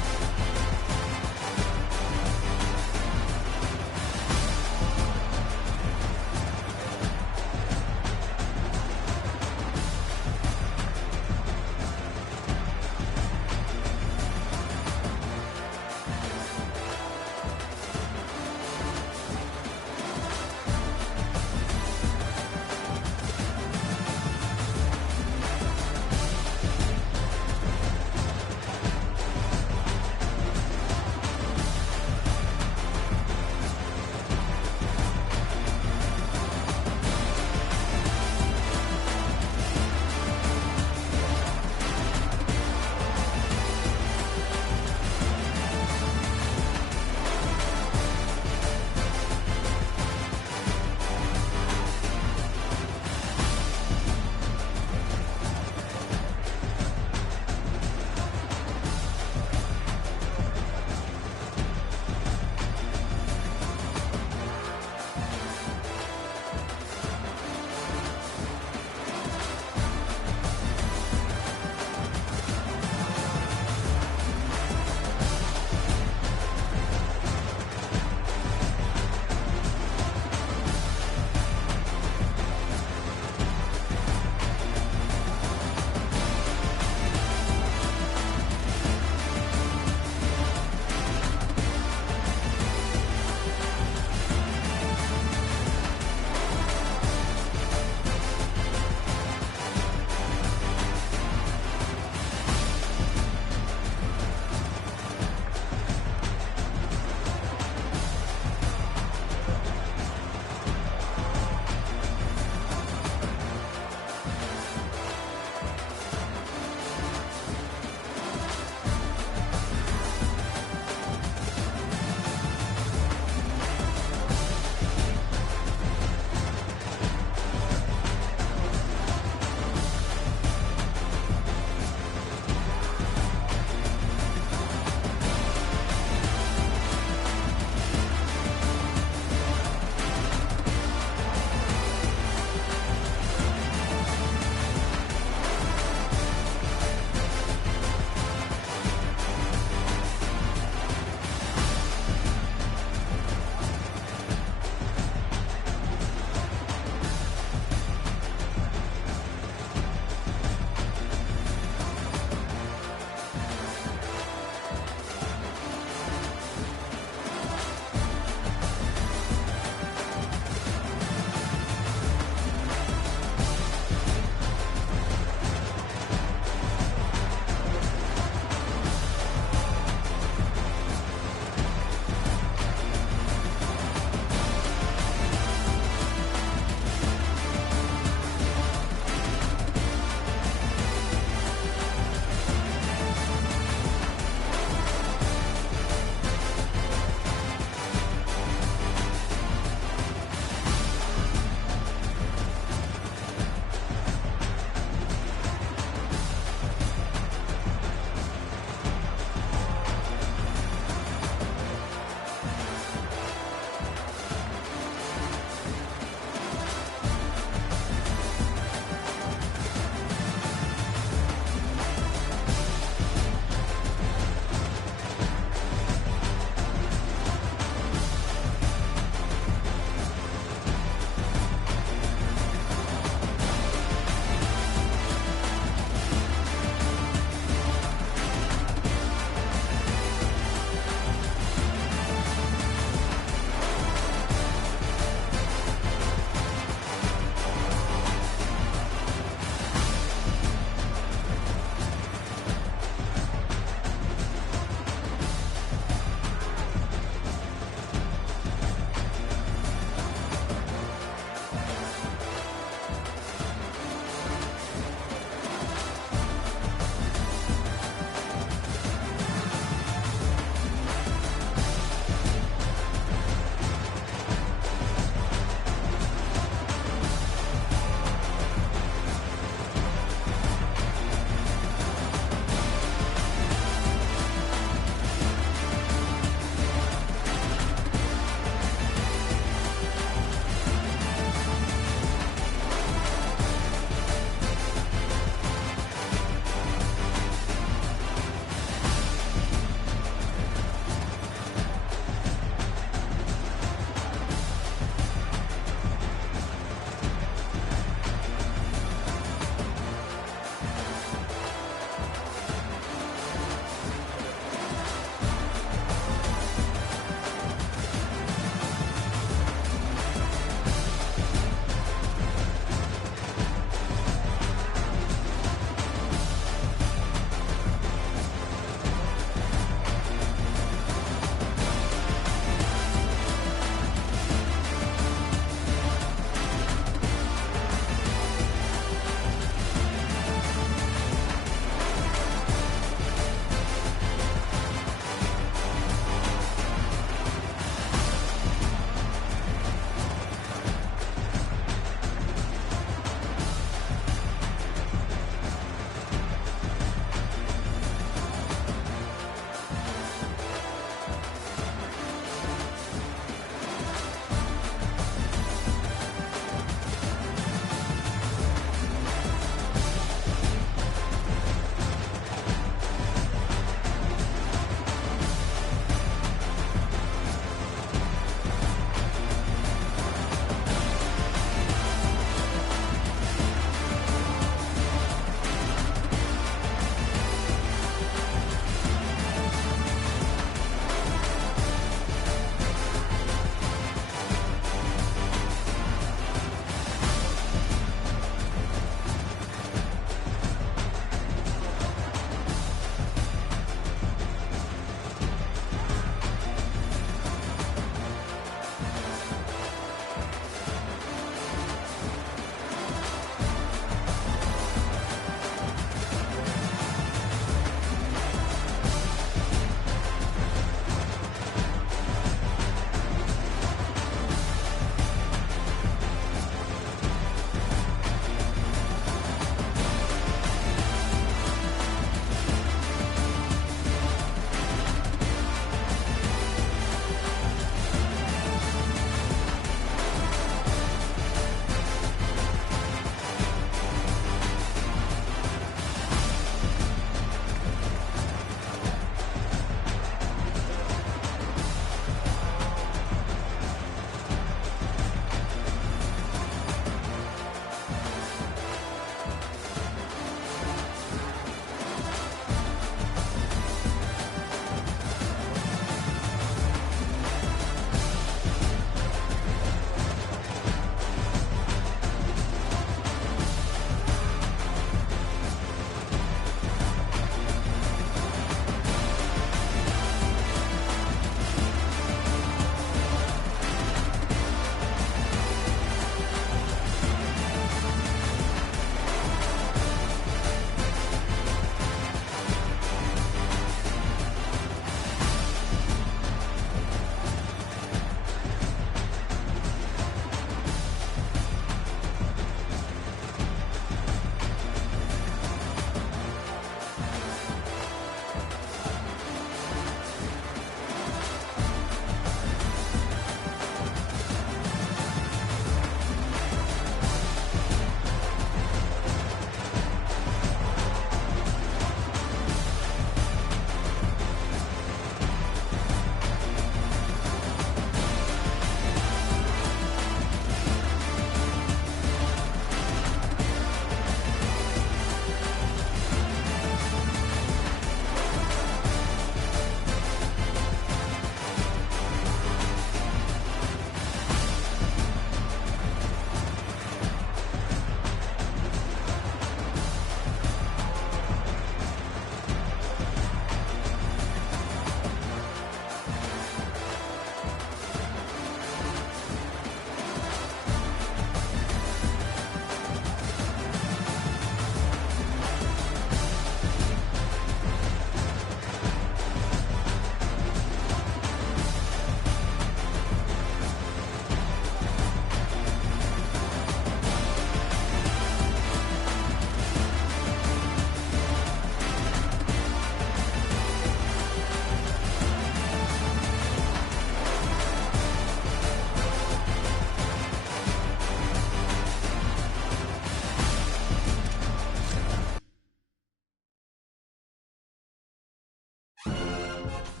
point.